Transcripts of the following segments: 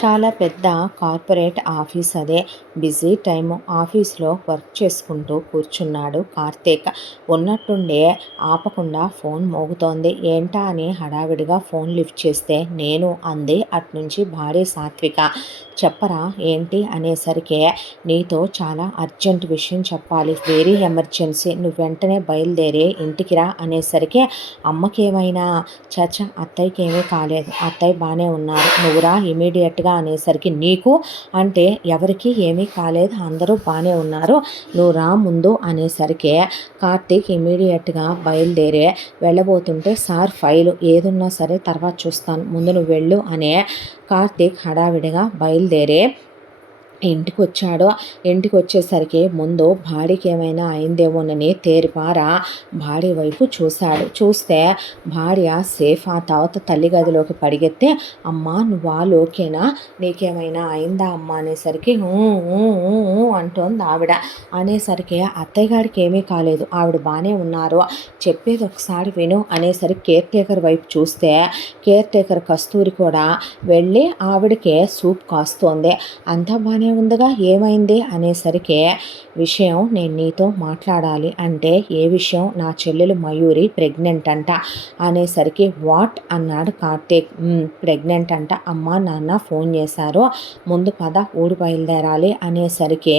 చాలా పెద్ద corporate office అదే. Busy time. ఆఫీస్లో వర్క్ చేసుకుంటూ కూర్చున్నాడు కార్తీక్. ఉన్నట్టుండే ఆపకుండా ఫోన్ మోగుతోంది. ఏంటా అని హడావిడిగా ఫోన్ లిఫ్ట్ చేస్తే నేను అంది అట్నుంచి భార్య సాత్విక. చెప్పరా ఏంటి అనేసరికి నీతో చాలా అర్జెంట్ విషయం చెప్పాలి, వెరీ ఎమర్జెన్సీ, నువ్వు వెంటనే బయలుదేరి ఇంటికి రా అనేసరికి అమ్మకేమైనా? చచ్చ, అత్తయ్యకి ఏమీ కాలేదు, అత్తయ్య బాగానే ఉన్నారు, నువ్వురా ఇమీడియట్గా అనేసరికి నీకు అంటే ఎవరికి ఏమీ కాలేదు, అందరూ బాగానే ఉన్నారు, నువ్వు రా ముందు అనేసరికి కార్తీక్ ఇమీడియట్గా బయలుదేరి వెళ్ళబోతుంటే సార్ ఫైలు ఏదున్నా సరే తర్వాత చూస్తాను, ముందు నువ్వు వెళ్ళు అనే కార్తీక్ హడావిడిగా బయలుదేరి ఇంటికి వచ్చాడు. ఇంటికి వచ్చేసరికి ముందు భార్యకి ఏమైనా అయిందేమోనని తేరిపారా భార్య వైపు చూశాడు. చూస్తే భార్య సేఫ్. ఆ తర్వాత తల్లి గదిలోకి పరిగెత్తే అమ్మ నువ్వు ఓకేనా, నీకేమైనా అయిందా అమ్మ అనేసరికి అంటోంది ఆవిడ. అనేసరికి అత్తయ్య గారికి ఏమీ కాలేదు, ఆవిడ బాగానే ఉన్నారు, చెప్పేది ఒకసారి విను అనేసరికి కేర్ టేకర్ వైపు చూస్తే కేర్ టేకర్ కస్తూరి కూడా వెళ్ళి ఆవిడకే సూప్ కాస్తోంది. అంతా బాగానే ఉందిగా, ఏమైంది అనేసరికి విషయం నేను నీతో మాట్లాడాలి అంటే ఏ విషయం, నా చెల్లెలు మయూరి ప్రెగ్నెంట్ అంట అనేసరికి వాట్ అన్నాడు కార్తీక్. ప్రెగ్నెంట్ అంట, అమ్మ నాన్న ఫోన్ చేశారు, ముందు పద ఊరు బయలుదేరాలి అనేసరికి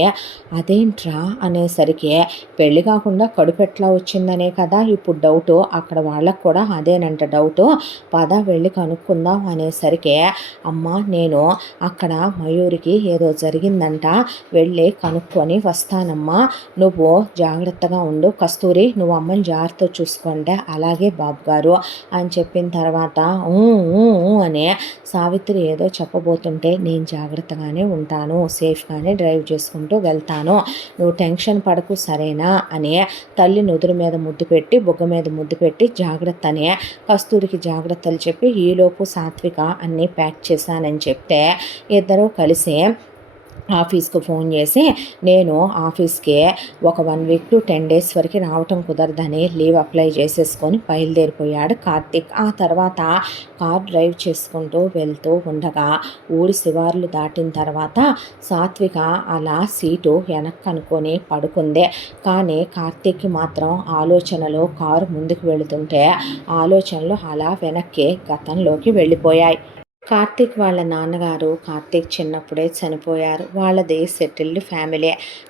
అదేంట్రా అనేసరికి పెళ్ళి కాకుండా కడుపెట్లా వచ్చిందనే కదా ఇప్పుడు డౌటు, అక్కడ వాళ్ళకు కూడా అదేనంట డౌటు, పద వెళ్ళి కనుక్కుందాం అనేసరికి అమ్మ నేను అక్కడ మయూరికి ఏదో జరిగిందంట, వెళ్ళి కనుక్కొని వస్తానమ్మా, నువ్వు జాగ్రత్తగా ఉండు, కస్తూరి నువ్వు అమ్మని జాగ్రత్త చూసుకుంటే అలాగే బాబు గారు అని చెప్పిన తర్వాత అని సావిత్రి ఏదో చెప్పబోతుంటే నేను జాగ్రత్తగానే ఉంటాను, సేఫ్గానే డ్రైవ్ చేసుకుంటూ వెళ్తాను, నువ్వు టెన్షన్ పడకు సరేనా అని తల్లి నుదురు మీద ముద్దు పెట్టి బుగ్గ మీద ముద్దు పెట్టి జాగ్రత్త అని కస్తూరికి జాగ్రత్తలు చెప్పి ఈలోపు సాత్విక అన్నీ ప్యాక్ చేశానని చెప్తే ఇద్దరూ కలిసి ఆఫీస్కి ఫోన్ చేసి నేను ఆఫీస్కి ఒక 1 వీక్ టు 10 డేస్ వరకు రావటం కుదరదని లీవ్ అప్లై చేసేసుకొని బయలుదేరిపోయాడు కార్తీక్. ఆ తర్వాత కార్ డ్రైవ్ చేసుకుంటూ వెళ్తూ ఉండగా ఊరి శివార్లు దాటిన తర్వాత సాత్విక అలా సీటు వెనక్కి అనుకొని పడుకుంది. కానీ కార్తీక్కి మాత్రం ఆలోచనలు కారు ముందుకు వెళుతుంటే ఆలోచనలు అలా వెనక్కి గతంలోకి వెళ్ళిపోయాయి. కార్తీక్ వాళ్ళ నాన్నగారు కార్తీక్ చిన్నప్పుడే చనిపోయారు. వాళ్ళది సెటిల్డ్ ఫ్యామిలీ.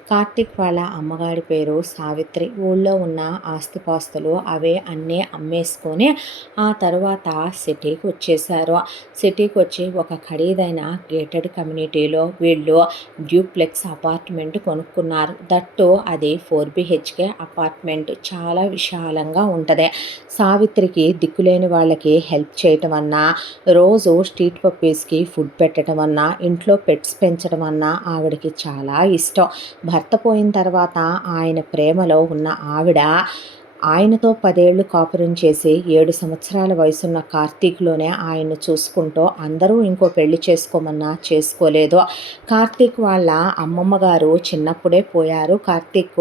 కార్తీక్ వాళ్ళ అమ్మగారి పేరు సావిత్రి. ఊళ్ళో ఉన్న ఆస్తిపాస్తులు అవే అన్నీ అమ్మేసుకొని ఆ తర్వాత సిటీకి వచ్చేసారు. సిటీకి వచ్చి ఒక ఖరీదైన గేటెడ్ కమ్యూనిటీలో వీళ్ళు డ్యూప్లెక్స్ అపార్ట్మెంట్ కొనుక్కున్నారు. దట్టు అది 4 BHK అపార్ట్మెంట్, చాలా విశాలంగా ఉంటుంది. సావిత్రికి దిక్కులేని వాళ్ళకి హెల్ప్ చేయటం అన్నా, రోజు స్ట్రీట్ పప్పీస్కి ఫుడ్ పెట్టడం అన్నా, ఇంట్లో పెట్స్ పెంచడం అన్నా ఆవిడకి చాలా ఇష్టం. భర్త పోయిన తర్వాత ఆయన ప్రేమలో ఉన్న ఆవిడ ఆయనతో 10 ఏళ్ళు కాపురం చేసి 7 సంవత్సరాల వయసున్న కార్తీక్లోనే ఆయన్ని చూసుకుంటూ అందరూ ఇంకో పెళ్లి చేసుకోమన్నా చేసుకోలేదు. కార్తీక్ వాళ్ళ అమ్మమ్మ గారు చిన్నప్పుడే పోయారు. కార్తీక్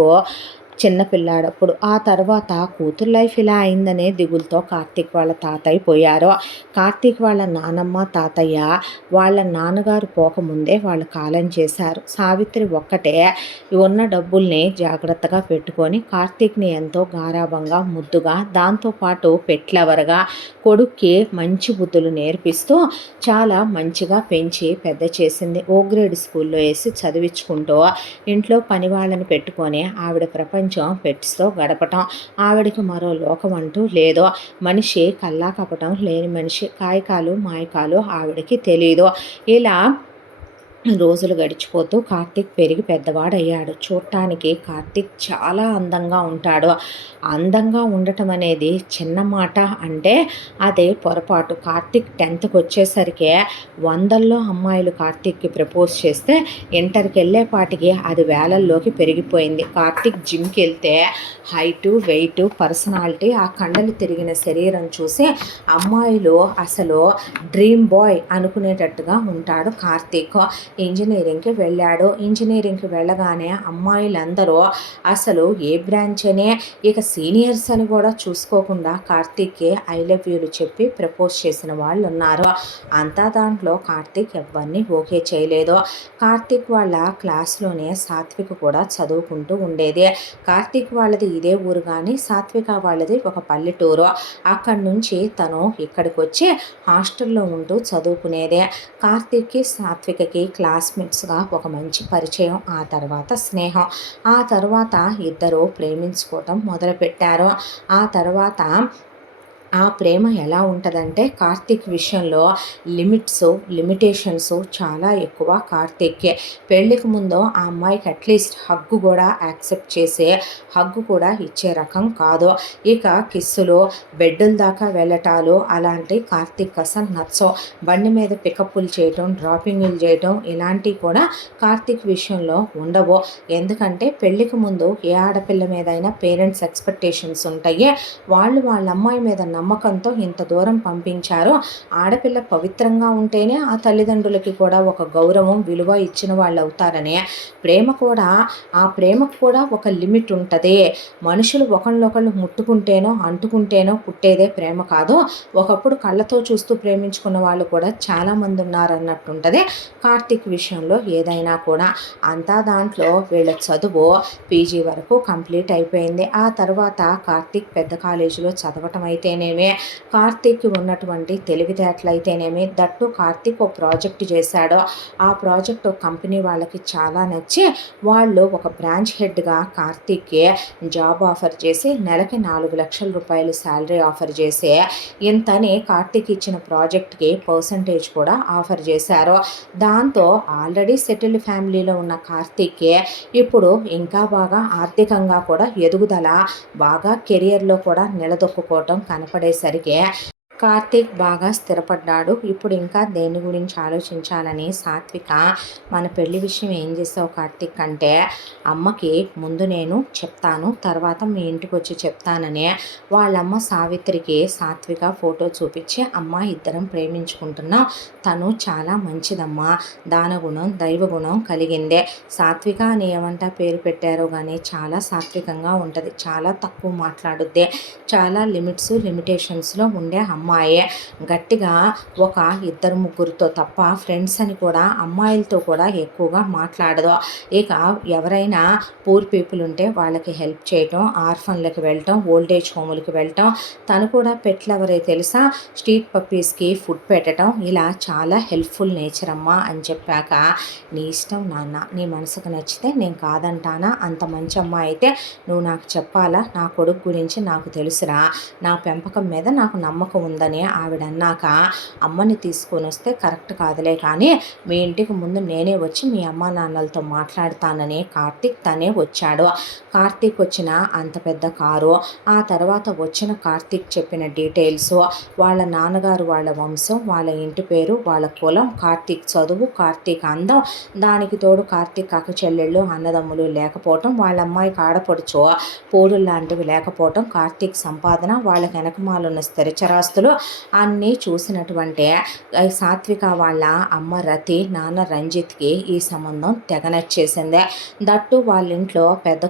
చిన్నపిల్లాడప్పుడు. ఆ తర్వాత కూతురు లైఫ్ ఇలా అయిందనే దిగులతో కార్తీక్ వాళ్ళ తాతయ్య పోయారు. కార్తీక్ వాళ్ళ నానమ్మ తాతయ్య వాళ్ళ నాన్నగారు పోకముందే వాళ్ళు కాలం చేశారు. సావిత్రి ఒక్కటే ఉన్న డబ్బుల్ని జాగ్రత్తగా పెట్టుకొని కార్తీక్ని ఎంతో గారాబంగా ముద్దుగా దాంతోపాటు పెట్లవరగా కొడుక్కి మంచి బుద్ధులు నేర్పిస్తూ చాలా మంచిగా పెంచి పెద్ద చేసింది. ఓ గ్రేడ్ స్కూల్లో వేసి చదివించుకుంటూ ఇంట్లో పని వాళ్ళని పెట్టుకొని ఆవిడ ప్రపంచం పెట్స్తో గడపటం. ఆవిడకి మరో లోకం అంటూ లేదో, మనిషి కల్లా కపటం లేని మనిషి, కాయకాలు మాయకాలు ఆవిడకి తెలీదు. ఇలా రోజులు గడిచిపోతూ కార్తీక్ పెరిగి పెద్దవాడయ్యాడు. చూడటానికి కార్తీక్ చాలా అందంగా ఉంటాడు. అందంగా ఉండటం అనేది చిన్న మాట అంటే అదే పొరపాటు. కార్తీక్ 10th వచ్చేసరికి 100ల్లో అమ్మాయిలు కార్తీక్కి ప్రపోజ్ చేస్తే ఇంటర్కి వెళ్ళేపాటికి అది వేలల్లోకి పెరిగిపోయింది. కార్తీక్ జిమ్కి వెళ్తే హైటు వెయిట్ పర్సనాలిటీ ఆ కండలు తిరిగిన శరీరం చూసి అమ్మాయిలు అసలు డ్రీమ్ బాయ్ అనుకునేటట్టుగా ఉంటాడు కార్తీక్. ఇంజనీరింగ్కి వెళ్ళాడు. ఇంజనీరింగ్కి వెళ్ళగానే అమ్మాయిలందరూ అసలు ఏ బ్రాంచ్ అనే ఇక సీనియర్స్ అని కూడా చూసుకోకుండా కార్తీక్కి ఐ లవ్ యూలు చెప్పి ప్రపోజ్ చేసిన వాళ్ళు ఉన్నారు. అంతా దాంట్లో కార్తీక్ ఎవరిని ఓకే చేయలేదు. కార్తీక్ వాళ్ళ క్లాస్లోనే సాత్విక కూడా చదువుకుంటూ ఉండేది. కార్తీక్ వాళ్ళది ఇదే ఊరు కానీ సాత్విక వాళ్ళది ఒక పల్లెటూరు. అక్కడి నుంచి తను ఇక్కడికి వచ్చి హాస్టల్లో ఉంటూ చదువుకునేదే. కార్తీక్కి సాత్వికకి క్లాస్మేట్స్గా ఒక మంచి పరిచయం, ఆ తర్వాత స్నేహం. ఆ తర్వాత ఇద్దరు ప్రేమించుకోవటం మొదలుపెట్టారు. ఆ తర్వాత ఆ ప్రేమ ఎలా ఉంటుందంటే కార్తీక్ విషయంలో లిమిటేషన్స్ చాలా ఎక్కువ కార్తీక్కే. పెళ్ళికి ముందు ఆ అమ్మాయికి అట్లీస్ట్ హగ్గు కూడా యాక్సెప్ట్ చేసే హగ్గు కూడా ఇచ్చే రకం కాదు. ఇక కిస్సులు, బెడ్డుల దాకా వెళ్ళటాలు అలాంటి కార్తీక్ అసలు నచ్చవు. బండి మీద పికప్పులు చేయటం, డ్రాపింగ్లు చేయటం ఇలాంటివి కూడా కార్తీక్ విషయంలో ఉండవు. ఎందుకంటే పెళ్ళికి ముందు ఏ ఆడపిల్ల మీదైనా పేరెంట్స్ ఎక్స్పెక్టేషన్స్ ఉంటాయి. వాళ్ళ అమ్మాయి మీద నమ్మకంతో ఇంత దూరం పంపించారు. ఆడపిల్ల పవిత్రంగా ఉంటేనే ఆ తల్లిదండ్రులకి కూడా ఒక గౌరవం, విలువ ఇచ్చిన వాళ్ళు అవుతారని. ప్రేమకు కూడా ఒక లిమిట్ ఉంటుంది. మనుషులు ఒకళ్ళొకళ్ళు ముట్టుకుంటేనో అంటుకుంటేనో పుట్టేదే ప్రేమ కాదు. ఒకప్పుడు కళ్ళతో చూస్తూ ప్రేమించుకున్న వాళ్ళు కూడా చాలామంది ఉన్నారన్నట్టుంటుంది కార్తీక్ విషయంలో ఏదైనా కూడా. అంతా దాంట్లో వీళ్ళ చదువు పీజీ వరకు కంప్లీట్ అయిపోయింది. ఆ తర్వాత కార్తీక్ పెద్ద కాలేజీలో చదవటం అయితేనేమి, కార్తీక్కి ఉన్నటువంటి తెలివితేటలైతేనేమి, దట్టు కార్తీక్ ఒక ప్రాజెక్ట్ చేశాడు. ఆ ప్రాజెక్టు కంపెనీ వాళ్ళకి చాలా నచ్చి వాళ్ళు ఒక బ్రాంచ్ హెడ్గా కార్తీక్కి జాబ్ ఆఫర్ చేసి నెలకి 4,00,000 రూపాయలు శాలరీ ఆఫర్ చేసి ఇంతని కార్తీక్ ఇచ్చిన ప్రాజెక్ట్కి పర్సంటేజ్ కూడా ఆఫర్ చేశారు. దాంతో ఆల్రెడీ సెటిల్డ్ ఫ్యామిలీలో ఉన్న కార్తీక్కి ఇప్పుడు ఇంకా బాగా ఆర్థికంగా కూడా ఎదుగుదల, బాగా కెరియర్లో కూడా నిలదొక్కుకోవటం కనపడేసరికి కార్తీక్ బాగా స్థిరపడ్డాడు. ఇప్పుడు ఇంకా దేని గురించి ఆలోచించాలని సాత్విక, మన పెళ్లి విషయం ఏం చేసావు కార్తీక్ అంటే, అమ్మకి ముందు నేను చెప్తాను, తర్వాత మీ ఇంటికి వచ్చి చెప్తానని వాళ్ళమ్మ సావిత్రికి సాత్విక ఫోటో చూపించి, అమ్మ ఇద్దరం ప్రేమించుకుంటున్నాం, తను చాలా మంచిదమ్మా, దానగుణం దైవగుణం కలిగిందే. సాత్విక అని ఏమంటా పేరు పెట్టారో కానీ చాలా సాత్వికంగా ఉంటుంది, చాలా తక్కువ మాట్లాడుద్దే, చాలా లిమిటేషన్స్లో ఉండే అమ్మాయే. గట్టిగా ఒక ఇద్దరు ముగ్గురితో తప్ప ఫ్రెండ్స్ అని కూడా అమ్మాయిలతో కూడా ఎక్కువగా మాట్లాడదు. ఇక ఎవరైనా పూర్ పీపుల్ ఉంటే వాళ్ళకి హెల్ప్ చేయటం, ఆర్ఫన్లకు వెళ్ళటం, ఓల్డేజ్ హోములకి వెళ్ళటం, తను కూడా పెట్లెవరే తెలుసా, స్ట్రీట్ పప్పీస్కి ఫుడ్ పెట్టడం, ఇలా చాలా హెల్ప్ఫుల్ నేచర్ అమ్మా అని చెప్పాక, నీ ఇష్టం నాన్న, నీ మనసుకు నచ్చితే నేను కాదంటానా, అంత మంచి అమ్మాయి అయితే నువ్వు నాకు చెప్పాలా, నా కొడుకు గురించి నాకు తెలుసురా, నా పెంపకం మీద నాకు నమ్మకం ఉందని ఆవిడ అన్నాక, అమ్మని తీసుకొని వస్తే కరెక్ట్ కాదులే కానీ మీ ఇంటికి ముందు నేనే వచ్చి మీ అమ్మ నాన్నలతో మాట్లాడతానని కార్తీక్ తనే వచ్చాడు. కార్తీక్ వచ్చిన అంత పెద్ద కారు, ఆ తర్వాత వచ్చిన కార్తీక్ చెప్పిన డీటెయిల్స్, వాళ్ళ నాన్నగారు, వాళ్ళ వంశం, వాళ్ళ ఇంటి పేరు, వాళ్ళ కులం, కార్తీక్ చదువు, కార్తీక్ అందం, దానికి తోడు కార్తీక్ అక్క చెల్లెళ్ళు అన్నదమ్ములు లేకపోవటం, వాళ్ళ అమ్మాయికి ఆడపడుచు పోరు లాంటివి లేకపోవటం, కార్తీక్ సంపాదన, వాళ్ళకి వెనకమాలున్న స్థిరచరాస్తులు అన్నీ చూసినటువంటి సాత్విక వాళ్ళ అమ్మ రతి, నాన్న రంజిత్కి ఈ సంబంధం తెగ నచ్చేసింది. దట్టు వాళ్ళ ఇంట్లో పెద్ద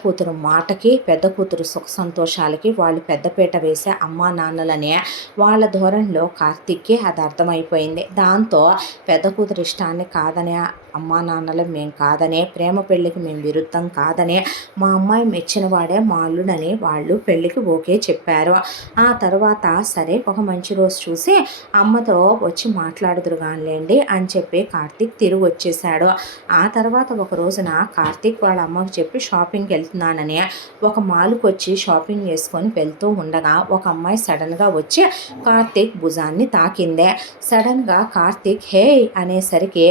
కూతురు మాటకి, పెద్ద కూతురు సుఖ సంతోషాలకి వాళ్ళు పెద్దపీట వేసే అమ్మా నాన్నలనే వాళ్ళ ధోరణిలో కార్తీక్కి అది అర్థమైపోయింది. దాంతో పెద్ద కూతురు ఇష్టాన్ని కాదనే అమ్మా నాన్నలు మేము కాదనే, ప్రేమ పెళ్ళికి మేము విరుద్ధం కాదనే, మా అమ్మాయి మెచ్చిన వాడే మా అల్లుడని వాళ్ళు పెళ్ళికి ఓకే చెప్పారు. ఆ తర్వాత సరే ఒక మంచి రోజు చూసి అమ్మతో వచ్చి మాట్లాడుదురు కానిలేండి అని చెప్పి కార్తీక్ తిరిగి వచ్చేసాడు. ఆ తర్వాత ఒక రోజున కార్తీక్ వాళ్ళ అమ్మకి చెప్పి షాపింగ్కి వెళ్తున్నానని ఒక మాల్కి వచ్చి షాపింగ్ చేసుకొని వెళ్తూ ఉండగా ఒక అమ్మాయి సడన్గా వచ్చి కార్తీక్ భుజాన్ని తాకిందే. సడన్గా కార్తీక్ హే అనేసరికి,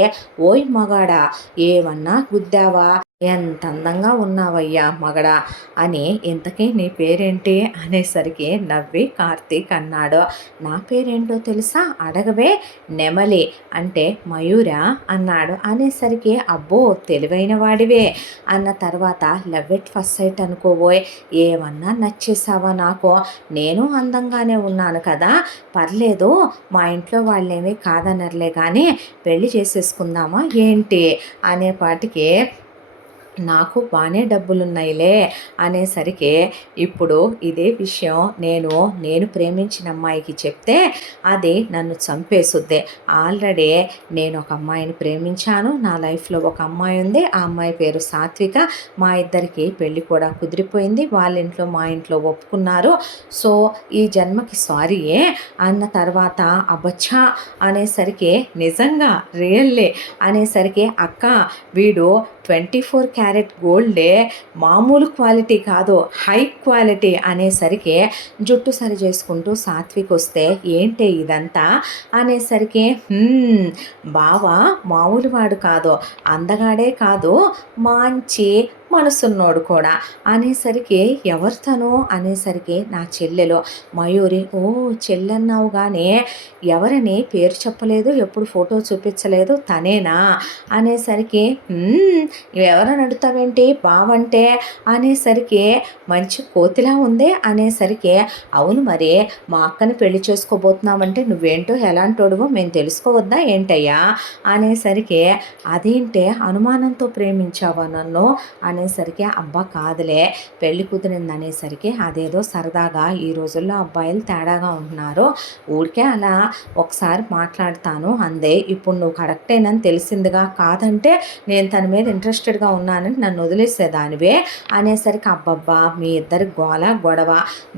ఓయ్ మగాడా ఏమన్నా గుద్దావా, ఎంత అందంగా ఉన్నావయ్యా మగడా అని, ఇంతకీ నీ పేరేంటి అనేసరికి నవ్వి కార్తీక్ అన్నాడు. నా పేరేంటో తెలుసా అడగవే, నెమలి అంటే మయూర అన్నాడు. అనేసరికి అబ్బో తెలివైన వాడివే అన్న తర్వాత లవ్ ఎట్ ఫస్ట్ సైట్ అనుకోబోయ్, ఏమన్నా నచ్చేసావా నాకు, నేను అందంగానే ఉన్నాను కదా, పర్లేదు మా ఇంట్లో వాళ్ళేమీ కాదనర్లే కానీ పెళ్లి చేసేసుకుందామా ఏంటి అనేపాటికి నాకు బాగానే డబ్బులున్నాయిలే అనేసరికి, ఇప్పుడు ఇదే విషయం నేను ప్రేమించిన అమ్మాయికి చెప్తే అది నన్ను చంపేసుద్ది. ఆల్రెడీ నేను ఒక అమ్మాయిని ప్రేమించాను, నా లైఫ్లో ఒక అమ్మాయి ఉంది, ఆ అమ్మాయి పేరు సాత్విక. మా ఇద్దరికి పెళ్ళి కూడా కుదిరిపోయింది, వాళ్ళ ఇంట్లో మా ఇంట్లో ఒప్పుకున్నారు. సో ఈ జన్మకి సారీయే అన్న తర్వాత అబ్బచ్చా అనేసరికి, నిజంగా రియల్లే అనేసరికి, అక్క వీడు 24 క్యారెట్ గోల్డే, మామూలు క్వాలిటీ కాదు హై క్వాలిటీ అనేసరికి జుట్టు సరి చేసుకుంటూ సాత్విక్ వస్తే, ఏంటి ఇదంతా అనేసరికి, బావ మామూలు వాడు కాదు, అందగాడే కాదు మంచి మనసున్నోడు కూడా అనేసరికి, ఎవరు తను అనేసరికి, నా చెల్లెలు మయూరి. ఓ చెల్లెన్నావు కానీ ఎవరని పేరు చెప్పలేదు, ఎప్పుడు ఫోటో చూపించలేదు, తనేనా అనేసరికి, ఎవరని అడుగుతావేంటి బావంటే అనేసరికి, మంచి కోతిలా ఉంది అనేసరికి, అవును మరి మా అక్కని పెళ్లి చేసుకోబోతున్నామంటే నువ్వేంటో ఎలాంటోడువో మేము తెలుసుకోవద్దా ఏంటయ్యా అనేసరికి, అదేంటే అనుమానంతో ప్రేమించావా నన్ను అనేసరికి, అబ్బా కాదులే పెళ్లి కుదిరింది అనేసరికి, అదేదో సరదాగా ఈ రోజుల్లో అబ్బాయిలు తేడాగా ఉంటున్నారు, ఊరికే అలా ఒకసారి మాట్లాడతాను అందే, ఇప్పుడు నువ్వు కరెక్టేనని తెలిసిందిగా, కాదంటే నేను తన మీద ఇంట్రెస్టెడ్గా ఉన్నానని నన్ను వదిలేసేదానివే అనేసరికి, అబ్బబ్బా మీ ఇద్దరి గొడవ.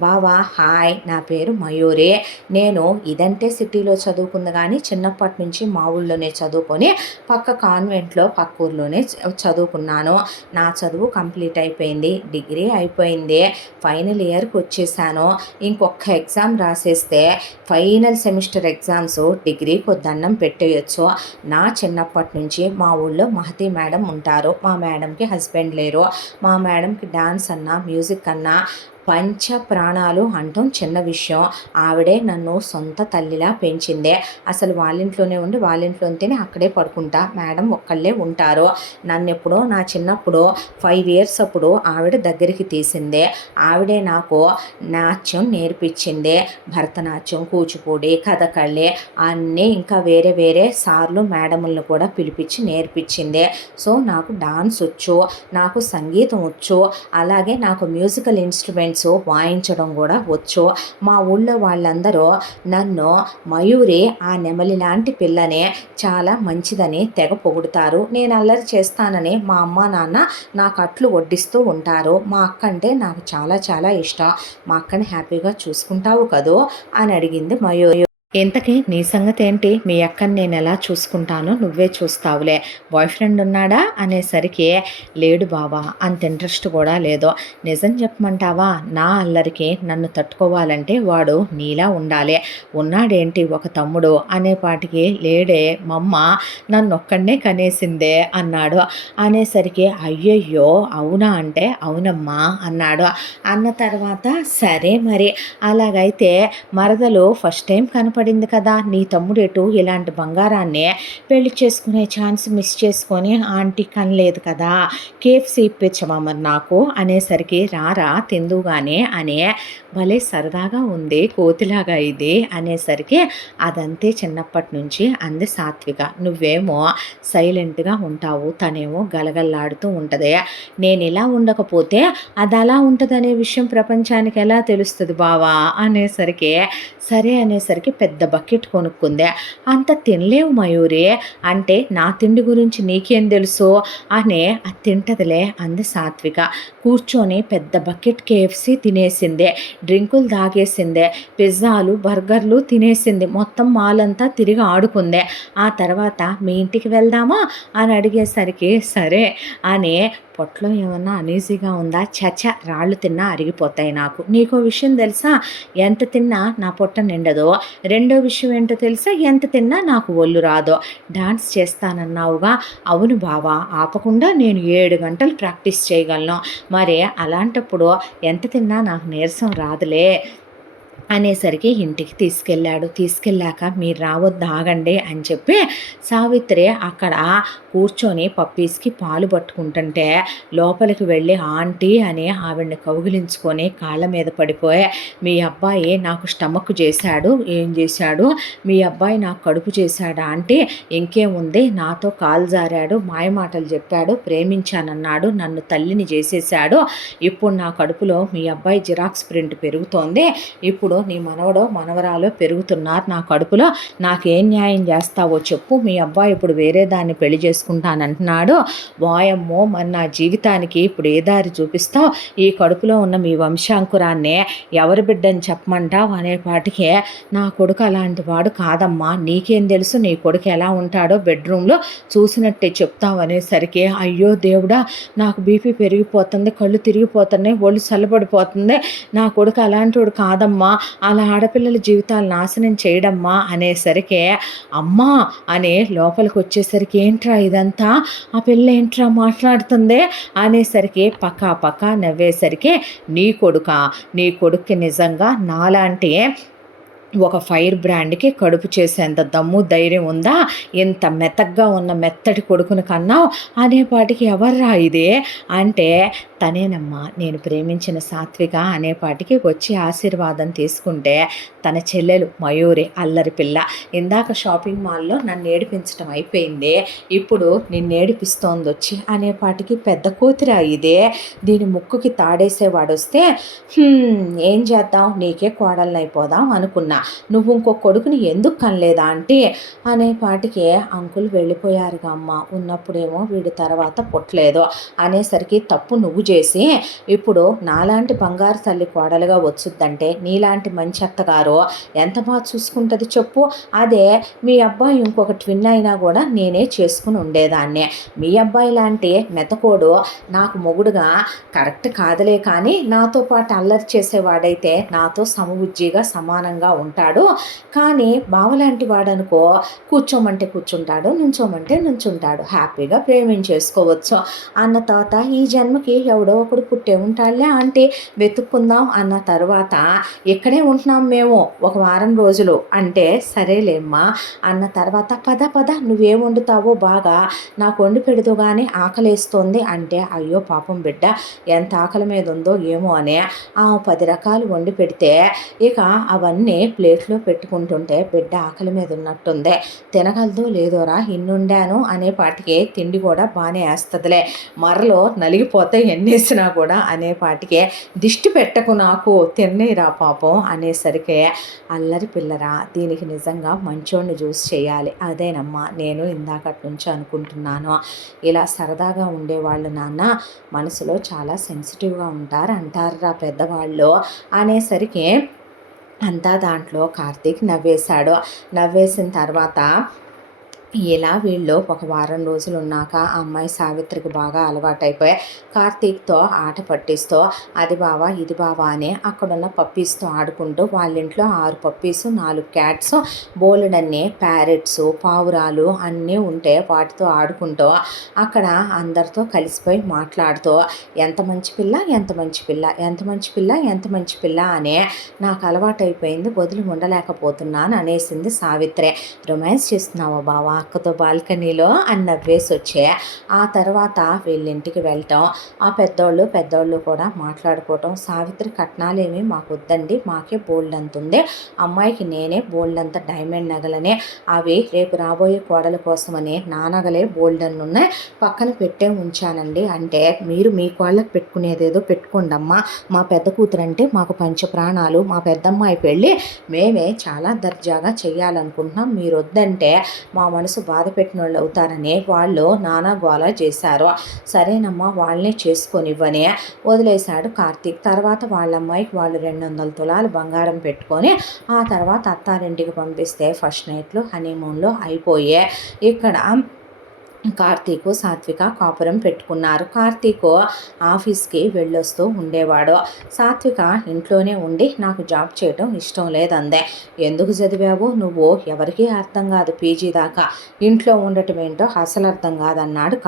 బావా హాయ్, నా పేరు మయూరి, నేను ఇదంటే సిటీలో చదువుకుంది కానీ చిన్నప్పటి నుంచి మా ఊళ్ళోనే చదువుకొని పక్క కాన్వెంట్లో పక్క ఊర్లోనే చదువుకున్నాను. నా చదువు కంప్లీట్ అయిపోయింది, డిగ్రీ అయిపోయింది, ఫైనల్ ఇయర్కి వచ్చేసాను. ఇంకొక ఎగ్జామ్ రాసేస్తే ఫైనల్ సెమిస్టర్ ఎగ్జామ్స్, డిగ్రీకి దండం పెట్టేయచ్చు. నా చిన్నప్పటి నుంచి మా ఊళ్ళో మహతి మేడం ఉంటారు, మా మేడంకి హస్బెండ్ లేరు, మా మేడంకి డాన్స్ అన్నా మ్యూజిక్ అన్నా పంచ ప్రాణాలు అంటాం చిన్న విషయం. ఆవిడే నన్ను సొంత తల్లిలా పెంచిందే. అసలు వాళ్ళింట్లోనే ఉండి వాళ్ళింట్లోనే అక్కడే పడుకుంటా, మేడం ఒక్కళ్ళే ఉంటారు. నన్ను ఎప్పుడో నా చిన్నప్పుడు 5 years అప్పుడు ఆవిడ దగ్గరికి తీసిందే. ఆవిడే నాకు నాట్యం నేర్పించింది, భరతనాట్యం, కూచిపూడి, కథకళి అన్నీ, ఇంకా వేరే వేరే సార్లు మేడములను కూడా పిలిపించి నేర్పించింది. సో నాకు డాన్స్ వచ్చు, నాకు సంగీతం వచ్చు, అలాగే నాకు మ్యూజికల్ ఇన్స్ట్రుమెంట్స్ వాయించడం కూడా వచ్చు. మా ఊళ్ళో వాళ్ళందరూ నన్ను మయూరి ఆ నెమలి లాంటి పిల్లనే, చాలా మంచిదని తెగ పొగుడుతారు. నేను అల్లరి చేస్తానని మా అమ్మ నాన్న నాకు అట్లు వడ్డిస్తూ ఉంటారు. మా అక్క అంటే నాకు చాలా చాలా ఇష్టం, మా అక్కని హ్యాపీగా చూసుకుంటావు కదూ అని అడిగింది మయూరి. ఇంతకీ నీ సంగతి ఏంటి, మీ అక్కని నేను ఎలా చూసుకుంటానో నువ్వే చూస్తావులే, బాయ్ ఫ్రెండ్ ఉన్నాడా అనేసరికి, లేడు బావా, అంత ఇంట్రెస్ట్ కూడా లేదు. నిజం చెప్పమంటావా, నా అల్లరికి నన్ను తట్టుకోవాలంటే వాడు నీలా ఉండాలి, ఉన్నాడేంటి ఒక తమ్ముడు అనేపాటికి, లేడే మమ్మ నన్ను ఒక్కడనే కనేసిందే అన్నాడు. అనేసరికి, అయ్యయ్యో అవునా అంటే, అవునమ్మా అన్నాడు. అన్న తర్వాత, సరే మరి అలాగైతే మరదలు ఫస్ట్ టైం కనపడింది కదా, నీ తమ్ముడు ఎటు ఇలాంటి బంగారాన్ని పెళ్లి చేసుకునే ఛాన్స్ మిస్ చేసుకొని ఆంటీ కనలేదు కదా, కేఎఫ్సీ ఇప్పించమా మరి నాకు అనేసరికి, రారా తిందుగానే అనే, భలే సరదాగా ఉంది కోతిలాగా ఇది అనేసరికి, అదంతే చిన్నప్పటి నుంచి అంది సాత్విక. నువ్వేమో సైలెంట్గా ఉంటావు, తనేమో గలగల్లాడుతూ ఉంటుంది. నేను ఇలా ఉండకపోతే అది అలా ఉంటుందనే విషయం ప్రపంచానికి ఎలా తెలుస్తుంది బావా అనేసరికి, సరే అనేసరికి పెద్ద బకెట్ కొనుక్కుందే. అంత తినలేవు మయూరి అంటే, నా తిండి గురించి నీకేం తెలుసు అనే, అది తింటదిలే అంది సాత్విక. కూర్చొని పెద్ద బకెట్ కేఎఫ్సీ తినేసిందే, డ్రింకులు తాగేసిందే, పిజ్జాలు బర్గర్లు తినేసింది, మొత్తం మాల్ అంతా తిరిగి ఆడుకుందే. ఆ తర్వాత మీ ఇంటికి వెళ్దామా అని అడిగేసరికి, సరే అని, పొట్టలో ఏమన్నా అనీజీగా ఉందా, చచ రాళ్ళు తిన్నా అరిగిపోతాయి నాకు, నీకో విషయం తెలుసా, ఎంత తిన్నా నా పొట్ట నిండదు, 2 రెండో విషయం ఏంటో తెలుసా? ఎంత తిన్నా నాకు ఒళ్ళు రాదు. డాన్స్ చేస్తానన్నావుగా? అవును బావ, ఆపకుండా నేను 7 గంటలు ప్రాక్టీస్ చేయగలను. మరి అలాంటప్పుడు ఎంత తిన్నా నాకు నీరసం రాదులే అనేసరికి ఇంటికి తీసుకెళ్ళాడు. తీసుకెళ్ళాక మీరు రావద్దు, ఆగండి అని చెప్పి సావిత్రి అక్కడ కూర్చొని పప్పీస్‌కి పాలు పట్టుకుంటుంటే లోపలికి వెళ్ళి ఆంటీ అని ఆవిడని కౌగిలించుకొని కాళ్ళ మీద పడిపోయి, మీ అబ్బాయి నాకు స్టమక్ చేశాడు. ఏం చేశాడు? మీ అబ్బాయి నాకు కడుపు చేశాడా ఆంటీ? ఇంకేముంది, నాతో కాలు జారాడు, మాయమాటలు చెప్పాడు, ప్రేమించానన్నాడు, నన్ను తల్లిని చేసేశాడు. ఇప్పుడు నా కడుపులో మీ అబ్బాయి జిరాక్స్ ప్రింట్ పెరుగుతోంది. ఇప్పుడు నీ మనవడో మనవరాలో పెరుగుతున్నారు నా కడుపులో. నాకేం న్యాయం చేస్తావో చెప్పు. మీ అబ్బాయి ఇప్పుడు వేరే దాన్ని పెళ్లి చేసుకుంటానంటున్నాడు. వాయమ్మో, మరి నా జీవితానికి ఇప్పుడు ఏ దారి చూపిస్తావు? ఈ కడుపులో ఉన్న మీ వంశాంకురాన్నే ఎవరి బిడ్డని చెప్పమంటావు అనేపాటికే, నా కొడుకు అలాంటి వాడు కాదమ్మా, నీకేం తెలుసు నీ కొడుకు ఎలా ఉంటాడో, బెడ్రూమ్లో చూసినట్టే చెప్తావు అనేసరికి, అయ్యో దేవుడా, నాకు బీపీ పెరిగిపోతుంది, కళ్ళు తిరిగిపోతున్నాయి, ఒళ్ళు చల్లబడిపోతుంది, నా కొడుకు అలాంటి వాడు కాదమ్మా, అలా ఆడపిల్లల జీవితాలు నాశనం చేయడమ్మా అనేసరికి, అమ్మా అని లోపలికి వచ్చేసరికి, ఏంట్రా ఇదంతా, ఆ పిల్ల ఏంట్రా మాట్లాడుతుంది అనేసరికి పక్కా నవ్వేసరికి, నీ కొడుక్కి నిజంగా నాలాంటి ఒక ఫైర్ బ్రాండ్కి కడుపు చేసేంత దమ్ము ధైర్యం ఉందా? ఇంత మెత్తగా ఉన్న మెత్తటి కొడుకుని కన్నావు అనేపాటికి, ఎవర్రా ఇదే అంటే, తనేనమ్మా నేను ప్రేమించిన సాత్విక అనేపాటికి వచ్చి ఆశీర్వాదం తీసుకుంటే, తన చెల్లెలు మయూరి అల్లరి పిల్ల ఇందాక షాపింగ్ మాల్లో నన్ను ఏడిపించడం అయిపోయింది, ఇప్పుడు నిన్ను ఏడిపిస్తోంది వచ్చి అనేపాటికి, పెద్ద కూతురా ఇదే, దీని ముక్కుకి తాడేసేవాడు వస్తే ఏం చేద్దాం, నీకే కోడల్ని అయిపోదాం అనుకున్నా, నువ్వు ఇంకో కొడుకుని ఎందుకు కనలేదా అంటే అనేపాటికే, అంకుల్ వెళ్ళిపోయారుగా అమ్మ, ఉన్నప్పుడేమో వీడి తర్వాత పుట్టలేదు అనేసరికి, తప్పు నువ్వు చేసి ఇప్పుడు నాలాంటి బంగారు తల్లి కోడలుగా వచ్చుద్దంటే నీలాంటి మంచి అత్తగారు ఎంత బాగా చూసుకుంటుంది చెప్పు. అదే మీ అబ్బాయి ఇంకొక ట్విన్ అయినా కూడా నేనే చేసుకుని ఉండేదాన్నే. మీ అబ్బాయి లాంటి మెతకోడు నాకు మొగుడుగా కరెక్ట్ కాదులే, కానీ నాతో పాటు అల్లరి చేసేవాడైతే నాతో సమబుజ్జిగా సమానంగా ఉంటాడు. కానీ బావలాంటి వాడనుకో, కూర్చోమంటే కూర్చుంటాడు, నుంచోమంటే నుంచుంటాడు, హ్యాపీగా ప్రేమించేసుకోవచ్చు అన్న తర్వాత, ఈ జన్మకి ఎవడో ఒకడు పుట్టే ఉంటాడులే ఆంటీ, వెతుక్కుందాం అన్న తర్వాత, ఇక్కడే ఉంటున్నాం మేము ఒక వారం రోజులు అంటే, సరేలేమ్మా అన్న తర్వాత, పద నువ్వేం వండుతావో బాగా నాకు వండి పెడదు కానీ ఆకలేస్తోంది అంటే, అయ్యో పాపం బిడ్డ ఎంత ఆకలి మీద ఉందో ఏమో అని 10 రకాలు వండి పెడితే, ఇక అవన్నీ ప్లేట్లో పెట్టుకుంటుంటే, బిడ్డ ఆకలి మీద ఉన్నట్టుంది, తినగలదో లేదోరా ఇన్నుండాను అనేపాటికి, తిండి కూడా బాగానే వేస్తుందిలే, మరలో నలిగిపోతే ఎన్నేసినా కూడా అనేపాటికే, దిష్టి పెట్టకు నాకు, తిన్నేరా పాపం అనేసరికి, అల్లరి పిల్లరా, దీనికి నిజంగా మంచోడిని చూసి చేయాలి, అదేనమ్మా నేను ఇందాకటి నుంచి అనుకుంటున్నాను. ఇలా సరదాగా ఉండేవాళ్ళు నాన్న మనసులో చాలా సెన్సిటివ్గా ఉంటారు అంటారురా పెద్దవాళ్ళు అనేసరికి, అంతా దాంట్లో కార్తీక్ నవ్వేశాడు. నవ్వేసిన తర్వాత, ఇలా వీళ్ళు ఒక వారం రోజులు ఉన్నాక ఆ అమ్మాయి సావిత్రికి బాగా అలవాటైపోయి కార్తీక్తో ఆట పట్టిస్తూ, అది బావా ఇది బావా అని అక్కడున్న పప్పీస్తో ఆడుకుంటూ, వాళ్ళ ఇంట్లో 6 పప్పీసు 4 క్యాట్స్ బోలెడన్ని ప్యారెట్స్ పావురాలు అన్నీ ఉంటే వాటితో ఆడుకుంటూ అక్కడ అందరితో కలిసిపోయి మాట్లాడుతూ, ఎంత మంచి పిల్ల ఎంత మంచి పిల్ల ఎంత మంచి పిల్ల ఎంత మంచి పిల్ల అని నాకు అలవాటైపోయింది, వదిలి ఉండలేకపోతున్నాను అనేసింది సావిత్రి. రొమాన్స్ చేస్తున్నావా బావా అక్కతో బాల్కనీలో అని నవ్వేసి వచ్చే, ఆ తర్వాత వీళ్ళింటికి వెళ్ళటం, ఆ పెద్దోళ్ళు కూడా మాట్లాడుకోవటం, సావిత్రి కట్నాలేమి మాకు వద్దండి, మాకే బోల్డ్ అంత ఉంది, అమ్మాయికి నేనే బోల్డ్ అంత డైమండ్ నగలనే, అవి రేపు రాబోయే కోడల కోసమని నా నగలే బోల్డ్ అని ఉన్నాయి, పక్కన పెట్టే ఉంచానండి అంటే, మీరు మీ కోళ్ళకి పెట్టుకునేదేదో పెట్టుకోండమ్మా, మా పెద్ద కూతురు అంటే మాకు పంచ ప్రాణాలు, మా పెద్దమ్మాయి పెళ్ళి మేమే చాలా దర్జాగా చేయాలనుకుంటున్నాం, మీరు వద్దంటే మా మనసు బాధ పెట్టిన వాళ్ళు అవుతారని వాళ్ళు నానా గోల చేశారు. సరేనమ్మా వాళ్ళనే చేసుకొనివ్వని వదిలేశాడు కార్తీక్. తర్వాత వాళ్ళ అమ్మాయికి వాళ్ళు 200 తులాలు బంగారం పెట్టుకొని ఆ తర్వాత అత్తారింటికి పంపిస్తే ఫస్ట్ నైట్లు హనీమూన్లో అయిపోయే. ఇక్కడ కార్తీకు, సాత్విక కాపురం పెట్టుకున్నారు. కార్తీకు ఆఫీస్‌కి వెళ్ళొస్తూ ఉండేవాడు. సాత్విక ఇంట్లోనే ఉండి నాకు జాబ్ చేయటం ఇష్టం లేదందే. ఎందుకు చదివావు నువ్వు? ఎవరికీ అర్థం కాదు పీజీ దాకా. ఇంట్లో ఉండటం ఏంటో అసలు అర్థం కాదన్నాడు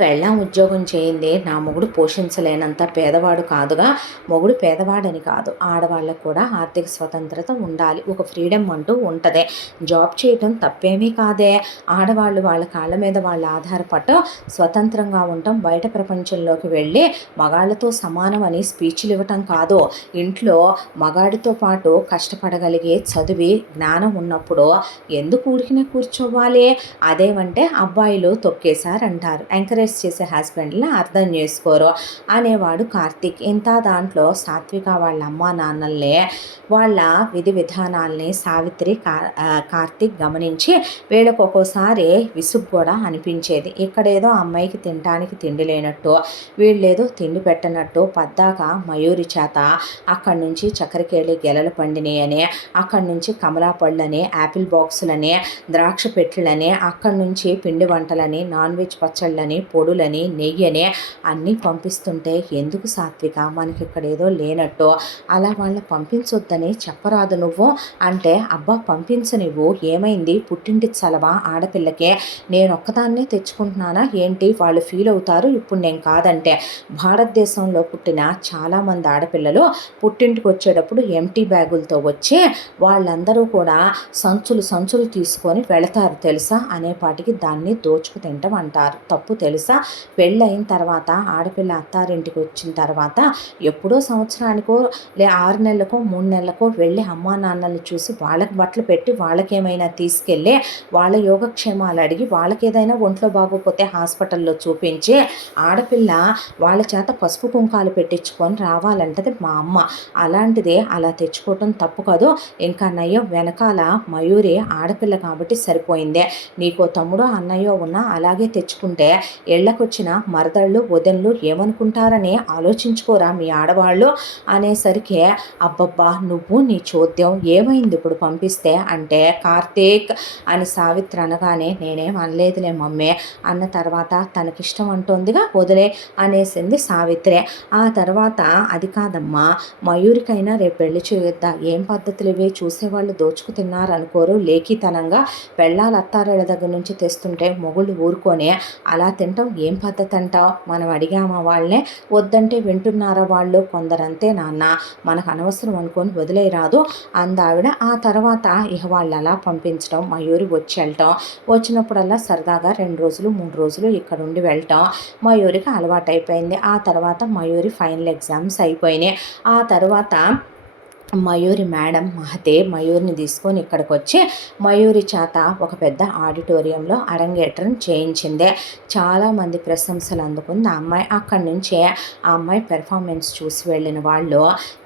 పెళ్ళాం ఉద్యోగం చేయింది నా మొగుడు పోషించలేనంత పేదవాడు కాదుగా. మొగుడు పేదవాడని కాదు, ఆడవాళ్ళకు కూడా ఆర్థిక స్వతంత్రత ఉండాలి, ఒక ఫ్రీడమ్ అంటూ ఉంటుంది. జాబ్ చేయటం తప్పేమీ కాదే. ఆడవాళ్ళు వాళ్ళ కాళ్ళ మీద వాళ్ళు ఆధారపడటం, స్వతంత్రంగా ఉండటం, బయట ప్రపంచంలోకి వెళ్ళి మగాళ్ళతో సమానం అని స్పీచ్లు ఇవ్వటం కాదు. ఇంట్లో మగాడితో పాటు కష్టపడగలిగే చదివి జ్ఞానం ఉన్నప్పుడు ఎందుకు ఊరికినే కూర్చోవాలి? అదేమంటే అబ్బాయిలు తొక్కేశారంటారు. ఎంకరేజ్ చేసే హస్బెండ్ని అర్థం చేసుకోరు అనేవాడు కార్తీక్. ఇంత దాంట్లో సాత్విక వాళ్ళ అమ్మా నాన్నల్ని, వాళ్ళ విధి విధానాల్ని సావిత్రి కార్తీక్ గమనించి వీళ్ళకు ఒక్కోసారి విసుగు కూడా అనిపించేది. ఇక్కడేదో అమ్మాయికి తినడానికి తిండి లేనట్టు, వీళ్ళేదో తిండి పెట్టనట్టు పద్దాక మయూరి చేత అక్కడి నుంచి చక్కెరకేళి గెలలు పండినాయని, అక్కడి నుంచి కమలా పళ్ళని, యాపిల్ బాక్సులని, ద్రాక్ష పెట్లని, అక్కడి నుంచి పిండి వంటలని, నాన్ వెజ్ పచ్చళ్ళని, పొడులని, నెయ్యని అన్నీ పంపిస్తుంటే ఎందుకు సాత్విక మనకి ఇక్కడ ఏదో లేనట్టు అలా వాళ్ళని పంపించొద్దని చెప్పరాదు నువ్వు అంటే, అబ్బా పంపించు నువ్వు, ఏమైంది పుట్టింటి చలవా ఆడపిల్లకే, నేను ఒక్కదాన్నే తెచ్చుకుంటున్నానా ఏంటి, వాళ్ళు ఫీల్ అవుతారు ఇప్పుడు నేను కాదంటే. భారతదేశంలో పుట్టిన చాలామంది ఆడపిల్లలు పుట్టింటికి వచ్చేటప్పుడు ఎంటీ బ్యాగులతో వచ్చి వాళ్ళందరూ కూడా సంచులు సంచులు తీసుకొని వెళతారు తెలుసా అనేపాటికి దాన్ని దోచుకు తింటాం అంటారు. తప్పు తెలుసా? పెళ్ళయిన తర్వాత ఆడపిల్ల అత్తారింటికి వచ్చిన తర్వాత ఎప్పుడో సంవత్సరానికో 6 నెలలకో 3 నెలలకో వెళ్ళి అమ్మా నాన్నల్ని చూసి వాళ్ళకి బట్టలు పెట్టి వాళ్ళకేమైనా తీసుకెళ్ళి వాళ్ళ యోగక్షేమాలు అడిగి వాళ్ళకి ఏదైనా ఒంట్లో బాగోపోతే హాస్పిటల్లో చూపించి ఆడపిల్ల వాళ్ళ చేత పసుపు కుంకాలు పెట్టించుకొని రావాలంటది మా అమ్మ. అలాంటిదే అలా తెచ్చుకోవటం తప్పు కాదు. ఇంకా నయ్యో వెనకాల మయూరి ఆడపిల్ల కాబట్టి సరిపోయిందే. నీకో తమ్ముడో అన్నయ్యో ఉన్నా అలాగే తెచ్చుకుంటే ఇళ్ళకొచ్చిన మరదళ్ళు వదినలు ఏమనుకుంటారని ఆలోచించుకోరా మీ ఆడవాళ్ళు అనేసరికి, అబ్బబ్బా నువ్వు నీ చోద్యం ఏమైంది ఇప్పుడు పంపిస్తే అంటే, కార్తీక్ అని సావిత్రి అనగానే నేనేం అనలేదులే మమ్మీ అన్న తర్వాత తనకిష్టం అంటోందిగా వదిలే అనేసింది సావిత్రి. ఆ తర్వాత అది కాదమ్మా, మయూరికైనా రేపు పెళ్లి చేయొద్దా, ఏం పద్ధతులు ఇవి, చూసేవాళ్ళు దోచుకు తిన్నారనుకోరు, లేఖితనంగా పెళ్ళాల అత్తారేళ్ళ దగ్గర నుంచి తెస్తుంటే మొగుళ్ళు ఊరుకొని అలా తింటాం ఏం పద్ధతి అంటావు, మనం అడిగామా వాళ్ళనే, వద్దంటే వింటున్నారా వాళ్ళు, కొందరంతే నాన్న, మనకు అనవసరం అనుకొని వదిలేయరాదు అందావిడ. ఆ తర్వాత ఇక వాళ్ళు అలా పంపించడం, మయూరి వచ్చి వెళ్ళటం, వచ్చినప్పుడల్లా సరదాగా 2 రోజులు 3 రోజులు ఇక్కడ ఉండి వెళ్ళటం మయూరికి అలవాటైపోయింది. ఆ తర్వాత మయూరి ఫైనల్ ఎగ్జామ్స్ అయిపోయినాయి. ఆ తర్వాత మయూరి మేడం మహతే మయూరిని తీసుకొని ఇక్కడికి వచ్చి మయూరి చేత ఒక పెద్ద ఆడిటోరియంలో అరంగేట్రం చేయించింది. చాలామంది ప్రశంసలు అందుకుంది ఆ అమ్మాయి. అక్కడి నుంచే ఆ అమ్మాయి పెర్ఫార్మెన్స్ చూసి వెళ్ళిన వాళ్ళు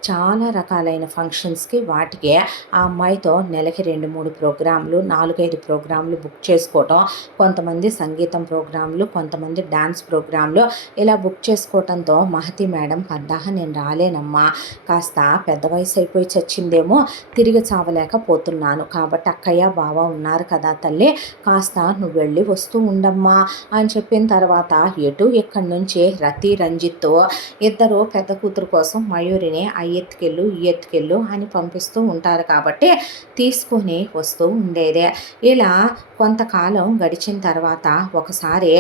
చాలా రకాలైన ఫంక్షన్స్కి వాటికి ఆ అమ్మాయితో నెలకి 2-3 ప్రోగ్రాంలు 4-5 ప్రోగ్రాంలు బుక్ చేసుకోవటం, కొంతమంది సంగీతం ప్రోగ్రాంలు, కొంతమంది డ్యాన్స్ ప్రోగ్రాంలు ఇలా బుక్ చేసుకోవటంతో మహతి మేడం పద్దాక నేను రాలేనమ్మా, కాస్త పెద్ద వయసు అయిపోయి చచ్చిందేమో, తిరిగి చావలేకపోతున్నాను కాబట్టి అక్కయ్య బావ ఉన్నారు కదా తల్లి, కాస్త నువ్వు వెళ్ళి వస్తూ ఉండమ్మా అని చెప్పిన తర్వాత ఎటు ఇక్కడి నుంచి రతి రంజిత్తో ఇద్దరు పెద్ద కూతురు కోసం మయూరిని ఆ ఎత్తుకెళ్ళు ఈ ఎత్తుకెళ్ళు అని పంపిస్తూ ఉంటారు కాబట్టి తీసుకొని వస్తూ ఉండేదే. ఇలా కొంతకాలం గడిచిన తర్వాత ఒకసారి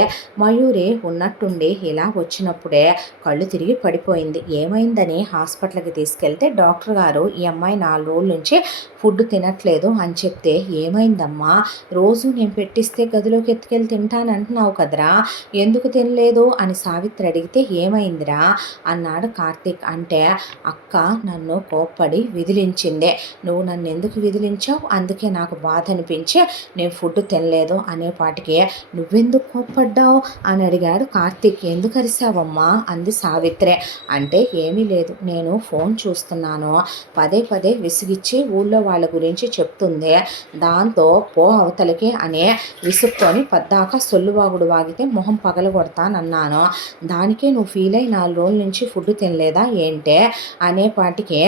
మయూరి ఉన్నట్టుండి ఇలా వచ్చినప్పుడే కళ్ళు తిరిగి పడిపోయింది. ఏమైందని హాస్పిటల్కి తీసుకెళ్తే డాక్టర్ గారు ఈ అమ్మాయి 4 రోజుల నుంచి ఫుడ్ తినట్లేదు అని చెప్తే, ఏమైందమ్మా, రోజు నేను పెట్టిస్తే గదిలోకి ఎత్తుకెళ్ళి తింటానంటున్నావు కదరా, ఎందుకు తినలేదు అని సావిత్రి అడిగితే, ఏమైందిరా అన్నాడు కార్తీక్. అంటే అక్క నన్ను కోప్పడి విదిలించిందే, నువ్వు నన్ను ఎందుకు విదిలించావు, అందుకే నాకు బాధ అనిపించి నేను ఫుడ్ తినలేదు అనేపాటికి నువ్వెందుకు కోప్పడ్డావు అని అడిగాడు కార్తీక్. ఎందుకు అరిసావమ్మా అంది సావిత్రి. అంటే ఏమీ లేదు, నేను ఫోన్ చూస్తున్నాను, పదే పదే విసిగిచ్చి ఊళ్ళో వాళ్ళ గురించి చెప్తుంది, దాంతో పో అవతలికి అనే విసుక్కొని పద్దాక సొల్లువాగుడు వాగితే మొహం పగలగొడతానన్నాను, దానికే నువ్వు ఫీల్ అయి 4 రోజుల నుంచి ఫుడ్ తినలేదా ఏంటే అనేపాటికి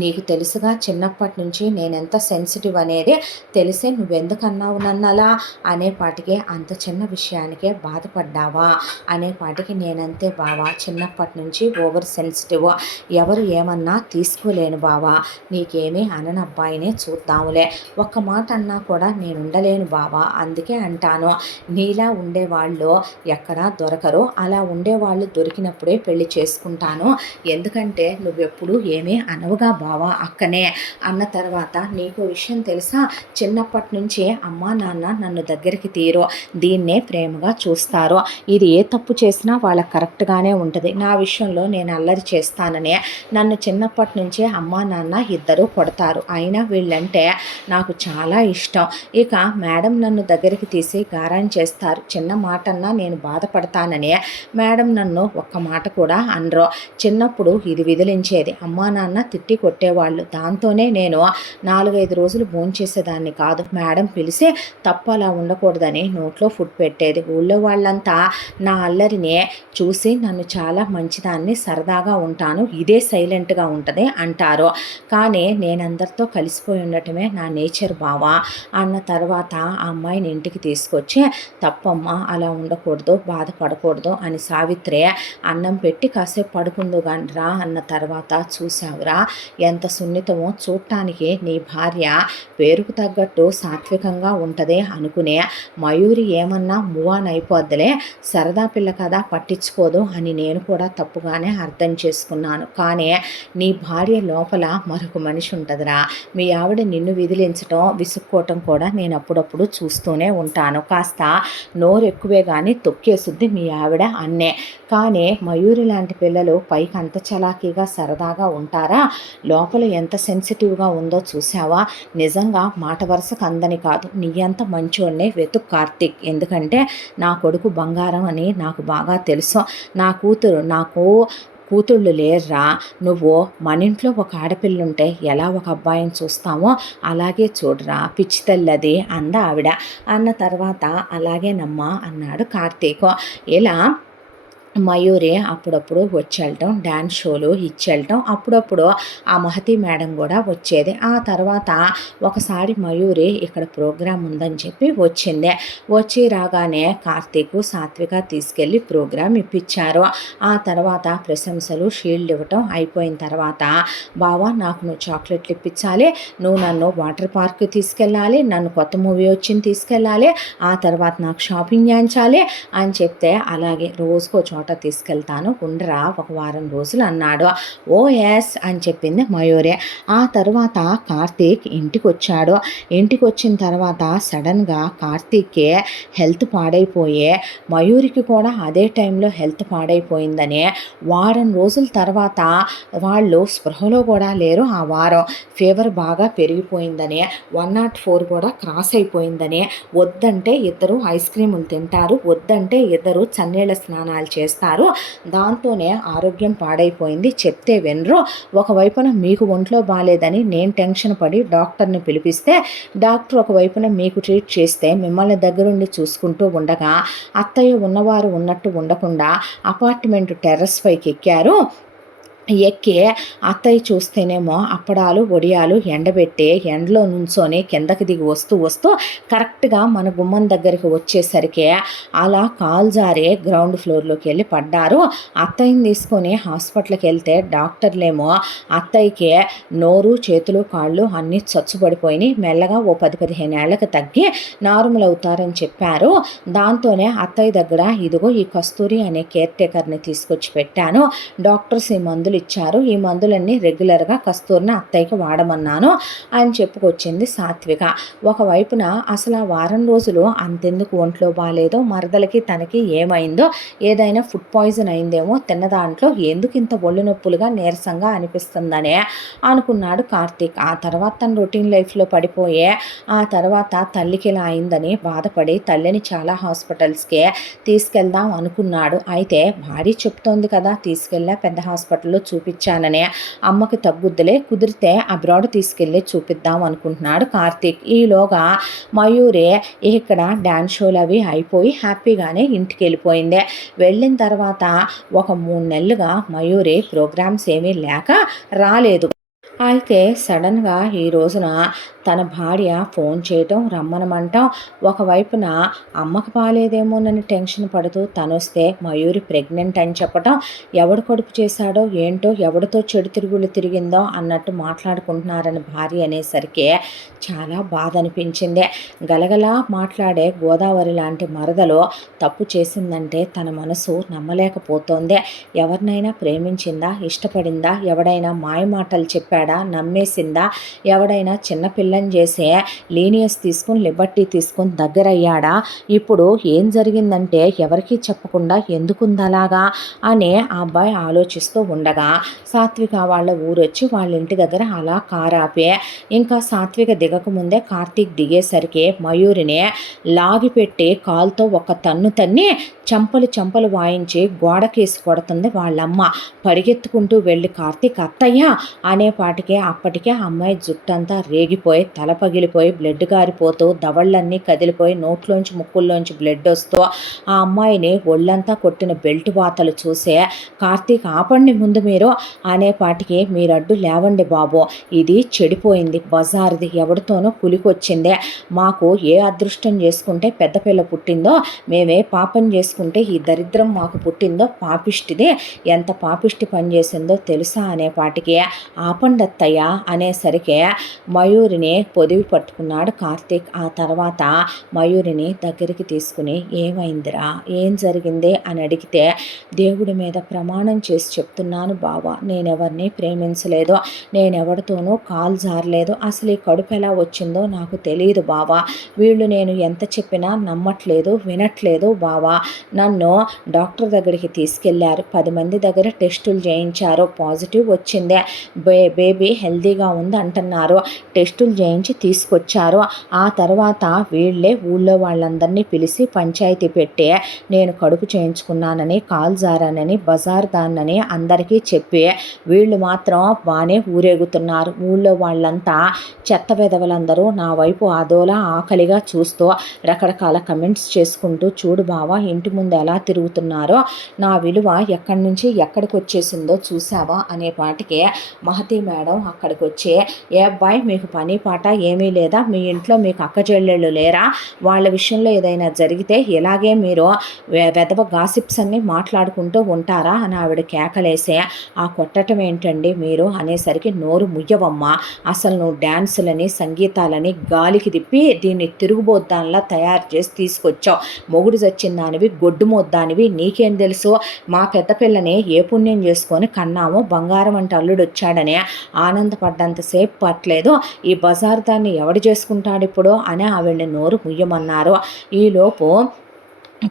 నీకు తెలుసుగా చిన్నప్పటి నుంచి నేనెంత సెన్సిటివ్ అనేది తెలిసే నువ్వెందుకన్నావు నన్నలా అనేపాటికి అంత చిన్న విషయానికే బాధపడ్డావా అనేపాటికి నేనంతే బావా చిన్నప్పటి నుంచి ఓవర్ సెన్సిటివ్ ఎవరు ఏమన్నా తీసుకోలేను బావా నీకేమీ అననబ్బాయినే చూద్దాములే ఒక్క మాట అన్నా కూడా నేను ఉండలేను బావా అందుకే అంటాను నీలా ఉండేవాళ్ళు ఎక్కడా దొరకరు అలా ఉండేవాళ్ళు దొరికినప్పుడే పెళ్లి చేసుకుంటాను ఎందుకంటే నువ్వెప్పుడు ఏమీ అనవుగా బావా అక్కనే అన్న తర్వాత నీకు విషయం తెలుసా చిన్నప్పటి నుంచి అమ్మా నాన్న నన్ను దగ్గరికి తీరు దీన్నే ప్రేమగా చూస్తారు ఇది ఏ తప్పు చేసినా వాళ్ళకి కరెక్ట్గానే ఉంటుంది నా విషయంలో నేను అల్లరి చేస్తాననే నన్ను చిన్నప్పటి నుంచే అమ్మా నాన్న ఇద్దరు కొడతారు అయినా వీళ్ళంటే నాకు చాలా ఇష్టం ఇక మేడం నన్ను దగ్గరికి తీసి గారం చేస్తారు చిన్న మాటన్నా నేను బాధపడతాననే మేడం నన్ను ఒక్క మాట కూడా అనరు చిన్నప్పుడు ఇది విదిలించేది అమ్మా నాన్న తిట్టి కొట్టేవాళ్ళు దాంతోనే నేను 4-5 రోజులు భోంచేసేదాన్ని కాదు మేడం పిలిచి తప్పు అలా ఉండకూడదని నోట్లో ఫుడ్ పెట్టేది ఊళ్ళో వాళ్ళంతా నా అల్లరినే చూసి నన్ను చాలా మంచిదాన్ని సరదాగా ఉంటాను ఇదే సైలెంట్గా ఉంటుంది అంటారు కానీ నేను అందరితో కలిసిపోయి ఉండటమే నా నేచర్ బావా అన్న తర్వాత ఆ అమ్మాయిని ఇంటికి తీసుకొచ్చి తప్పమ్మ అలా ఉండకూడదు బాధపడకూడదు అని సావిత్రి అన్నం పెట్టి కాసేపు పడుకుందు రా అన్న తర్వాత చూసావురా ఎంత సున్నితమో చూడటానికి నీ భార్య పేరుకు తగ్గట్టు సాత్వికంగా ఉంటుంది అనుకునే మయూరి ఏమన్నా మూవ్ ఆన్ అయిపోద్దిలే సరదా పిల్ల కదా పట్టించుకోదు అని నేను కూడా తప్పుగానే అర్థం చేసుకున్నాను కానీ నీ భార్య లోపల మరొక మనిషి ఉంటుందిరా మీ ఆవిడ నిన్ను విదిలించటం విసుక్కోవటం కూడా నేను అప్పుడప్పుడు చూస్తూనే ఉంటాను కాస్త నోరు ఎక్కువే కానీ తొక్కేసుద్ది మీ ఆవిడ అన్నే కానీ మయూరి లాంటి పిల్లలు పైకి అంత చలాకీగా సరదాగా ఉంటారా లోపల ఎంత సెన్సిటివ్గా ఉందో చూసావా నిజంగా మాట వరుసకు అందని కాదు నీ అంత మంచోడ్నే వెతుక్ కార్తీక్ ఎందుకంటే నా కొడుకు బంగారం అని నాకు బాగా తెలుసు నాకు కూతుళ్ళు లేర్రా నువ్వు మన ఇంట్లో ఒక ఆడపిల్లుంటే ఎలా ఒక అబ్బాయిని చూస్తామో అలాగే చూడరా పిచ్చి తల్లది అంద ఆవిడ అన్న తర్వాత అలాగేనమ్మా అన్నాడు కార్తీక్ ఇలా మయూరి అప్పుడప్పుడు వచ్చేయటం డ్యాన్స్ షోలు ఇచ్చేయటం అప్పుడప్పుడు ఆ మహతి మేడం కూడా వచ్చేది ఆ తర్వాత ఒకసారి మయూరి ఇక్కడ ప్రోగ్రాం ఉందని చెప్పి వచ్చింది వచ్చి రాగానే కార్తీక్ సాత్విక తీసుకెళ్ళి ప్రోగ్రాం ఇప్పించారు ఆ తర్వాత ప్రశంసలు షీల్డ్ ఇవ్వటం అయిపోయిన తర్వాత బావా నాకు నువ్వు చాక్లెట్లు ఇప్పించాలి నువ్వు నన్ను వాటర్ పార్క్ తీసుకెళ్ళాలి నన్ను కొత్త మూవీ వచ్చింది తీసుకెళ్ళాలి ఆ తర్వాత నాకు షాపింగ్ చేయించాలి అని చెప్తే అలాగే రోజుకో చోట తీసుకెళ్తాను ఉండరా ఒక వారం రోజులు అన్నాడు ఓ ఎస్ అని చెప్పింది మయూరి ఆ తర్వాత కార్తీక్ ఇంటికి వచ్చాడు ఇంటికి వచ్చిన తర్వాత సడన్గా కార్తీక్కి హెల్త్ పాడైపోయే మయూరికి కూడా అదే టైంలో హెల్త్ పాడైపోయిందని వారం రోజుల తర్వాత వాళ్ళు స్పృహలో కూడా లేరు ఆ వారం ఫీవర్ బాగా పెరిగిపోయిందని 104 కూడా క్రాస్ అయిపోయిందని వద్దంటే ఇద్దరు ఐస్ క్రీములు తింటారు వద్దంటే ఇద్దరు చన్నీళ్ళ స్నానాలు చేస్తారు దాంతోనే ఆరోగ్యం పాడైపోయింది చెప్తే వినరు ఒకవైపున మీకు ఒంట్లో బాగాలేదని నేను టెన్షన్ పడి డాక్టర్ని పిలిపిస్తే డాక్టర్ ఒకవైపున మీకు ట్రీట్ చేస్తే మిమ్మల్ని దగ్గరుండి చూసుకుంటూ ఉండగా అత్తయ్య ఉన్నవారు ఉన్నట్టు ఉండకుండా అపార్ట్మెంట్ టెర్రస్ పైకి ఎక్కారు ఎక్కి అత్తయ్య చూస్తేనేమో అప్పడాలు వడియాలు ఎండబెట్టి ఎండలో నుంచొని కిందకి దిగి వస్తూ కరెక్ట్గా మన గుమ్మం దగ్గరికి వచ్చేసరికి అలా కాలు జారి గ్రౌండ్ ఫ్లోర్లోకి వెళ్ళి పడ్డారు అత్తయ్యని తీసుకొని హాస్పిటల్కి వెళ్తే డాక్టర్లేమో అత్తయ్యకి నోరు చేతులు కాళ్ళు అన్నీ చచ్చుపడిపోయినాయి మెల్లగా ఓ 10-15 ఏళ్ళకి తగ్గి నార్మల్ అవుతారని చెప్పారు దాంతోనే అత్తయ్య దగ్గర ఇదిగో ఈ కస్తూరి అనే కేర్ టేకర్ని తీసుకొచ్చి పెట్టాను డాక్టర్స్ ఈ మందులు ఇచ్చారు ఈ మందులన్నీ రెగ్యులర్గా కస్తూరిని అత్తయ్యకి వాడమన్నాను అని చెప్పుకొచ్చింది సాత్విక ఒకవైపున అసలు ఆ వారం రోజులు అంతెందుకు ఒంట్లో బాగాలేదో మరదలకి తనకి ఏమైందో ఏదైనా ఫుడ్ పాయిజన్ అయిందేమో తిన్న దాంట్లో ఎందుకు ఇంత ఒళ్ళు నొప్పులుగా నీరసంగా అనిపిస్తుందనే అనుకున్నాడు కార్తీక్ ఆ తర్వాత తన రొటీన్ లైఫ్లో పడిపోయే ఆ తర్వాత తల్లికి ఇలా అయిందని బాధపడి తల్లిని చాలా హాస్పిటల్స్కే తీసుకెళ్దాం అనుకున్నాడు అయితే భార్య చెప్తోంది కదా తీసుకెళ్ళా పెద్ద హాస్పిటల్లో చూపించాననే అమ్మకి తగ్గుద్దులే కుదిరితే అబ్రాడ్ తీసుకెళ్ళి చూపిద్దాం అనుకుంటున్నాడు కార్తీక్ ఈలోగా మయూరి ఇక్కడ డ్యాన్స్ షోలు అవి అయిపోయి హ్యాపీగానే ఇంటికి వెళ్ళిపోయింది వెళ్ళిన తర్వాత ఒక 3 నెలలుగా మయూరి ప్రోగ్రామ్స్ ఏమీ లేక రాలేదు అయితే సడన్‌గా ఈ రోజున తన భార్య ఫోన్ చేయటం, రమ్మనమంటం, ఒకవైపున అమ్మకి బాలేదేమోనని టెన్షన్ పడుతూ తనొస్తే మయూరి ప్రెగ్నెంట్ అని చెప్పటం, ఎవడు కడుపు చేశాడో ఏంటో, ఎవడితో చెడు తిరుగుళ్ళు తిరిగిందో అన్నట్టు మాట్లాడుకుంటున్నారని భార్య అనేసరికి చాలా బాధ అనిపించింది. గలగలా మాట్లాడే గోదావరి లాంటి మరదలు తప్పు చేసిందంటే తన మనసు నమ్మలేకపోతోంది. ఎవరినైనా ప్రేమించిందా, ఇష్టపడిందా, ఎవడైనా మాయమాటలు చెప్పాడా, నమ్మేసిందా, ఎవడైనా చిన్నపిల్లని చేసే లీనియస్ తీసుకుని లిబర్టీ తీసుకుని దగ్గరయ్యాడా, ఇప్పుడు ఏం జరిగిందంటే ఎవరికీ చెప్పకుండా ఎందుకుందలాగా అని ఆ అబ్బాయి ఆలోచిస్తూ ఉండగా సాత్విక వాళ్ళ ఊరొచ్చి వాళ్ళ ఇంటి దగ్గర అలా కారాపే ఇంకా సాత్విక దిగకముందే కార్తీక్ దిగేసరికి మయూరిని లాగిపెట్టి కాలుతో ఒక తన్ను తన్ని చంపలు వాయించి గోడకేసి కొడుతుంది వాళ్ళమ్మ. పరిగెత్తుకుంటూ వెళ్ళి కార్తీక్ అత్తయ్య అనేపాటికే అప్పటికే అమ్మాయి జుట్టంతా రేగిపోయి తల పగిలిపోయి బ్లడ్ కారిపోతూ దవళ్ళన్నీ కదిలిపోయి నోట్లోంచి ముక్కుల్లోంచి బ్లడ్ వస్తూ ఆ అమ్మాయిని ఒళ్ళంతా కొట్టిన బెల్ట్ వాతలు చూసే కార్తీక్ ఆపండి ముందు మీరు అనేపాటికి మీరడ్డు లేవండి బాబు, ఇది చెడిపోయింది బజార్ది, ఎవరితోనో పులికొచ్చిందే, మాకు ఏ అదృష్టం చేసుకుంటే పెద్ద పిల్ల పుట్టిందో, మేమే పాపం చేసుకుంటే ఈ దరిద్రం మాకు పుట్టిందో, పాపిష్టిది ఎంత పాపిష్టి పని చేసిందో తెలుసా అనేపాటికి ఆపండత్తయ్య అనేసరికి మయూరిని పొదివి పట్టుకున్నాడు కార్తీక్. ఆ తర్వాత మయూరిని దగ్గరికి తీసుకుని ఏమైందిరా, ఏం జరిగింది అని అడిగితే దేవుడి మీద ప్రమాణం చేసి చెప్తున్నాను బావా, నేనెవరిని ప్రేమించలేదు, నేనెవరితోనూ కాలు జారలేదు, అసలు ఈ కడుపు ఎలా వచ్చిందో నాకు తెలియదు బావా, వీళ్ళు నేను ఎంత చెప్పినా నమ్మట్లేదు వినట్లేదు బావా, నన్ను డాక్టర్ దగ్గరికి తీసుకెళ్లారు, 10 మంది దగ్గర టెస్టులు చేయించారు, పాజిటివ్ వచ్చిందే, బేబీ హెల్తీగా ఉంది అంటున్నారు, టెస్టులు చేయించి తీసుకొచ్చారు. ఆ తర్వాత వీళ్ళే ఊళ్ళో వాళ్ళందరినీ పిలిచి పంచాయతీ పెట్టి నేను కడుపు చేయించుకున్నానని, కాలు జారానని, బజార్ దాన్నని అందరికీ చెప్పి వీళ్ళు మాత్రం బాగానే ఊరేగుతున్నారు. ఊళ్ళో వాళ్ళంతా చెత్త వెధవలందరూ నా వైపు అదోలా ఆకలిగా చూస్తూ రకరకాల కమెంట్స్ చేసుకుంటూ చూడు బావా ఇంటి ముందు ఎలా తిరుగుతున్నారో, నా విలువ ఎక్కడి నుంచి ఎక్కడికి వచ్చేసిందో చూసావా అనేపాటికి మహతి మేడం అక్కడికి వచ్చి ఏ అబ్బాయి మీకు పని పాట ఏమీ లేదా, మీ ఇంట్లో మీకు అక్క చెల్లెళ్ళు లేరా, వాళ్ళ విషయంలో ఏదైనా జరిగితే ఇలాగే మీరు వెధవ గాసిప్స్ అన్ని మాట్లాడుకుంటూ ఉంటారా అని ఆవిడ కేకలేసే ఆ కొట్టడం ఏంటండి మీరు అనేసరికి నోరు ముయ్యవమ్మ, అసలు నువ్వు డ్యాన్సులని సంగీతాలని గాలికి తిప్పి దీన్ని తిరుగుబోద్దానిలా తయారు చేసి తీసుకొచ్చావు, మొగుడు చచ్చిన దానివి గొడ్డు మొద్దానివి, నీకేం తెలుసు, మా పెద్ద పిల్లని ఏ పుణ్యం చేసుకొని కన్నామో, బంగారం అంటే అల్లుడు వచ్చాడని ఆనందపడ్డంతసేపు పట్టలేదు, ఈ బజార్ దాన్ని ఎవడు చేసుకుంటాడు ఇప్పుడు అని ఆవిడ్ని నోరు ముయ్యమన్నారు. ఈలోపు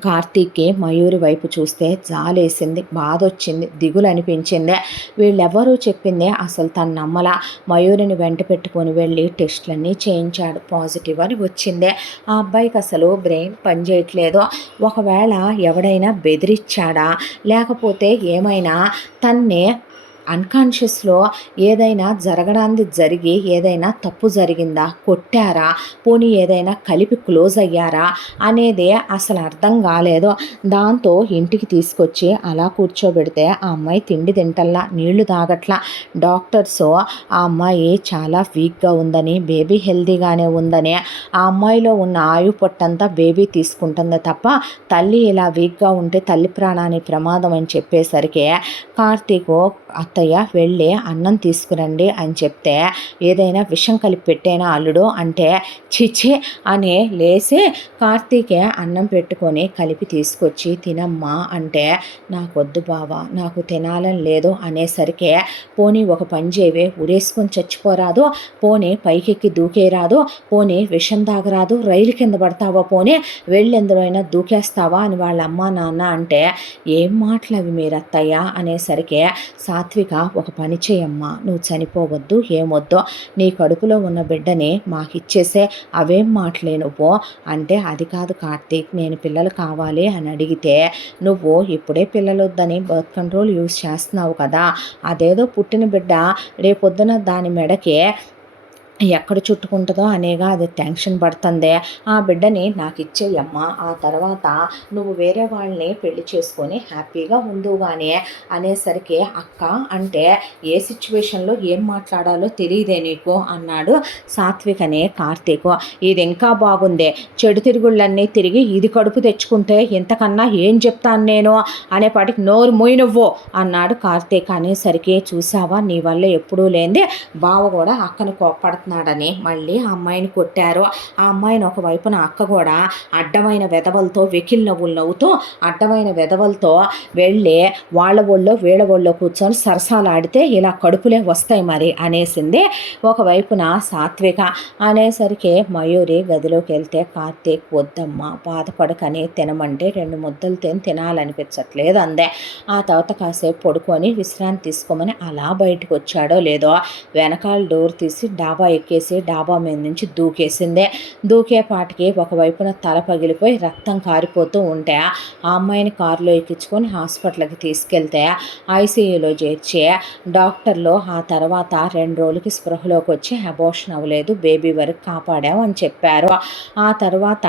కార్తీక్కి మయూరి వైపు చూస్తే జాలేసింది, బాధ వచ్చింది, దిగులు అనిపించింది. వీళ్ళెవరూ చెప్పిందే అసలు తను నమ్మలా. మయూరిని వెంట పెట్టుకొని వెళ్ళి టెస్టులన్నీ చేయించాడు, పాజిటివ్ అని వచ్చిందే. ఆ అబ్బాయికి అసలు బ్రెయిన్ పనిచేయట్లేదు. ఒకవేళ ఎవడైనా బెదిరించాడా, లేకపోతే ఏమైనా తన్నే అన్కాన్షియస్లో ఏదైనా జరగడానికి జరిగి ఏదైనా తప్పు జరిగిందా, కొట్టారా, పోనీ ఏదైనా కలిపి క్లోజ్ అయ్యారా అనేది అసలు అర్థం కాలేదు. దాంతో ఇంటికి తీసుకొచ్చి అలా కూర్చోబెడితే ఆ అమ్మాయి తిండి తింటల్లా, నీళ్లు తాగట్లా. డాక్టర్స్ ఆ అమ్మాయి చాలా వీక్గా ఉందని, బేబీ హెల్తీగానే ఉందని, ఆ అమ్మాయిలో ఉన్న ఆయు పొట్టంతా బేబీ తీసుకుంటుంది తప్ప తల్లి ఇలా వీక్గా ఉంటే తల్లి ప్రాణానికి ప్రమాదం అని చెప్పేసరికి కార్తీక్ అత్తయ్య వెళ్ళి అన్నం తీసుకురండి అని చెప్తే ఏదైనా విషం కలిపి పెట్టేనా అల్లుడు అంటే చిచి అని లేసి కార్తీకే అన్నం పెట్టుకొని కలిపి తీసుకొచ్చి తినమ్మా అంటే నాకొద్దు బావా, నాకు తినాలని లేదు అనేసరికి పోనీ ఒక పని చేయవే, ఉరేసుకొని చచ్చిపోరాదు, పోనీ పైకెక్కి దూకేరాదు, పోనీ విషం తాగరాదు, రైలు కింద పడతావా, పోనీ వెళ్ళి ఎందులోనైనా దూకేస్తావా అని వాళ్ళ అమ్మ నాన్న అంటే ఏం మాటలు అవి మీరు అత్తయ్య అనేసరికి సాత్విక ఒక పని చేయమ్మా, నువ్వు చనిపోవద్దు ఏమొద్దు, నీ కడుపులో ఉన్న బిడ్డని మాకిచ్చేసే, అవేం మాటలే నువ్వు అంటే అది కాదు కార్తీక్, నేను పిల్లలు కావాలి అని అడిగితే నువ్వు ఇప్పుడే పిల్లలు వద్దని బర్త్ కంట్రోల్ యూజ్ చేస్తున్నావు కదా, అదేదో పుట్టిన బిడ్డ రేపొద్దున దాని మెడకి ఎక్కడ చుట్టుకుంటుందో అనేగా అది టెన్షన్ పడుతుంది. ఆ బిడ్డని నాకిచ్చేయమ్మా, ఆ తర్వాత నువ్వు వేరే వాళ్ళని పెళ్లి చేసుకొని హ్యాపీగా ఉందువు గానీ అనేసరికి, అక్క అంటే ఏ సిచ్యువేషన్లో ఏం మాట్లాడాలో తెలియదే నీకు అన్నాడు సాత్విక్ అనే కార్తీక్. ఇది ఇంకా బాగుందే, చెడు తిరుగుళ్ళన్నీ తిరిగి ఇది కడుపు తెచ్చుకుంటే ఇంతకన్నా ఏం చెప్తాను నేను అనేపాటికి నోరు మొయ్యి నువ్వు అన్నాడు కార్తీక్. అనేసరికి చూసావా నీ వల్ల ఎప్పుడూ లేనిది బావ కూడా అక్కని కోప్పడుతున్నాడని మళ్ళీ ఆ అమ్మాయిని కొట్టారు. ఆ అమ్మాయిని ఒకవైపున అక్క కూడా అడ్డమైన వెధవలతో వెకిల్ నవ్వులు నవ్వుతూ అడ్డమైన వెధవలతో వెళ్ళి వాళ్ళ ఒళ్ళో వీళ్ళ ఒళ్ళో కూర్చొని సరసాలాడితే ఇలా కడుపులే వస్తాయి మరి అనేసింది ఒకవైపున సాత్విక. అనేసరికి మయూరి గదిలోకి వెళ్తే కార్తీక్ వద్దమ్మా బాధపడకని తినమంటే 2 ముద్దలు తినాలనిపించట్లేదు అందే. ఆ తర్వాత కాసేపు పడుకొని విశ్రాంతి తీసుకోమని అలా బయటకు వచ్చాడో లేదో వెనకాల డోర్ తీసి డాబా ఎక్కేసి డాబా మీద నుంచి దూకేసిందే. దూకేపాటికి ఒకవైపున తల పగిలిపోయి రక్తం కారిపోతూ ఉంటే ఆ అమ్మాయిని కారులో ఎక్కించుకొని హాస్పిటల్కి తీసుకెళ్తే ఐసీయూలో చేర్చి డాక్టర్లు ఆ తర్వాత 2 రోజులకి స్పృహలోకి వచ్చి అబార్షన్ అవ్వలేదు, బేబీ వరకు కాపాడాం అని చెప్పారు. ఆ తర్వాత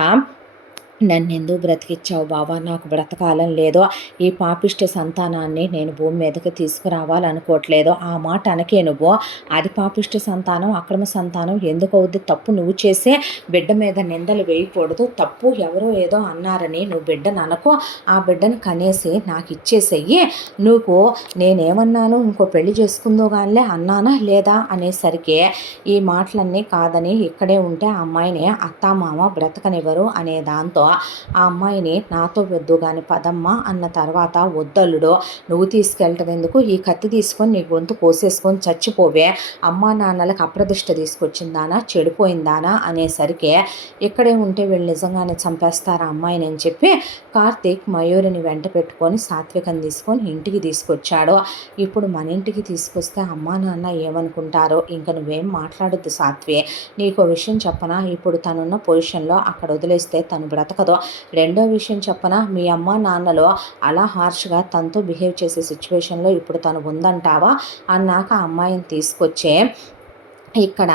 నన్నెందుకు బ్రతికిచ్చావు బావా, నాకు బ్రతకాలని లేదో, ఈ పాపిష్టి సంతానాన్ని నేను భూమి మీదకి తీసుకురావాలనుకోవట్లేదు. ఆ మాట అనకే నువ్వు, అది పాపిష్టి సంతానం అక్రమ సంతానం ఎందుకు అవుద్ది, తప్పు నువ్వు చేసే బిడ్డ మీద నిందలు వేయకూడదు, తప్పు ఎవరో ఏదో అన్నారని నువ్వు బిడ్డను అనుకో, ఆ బిడ్డను కనేసి నాకు ఇచ్చేసేయి, నువ్వు నేనేమన్నాను ఇంకో పెళ్లి చేసుకుందో కానీ అన్నానా లేదా అనేసరికి ఈ మాటలన్నీ కాదని ఇక్కడే ఉంటే ఆ అమ్మాయిని అత్తామామ బ్రతకనివ్వరు అనే దాంతో ఆ అమ్మాయిని నాతో వద్దు కానీ పదమ్మా అన్న తర్వాత వద్దల్లుడు నువ్వు తీసుకెళ్ళటం ఎందుకు, ఈ కత్తి తీసుకొని నీ గొంతు కోసేసుకొని చచ్చిపోవే, అమ్మా నాన్నలకు అప్రదిష్ట తీసుకొచ్చిందానా చెడిపోయిందానా అనేసరికి ఇక్కడే ఉంటే వీళ్ళు నిజంగానే చంపేస్తారా అమ్మాయిని అని చెప్పి కార్తీక్ మయూరిని వెంట పెట్టుకొని సాత్వికం తీసుకొని ఇంటికి తీసుకొచ్చాడు. ఇప్పుడు మన ఇంటికి తీసుకొస్తే అమ్మా నాన్న ఏమనుకుంటారో, ఇంకా నువ్వేం మాట్లాడొద్దు సాత్వి, నీకో విషయం చెప్పనా, ఇప్పుడు తనున్న పొజిషన్లో అక్కడ వదిలేస్తే తను బ్రతకదు. రెండో విషయం చెప్పనా, మీ అమ్మ నాన్నలో అలా హార్ష్గా తనతో బిహేవ్ చేసే సిచ్యువేషన్లో ఇప్పుడు తను ఉందంటావా అన్నాక అమ్మాయిని తీసుకొచ్చే ఇక్కడ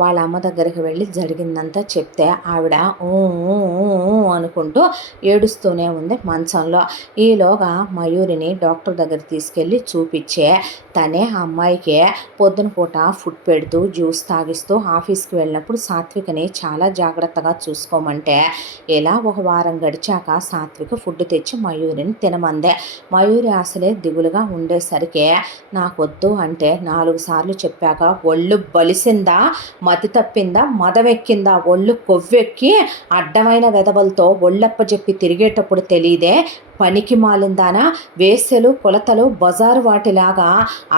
వాళ్ళ అమ్మ దగ్గరికి వెళ్ళి జరిగిందంతా చెప్తే ఆవిడ అనుకుంటూ ఏడుస్తూనే ఉంది మంచంలో. ఈలోగా మయూరిని డాక్టర్ దగ్గర తీసుకెళ్ళి చూపించే తనే ఆ అమ్మాయికి పొద్దున పూట ఫుడ్ పెడుతూ జ్యూస్ తాగిస్తూ ఆఫీస్కి వెళ్ళినప్పుడు సాత్వికని చాలా జాగ్రత్తగా చూసుకోమంటే ఇలా ఒక వారం గడిచాక సాత్విక ఫుడ్ తెచ్చి మయూరిని తినమందే. మయూరి అసలే దిగులుగా ఉండేసరికి నాకొద్దు అంటే 4 సార్లు చెప్పాక ఒళ్ళు బలిసిందా, మతి తప్పిందా, మదవెక్కిందా, ఒళ్ళు కొవ్వెక్కి అడ్డమైన వెధవలతో ఒళ్ళప్పజెప్పి తిరిగేటప్పుడు తెలియదే, పనికి మాలిందానా, వేసెలు కొలతలు బజారు వాటిలాగా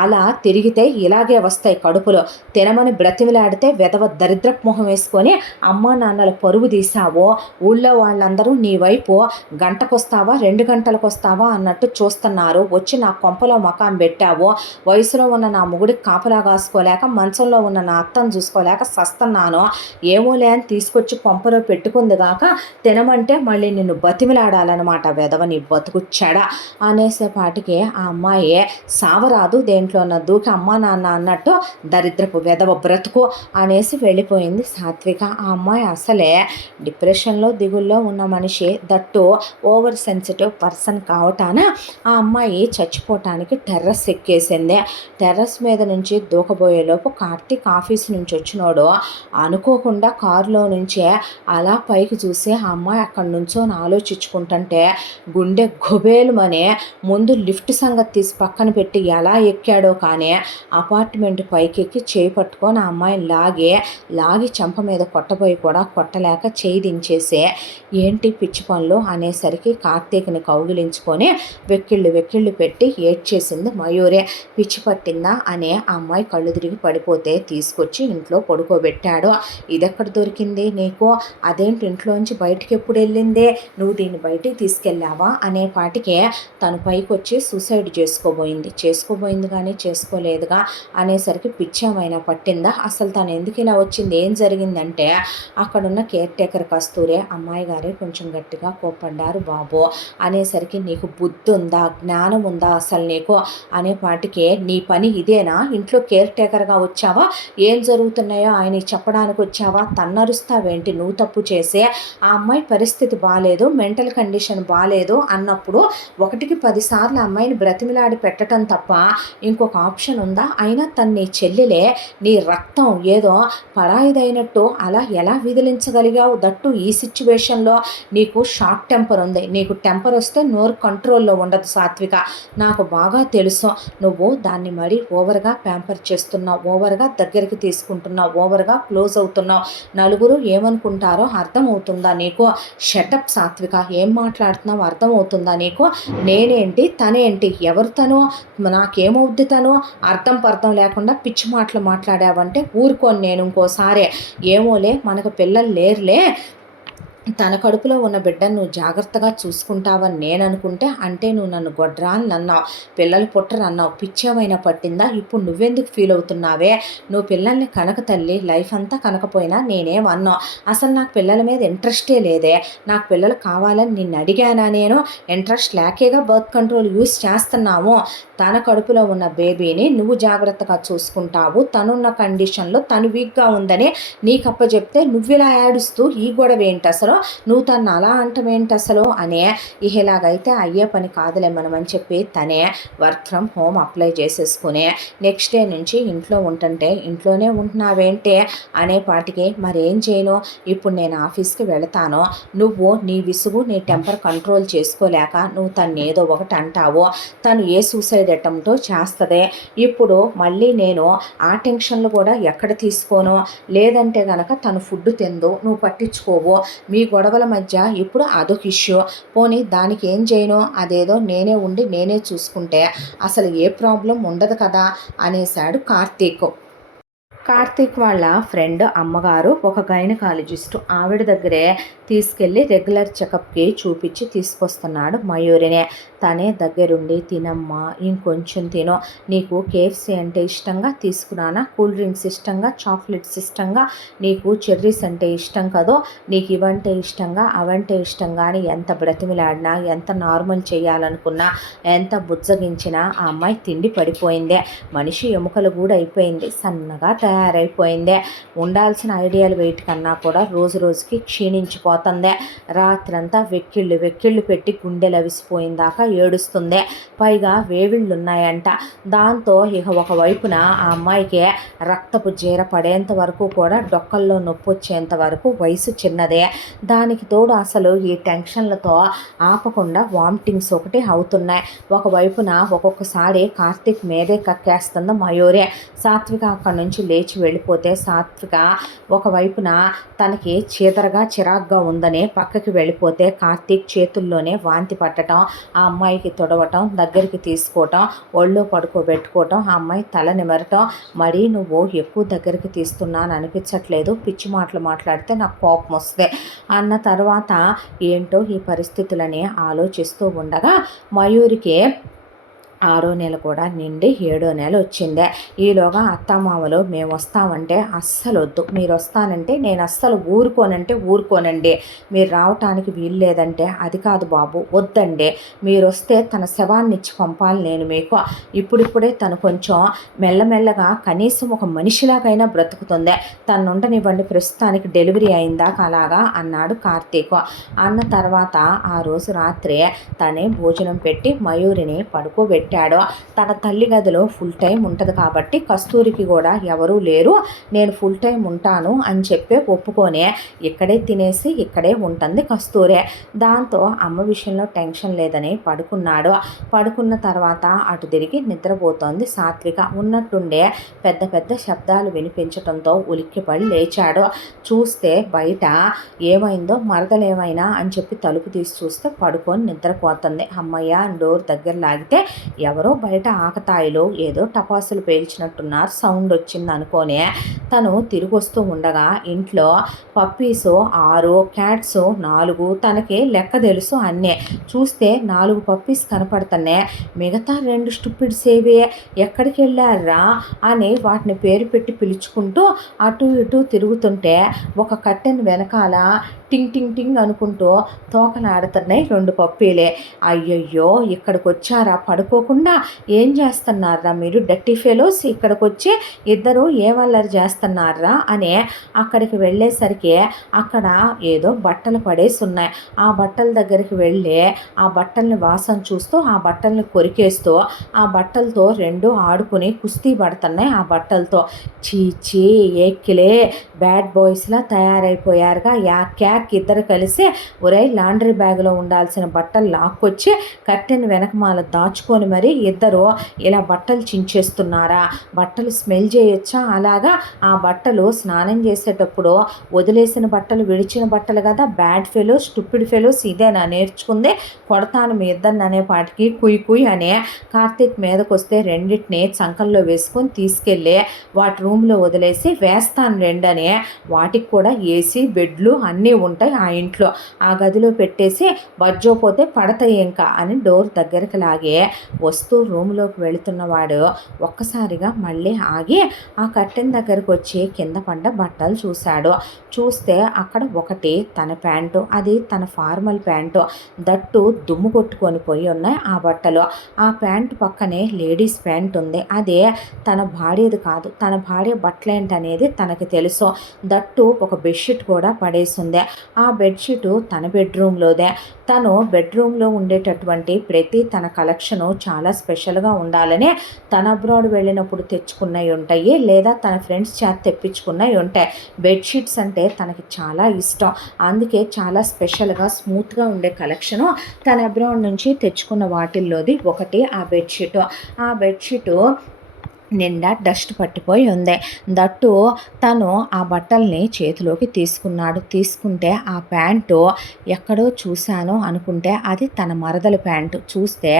అలా తిరిగితే ఇలాగే వస్తాయి కడుపులో, తినమని బ్రతిమిలాడితే వెధవ దరిద్రపు మొహం వేసుకొని అమ్మా నాన్నల పరువు తీసావో, ఊళ్ళో వాళ్ళందరూ నీ వైపు గంటకొస్తావా 2 గంటలకు వస్తావా అన్నట్టు చూస్తున్నారు, వచ్చి నా కొంపలో మకాం పెట్టావో, వయసులో ఉన్న నా మొగుడికి కాపలా కాసుకోలేక మంచంలో ఉన్న నా అత్తను చూసుకోలేక సస్తున్నాను, ఏమోలే అని తీసుకొచ్చి కొంపలో పెట్టుకుంది గాక తినమంటే మళ్ళీ నిన్ను బతిమిలాడాలన్నమాట, వెధవని బతుకు చెడ అనేసేపాటికి ఆ అమ్మాయి సావరాదు దేంట్లో దూకి అమ్మా నాన్న అన్నట్టు దరిద్రపు వెధవ బ్రతుకు అనేసి వెళ్ళిపోయింది సాత్విక. ఆ అమ్మాయి అసలే డిప్రెషన్లో దిగుల్లో ఉన్న మనిషి, దట్టు ఓవర్ సెన్సిటివ్ పర్సన్ కావటాన ఆ అమ్మాయి చచ్చిపోవటానికి టెర్రస్ ఎక్కేసింది. టెర్రస్ మీద నుంచి దూకబోయేలోపు కార్తీక్ ఆఫీస్ నుంచి వచ్చినోడు అనుకోకుండా కారులో నుంచే అలా పైకి చూసి ఆ అమ్మాయి అక్కడి నుంచో ఆలోచించుకుంటుంటే గుండె గుబేలుమనే ముందు లిఫ్ట్ సంగతి తీసి పక్కన పెట్టి ఎలా ఎక్కాడో కానీ అపార్ట్మెంట్ పైకెక్కి చేయి పట్టుకొని ఆ అమ్మాయిని లాగి చెంప మీద కొట్టబోయి కూడా కొట్టలేక చేయి దించేసే ఏంటి పిచ్చి పనులు అనేసరికి కార్తీక్ని కౌగిలించుకొని వెక్కిళ్ళు పెట్టి ఏడ్చేసింది మయూరే. పిచ్చి పట్టిందా అనే ఆ అమ్మాయి కళ్ళు తిరిగి పడిపోతే తీసుకొచ్చి ఇంట్లో పడుకోబెట్టాడు. ఇదెక్కడ దొరికింది నీకు, అదేంటి ఇంట్లోంచి బయటికి ఎప్పుడు వెళ్ళిందే, నువ్వు దీన్ని బయటికి తీసుకెళ్ళావా అనేపాటికే తను పైకొచ్చి సూసైడ్ చేసుకోబోయింది కానీ చేసుకోలేదుగా అనేసరికి పిచ్చేమైనా పట్టిందా, అసలు తను ఎందుకు ఇలా వచ్చింది, ఏం జరిగిందంటే అక్కడున్న కేర్ టేకర్ కస్తూరే, అమ్మాయి గారే కొంచెం గట్టిగా కోప్పడ్డారు బాబు అనేసరికి, నీకు బుద్ధి ఉందా, జ్ఞానం ఉందా అసలు నీకు అనేపాటికే, నీ పని ఇదేనా, ఇంట్లో కేర్ టేకర్గా వచ్చావా, ఏం జరుగుతున్నాయో ఆయన చెప్పడానికి వచ్చావా, తన్నరుస్తావేంటి, నువ్వు తప్పు చేసే, ఆ అమ్మాయి పరిస్థితి బాగాలేదు, మెంటల్ కండిషన్ బాగాలేదు అన్నప్పుడు 1కి 10 సార్లు అమ్మాయిని బ్రతిమిలాడి పెట్టడం తప్ప ఇంకొక ఆప్షన్ ఉందా, అయినా తను నీ చెల్లెలే, నీ రక్తం ఏదో పరాయిదైనట్టు అలా ఎలా విదిలించగలిగావు, దట్టు ఈ సిచ్యువేషన్లో నీకు షార్ట్ టెంపర్ ఉంది, నీకు టెంపర్ వస్తే నోరు కంట్రోల్లో ఉండదు సాత్విక, నాకు బాగా తెలుసు, నువ్వు దాన్ని మరీ ఓవర్గా ప్యాంపర్ చేస్తున్నావు, ఓవర్గా దగ్గరికి తీసుకుంటున్నావు, ఓవర్గా క్లోజ్ అవుతున్నావు, నలుగురు ఏమనుకుంటారో అర్థమవుతుందా నీకు, షటప్ సాత్విక, ఏం మాట్లాడుతున్నావు అర్థమవుతుందా నీకు, నేనేంటి తనేంటి, ఎవరు తను, నాకేమవుద్ది తను, అర్థం పర్థం లేకుండా పిచ్చి మాటలు మాట్లాడావంటే ఊరుకోను నేను ఇంకోసారి, ఏమోలే మనకు పిల్లలు లేరులే, తన కడుపులో ఉన్న బిడ్డను నువ్వు జాగ్రత్తగా చూసుకుంటావని నేను అనుకుంటే, అంటే నువ్వు నన్ను గొడ్రా అని అన్నావు, పిల్లలు పుట్టరు అన్నావు, పిచ్చేమైనా పట్టిందా, ఇప్పుడు నువ్వెందుకు ఫీల్ అవుతున్నావే, నువ్వు పిల్లల్ని కనక తల్లి, లైఫ్ అంతా కనకపోయినా నేనేమన్నావు, అసలు నాకు పిల్లల మీద ఇంట్రెస్టే లేదే, నాకు పిల్లలు కావాలని నిన్ను అడిగానా, నేను ఇంట్రెస్ట్ లేకేగా బర్త్ కంట్రోల్ యూస్ చేస్తున్నాము, తన కడుపులో ఉన్న బేబీని నువ్వు జాగ్రత్తగా చూసుకుంటావు, తనున్న కండిషన్లో తను వీక్గా ఉందని నీకు అప్పచెప్తే నువ్వు ఇలా ఏడుస్తూ ఈ గొడవ ఏంటి అసలు, నువ్వు తను అలా అంటమేంటి అసలు అనే, ఇలాగైతే అయ్యే పని కాదులే మనం అని చెప్పి తనే వర్క్ ఫ్రమ్ హోమ్ అప్లై చేసేసుకుని నెక్స్ట్ డే నుంచి ఇంట్లో ఉంటుంటే, ఇంట్లోనే ఉంటున్నావేంటే అనేపాటికి, మరేం చేయను, ఇప్పుడు నేను ఆఫీస్కి వెళతాను, నువ్వు నీ విసుగు నీ టెంపర్ కంట్రోల్ చేసుకోలేక నువ్వు తను ఏదో ఒకటి అంటావు, తను ఏ సూసైడ్ అటెంప్ట్ చేస్తుంది, ఇప్పుడు మళ్ళీ నేను ఆ టెన్షన్లు కూడా ఎక్కడ తీసుకోను, లేదంటే గనక తను ఫుడ్ తిందు, నువ్వు పట్టించుకోవు, మీ గొడవల మధ్య ఇప్పుడు అదొక ఇష్యూ, పోనీ దానికి ఏం చేయను, అదేదో నేనే ఉండి నేనే చూసుకుంటే అసలు ఏ ప్రాబ్లం ఉండదు కదా అనేసాడు కార్తీక్. కార్తీక్ వాళ్ళ ఫ్రెండ్ అమ్మగారు ఒక గైనకాలజిస్టు, ఆవిడ దగ్గరే తీసుకెళ్ళి రెగ్యులర్ చెకప్కి చూపించి తీసుకొస్తున్నాడు మయూరినే, తనే దగ్గరుండి, తినమ్మా ఇంకొంచెం తిను, నీకు కేఎఫ్సీ అంటే ఇష్టంగా తీసుకురానా, కూల్ డ్రింక్స్ ఇష్టంగా, చాక్లెట్స్ ఇష్టంగా, నీకు చెర్రీస్ అంటే ఇష్టం కదో, నీకు ఇవంటే ఇష్టంగా అవంటే ఇష్టంగా అని ఎంత బ్రతిమిలాడినా, ఎంత నార్మల్ చేయాలనుకున్నా, ఎంత బుజ్జగించినా ఆ అమ్మాయి తిండి పడిపోయిందే, మనిషి ఎముకలు కూడా అయిపోయింది, సన్నగా తయారైపోయిందే, ఉండాల్సిన ఐడియల్ వెయిట్ కన్నా కూడా రోజు రోజుకి క్షీణించిపోతుందే, రాత్రంతా వెక్కిళ్ళు పెట్టి గుండెలు అవిసిపోయిందాకా ఏడుస్తుందే, పైగా వేవిళ్ళు ఉన్నాయంట, దాంతో ఇక ఒకవైపున ఆ అమ్మాయికి రక్తపు జీర పడేంత వరకు కూడా డొక్కల్లో నొప్పి వచ్చేంత వరకు వయసు చిన్నదే, దానికి తోడు అసలు ఈ టెన్షన్లతో ఆపకుండా వామిటింగ్స్ ఒకటి అవుతున్నాయి, ఒకవైపున ఒక్కొక్కసారి కార్తీక్ మీదే కక్కేస్తుంది మయూరే, సాత్విక అక్కడి నుంచి లేచి వెళ్ళిపోతే సాత్విక ఒకవైపున తనకి చీదరగా చిరాగ్గా ఉందని పక్కకి వెళ్ళిపోతే, కార్తీక్ చేతుల్లోనే వాంతి పట్టడం, ఆ అమ్మాయికి తొడవటం, దగ్గరికి తీసుకోవటం, ఒళ్ళో పడుకోబెట్టుకోవటం, ఆ అమ్మాయి తల నిమరటం, మరీ నువ్వు ఎక్కువ దగ్గరికి తీస్తున్నాను అనిపించట్లేదు, పిచ్చి మాటలు మాట్లాడితే నాకు కోపం వస్తుంది అన్న తర్వాత ఏంటో ఈ పరిస్థితులని ఆలోచిస్తూ ఉండగా మయూరికి 6వ నెల కూడా నిండి 7వ నెల వచ్చిందే, ఈలోగా అత్తామామలు మేము వస్తామంటే అస్సలు వద్దు, మీరు వస్తానంటే నేను అస్సలు ఊరుకోనండి, మీరు రావటానికి వీలు లేదంటే అది కాదు బాబు వద్దండి, మీరు వస్తే తన శవాన్ని ఇచ్చి పంపాలి నేను మీకు, ఇప్పుడిప్పుడే తను కొంచెం మెల్లమెల్లగా కనీసం ఒక మనిషిలాగైనా బ్రతుకుతుంది, తను ఉండనివ్వండి ప్రస్తుతానికి డెలివరీ అయిందాక అలాగా అన్నాడు కార్తీక్. అన్న తర్వాత ఆ రోజు రాత్రి తనే భోజనం పెట్టి మయూరిని పడుకోబెట్టి పెట్టాడో, తన తల్లి గదిలో ఫుల్ టైం ఉంటుంది కాబట్టి కస్తూరికి కూడా ఎవరూ లేరు, నేను ఫుల్ టైం ఉంటాను అని చెప్పి ఒప్పుకొనే ఇక్కడే తినేసి ఇక్కడే ఉంటుంది కస్తూరే, దాంతో అమ్మ విషయంలో టెన్షన్ లేదని పడుకున్న తర్వాత అటు తిరిగి నిద్రపోతోంది సాత్విక, ఉన్నట్టుండే పెద్ద పెద్ద శబ్దాలు వినిపించడంతో ఉలిక్కిపడి లేచాడు, చూస్తే బయట ఏమైందో మరదలేమైనా అని చెప్పి తలుపు తీసి చూస్తే పడుకొని నిద్రపోతుంది, అమ్మయ్య డోర్ దగ్గర లాగితే ఎవరో బయట ఆకతాయిలు ఏదో టపాసులు పేల్చినట్టున్నారు, సౌండ్ వచ్చింది అనుకోనే తను తిరిగి వస్తూ ఉండగా ఇంట్లో పప్పీసు 6, క్యాట్స్ 4, తనకి లెక్క తెలుసు అన్నీ. చూస్తే 4 పప్పీస్ కనపడుతున్నాయి, మిగతా 2 స్టూపిడ్స్ ఏవి, ఎక్కడికి వెళ్ళారా అని వాటిని పేరు పెట్టి పిలుచుకుంటూ అటు ఇటు తిరుగుతుంటే ఒక కట్టెన్ వెనకాల టింగ్ టింగ్ టింగ్ అనుకుంటూ తోకలాడుతున్నాయి 2 పప్పీలే. అయ్యయ్యో, ఇక్కడికి వచ్చారా, పడుకోకుండా ఏం చేస్తున్నారా మీరు డర్టీ ఫెలోస్, ఇక్కడికి వచ్చి ఇద్దరు ఏమల్లరి చేస్తున్నారా అని అక్కడికి వెళ్ళేసరికి అక్కడ ఏదో బట్టలు పడేసి ఉన్నాయి. ఆ బట్టల దగ్గరికి వెళ్ళి ఆ బట్టల్ని వాసన చూస్తూ ఆ బట్టల్ని కొరికేస్తూ ఆ బట్టలతో 2 ఆడుకుని కుస్తీ పడుతున్నాయి. ఆ బట్టలతో చీచీ ఏక్కిలే బ్యాడ్ బాయ్స్లా తయారైపోయారుగా, యాక్ ఇద్దరు కలిసి ఒరే లాండ్రీ బ్యాగ్లో ఉండాల్సిన బట్టలు లాక్కొచ్చి కట్టెని వెనకమాల దాచుకొని మరి ఇద్దరు ఇలా బట్టలు చించేస్తున్నారా, బట్టలు స్మెల్ చేయొచ్చా, అలాగా ఆ బట్టలు స్నానం చేసేటప్పుడు వదిలేసిన బట్టలు విడిచిన బట్టలు కదా, బ్యాడ్ ఫెలోస్ స్టూపిడ్ ఫెలోస్, ఇదేనా నేర్చుకుంది, కొడతాను మీ ఇద్దరిని అనేపాటికి కుయ్ అనే కార్తీక్ మీదకి వస్తే రెండింటిని చంకల్లో వేసుకొని తీసుకెళ్ళి వాటి రూమ్లో వదిలేసి వేస్తాను 2 అని, వాటికి కూడా ఏసీ బెడ్లు అన్నీ ఉంటాయి ఆ ఇంట్లో, ఆ గదిలో పెట్టేసి బజ్జోపోతే పడతాయి ఇంకా అని డోర్ దగ్గరికి లాగే వస్తూ రూమ్లోకి వెళుతున్నవాడు ఒక్కసారిగా మళ్ళీ ఆగి ఆ కట్టెన్ దగ్గరికి వచ్చి కింద పడ్డ బట్టలు చూశాడు. చూస్తే అక్కడ ఒకటి తన ప్యాంటు, అది తన ఫార్మల్ ప్యాంటు, దట్టు దుమ్ము కొట్టుకొని పోయి ఉన్నాయి ఆ బట్టలు. ఆ ప్యాంటు పక్కనే లేడీస్ ప్యాంట్ ఉంది, అదే తన భార్యది కాదు, తన భార్య బట్టలేంటనేది తనకి తెలుసు. దట్టు ఒక బెడ్షీట్ కూడా పడేసింది. ఆ బెడ్షీటు తన బెడ్రూమ్లోదే. తను బెడ్రూమ్లో ఉండేటటువంటి ప్రతి తన కలెక్షను చాలా స్పెషల్గా ఉండాలని తన అబ్రాడ్ వెళ్ళినప్పుడు తెచ్చుకున్నవి ఉంటాయి, లేదా తన ఫ్రెండ్స్ చేత తెప్పించుకున్నవి ఉంటాయి. బెడ్షీట్స్ అంటే తనకి చాలా ఇష్టం, అందుకే చాలా స్పెషల్గా స్మూత్గా ఉండే కలెక్షను తన అబ్రాడ్ నుంచి తెచ్చుకున్న వాటిల్లోది ఒకటి ఆ బెడ్షీటు. ఆ బెడ్షీటు నిండా డస్ట్ పట్టిపోయి ఉంది. దట్టు తను ఆ బట్టల్ని చేతిలోకి తీసుకున్నాడు. తీసుకుంటే ఆ ప్యాంటు ఎక్కడో చూశాను అనుకుంటే అది తన మరదల ప్యాంటు. చూస్తే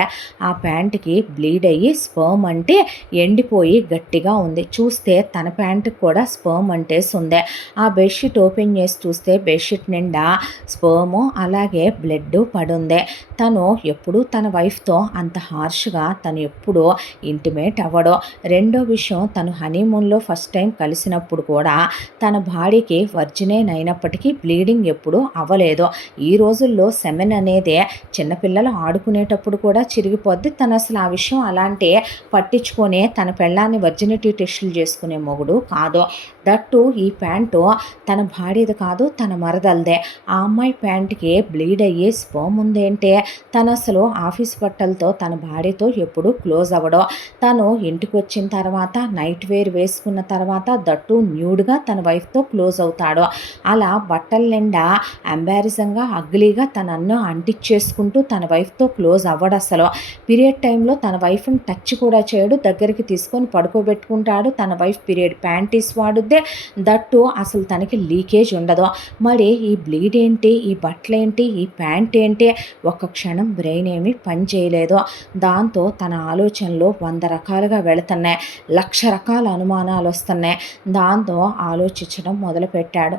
ఆ ప్యాంటుకి బ్లీడ్ అయ్యి స్పర్మ్ అంటే ఎండిపోయి గట్టిగా ఉంది. చూస్తే తన ప్యాంటుకి కూడా స్పర్మ్ అంటేసి ఉంది. ఆ బెడ్షీట్ ఓపెన్ చేసి చూస్తే బెడ్షీట్ నిండా స్పర్ము అలాగే బ్లడ్ పడుంది. తను ఎప్పుడూ తన వైఫ్తో అంత హార్ష్గా తను ఎప్పుడూ ఇంటిమేట్ అవ్వడు. రెండో విషయం, తను హనీమూన్లో ఫస్ట్ టైం కలిసినప్పుడు కూడా తన భార్యకి వర్జినేనైనప్పటికీ బ్లీడింగ్ ఎప్పుడూ అవ్వలేదు. ఈ రోజుల్లో సెమెన్ అనేదే చిన్నపిల్లలు ఆడుకునేటప్పుడు కూడా చిరిగిపోద్ది. తను అసలు ఆ విషయం అలాంటి పట్టించుకొని తన పెళ్ళాన్ని వర్జినిటీ టెస్టులు చేసుకునే మొగుడు కాదు. దట్టు ఈ ప్యాంటు తన భార్యది కాదు, తన మరదలదే. ఆ అమ్మాయి ప్యాంటుకి బ్లీడ్ అయ్యి స్పర్మ్ ఉందేంటే, తను అసలు ఆఫీస్ బట్టలతో తన భార్యతో ఎప్పుడూ క్లోజ్ అవ్వడం. తను ఇంటికి వచ్చిన తర్వాత నైట్ వేర్ వేసుకున్న తర్వాత దట్టు న్యూడ్గా తన వైఫ్తో క్లోజ్ అవుతాడు. అలా బట్టల నిండా ఎంబారిజంగా అగ్లీగా తనన్ను అంటించేసుకుంటూ తన వైఫ్తో క్లోజ్ అవ్వడు. అసలు పీరియడ్ టైంలో తన వైఫ్ని టచ్ కూడా చేయడు, దగ్గరికి తీసుకొని పడుకోబెట్టుకుంటాడు. తన వైఫ్ పీరియడ్ ప్యాంటీస్ వాడుద్దే. దట్టు అసలు తనకి లీకేజ్ ఉండదు. మరి ఈ బ్లీడ్ ఏంటి, ఈ బట్టలేంటి, ఈ ప్యాంట్ ఏంటి, ఒక్క క్షణం బ్రెయిన్ ఏమీ పని చేయలేదు. దాంతో తన ఆలోచనలు 100 రకాలుగా వెళుతున్నాయి, 1,00,000 రకాల అనుమానాలు వస్తున్నాయి. దాంతో ఆలోచించడం మొదలుపెట్టాడు.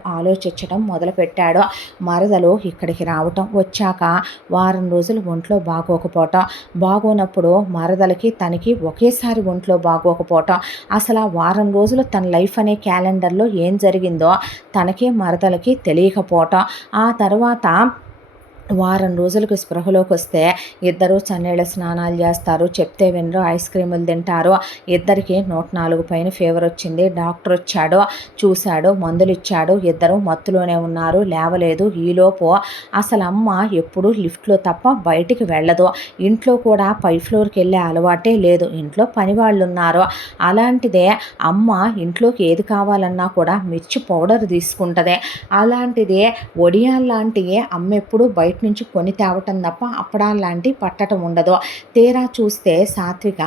మరదలు ఇక్కడికి రావటం, వచ్చాక వారం రోజులు ఒంట్లో బాగోకపోవటం, బాగోనప్పుడు మరదలకి తనకి ఒకేసారి ఒంట్లో బాగోకపోవటం, అసలు ఆ వారం రోజులు తన లైఫ్ అనే క్యాలెండర్లో ఏం జరిగిందో తనకి మరదలకి తెలియకపోవటం. ఆ తర్వాత వారం రోజులకు స్పృహలోకి వస్తే ఇద్దరు చన్నీళ్ళ స్నానాలు చేస్తారు, చెప్తే వినరు, ఐస్ క్రీములు తింటారు. ఇద్దరికి 104 పైన ఫీవర్ వచ్చింది. డాక్టర్ వచ్చాడు, చూశాడు, మందులు ఇచ్చాడు. ఇద్దరు మత్తులోనే ఉన్నారు, లేవలేదు. ఈలోపు అసలు అమ్మ ఎప్పుడూ లిఫ్ట్లో తప్ప బయటికి వెళ్ళదు. ఇంట్లో కూడా పై ఫ్లోర్కి వెళ్ళే అలవాటే లేదు, ఇంట్లో పని వాళ్ళు ఉన్నారు. అలాంటిదే అమ్మ ఇంట్లోకి ఏది కావాలన్నా కూడా మిర్చి పౌడర్ తీసుకుంటుంది. అలాంటిదే వడియాల్లాంటివి అమ్మ ఎప్పుడు బయట నుంచి కొని తేవటం తప్ప అప్పడాల్లాంటివి పట్టడం ఉండదు. తీరా చూస్తే సాత్విక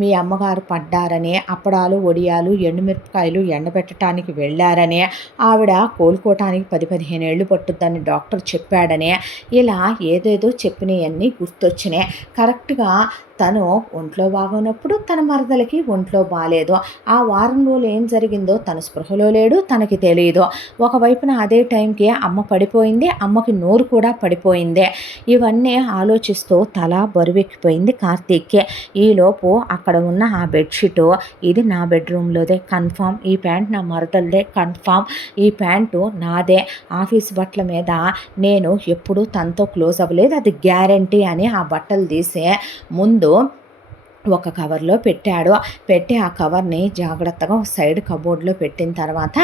మీ అమ్మగారు పడ్డారని, అప్పడాలు వడియాలు ఎండుమిరపకాయలు ఎండబెట్టడానికి వెళ్ళారని, ఆవిడ కోలుకోవటానికి 10-15 ఏళ్ళు పట్టుద్దని డాక్టర్ చెప్పాడని, ఇలా ఏదేదో చెప్పినవన్నీ గుర్తొచ్చినాయి. కరెక్ట్గా తను ఒంట్లో బాగోనప్పుడు తన మరదలకి ఒంట్లో బాలేదు. ఆ వారం రోజులు ఏం జరిగిందో తను స్పృహలో లేడు, తనకి తెలీదు. ఒకవైపున అదే టైంకి అమ్మ పడిపోయింది. అమ్మకి నోరు కూడా పడిపోయింది. ఇవన్నీ ఆలోచిస్తూ తల బరువెక్కిపోయింది కార్తీక్‌కి. ఈలోపు అక్కడ ఉన్న ఆ బెడ్‌షీటు ఇది నా బెడ్‌రూమ్‌లోదే కన్ఫర్మ్. ఈ ప్యాంట్ నా మరదలదే కన్ఫర్మ్. ఈ ప్యాంటు నాదే. ఆఫీస్ బట్టల మీద నేను ఎప్పుడూ తనతో క్లోజ్ అవ్వలేదు. అది గ్యారంటీ అని ఆ బట్టలు తీసి ముందు ఒక కవర్లో పెట్టాడు. పెట్టి ఆ కవర్ని జాగ్రత్తగా సైడ్ కబోర్డ్లో పెట్టిన తర్వాత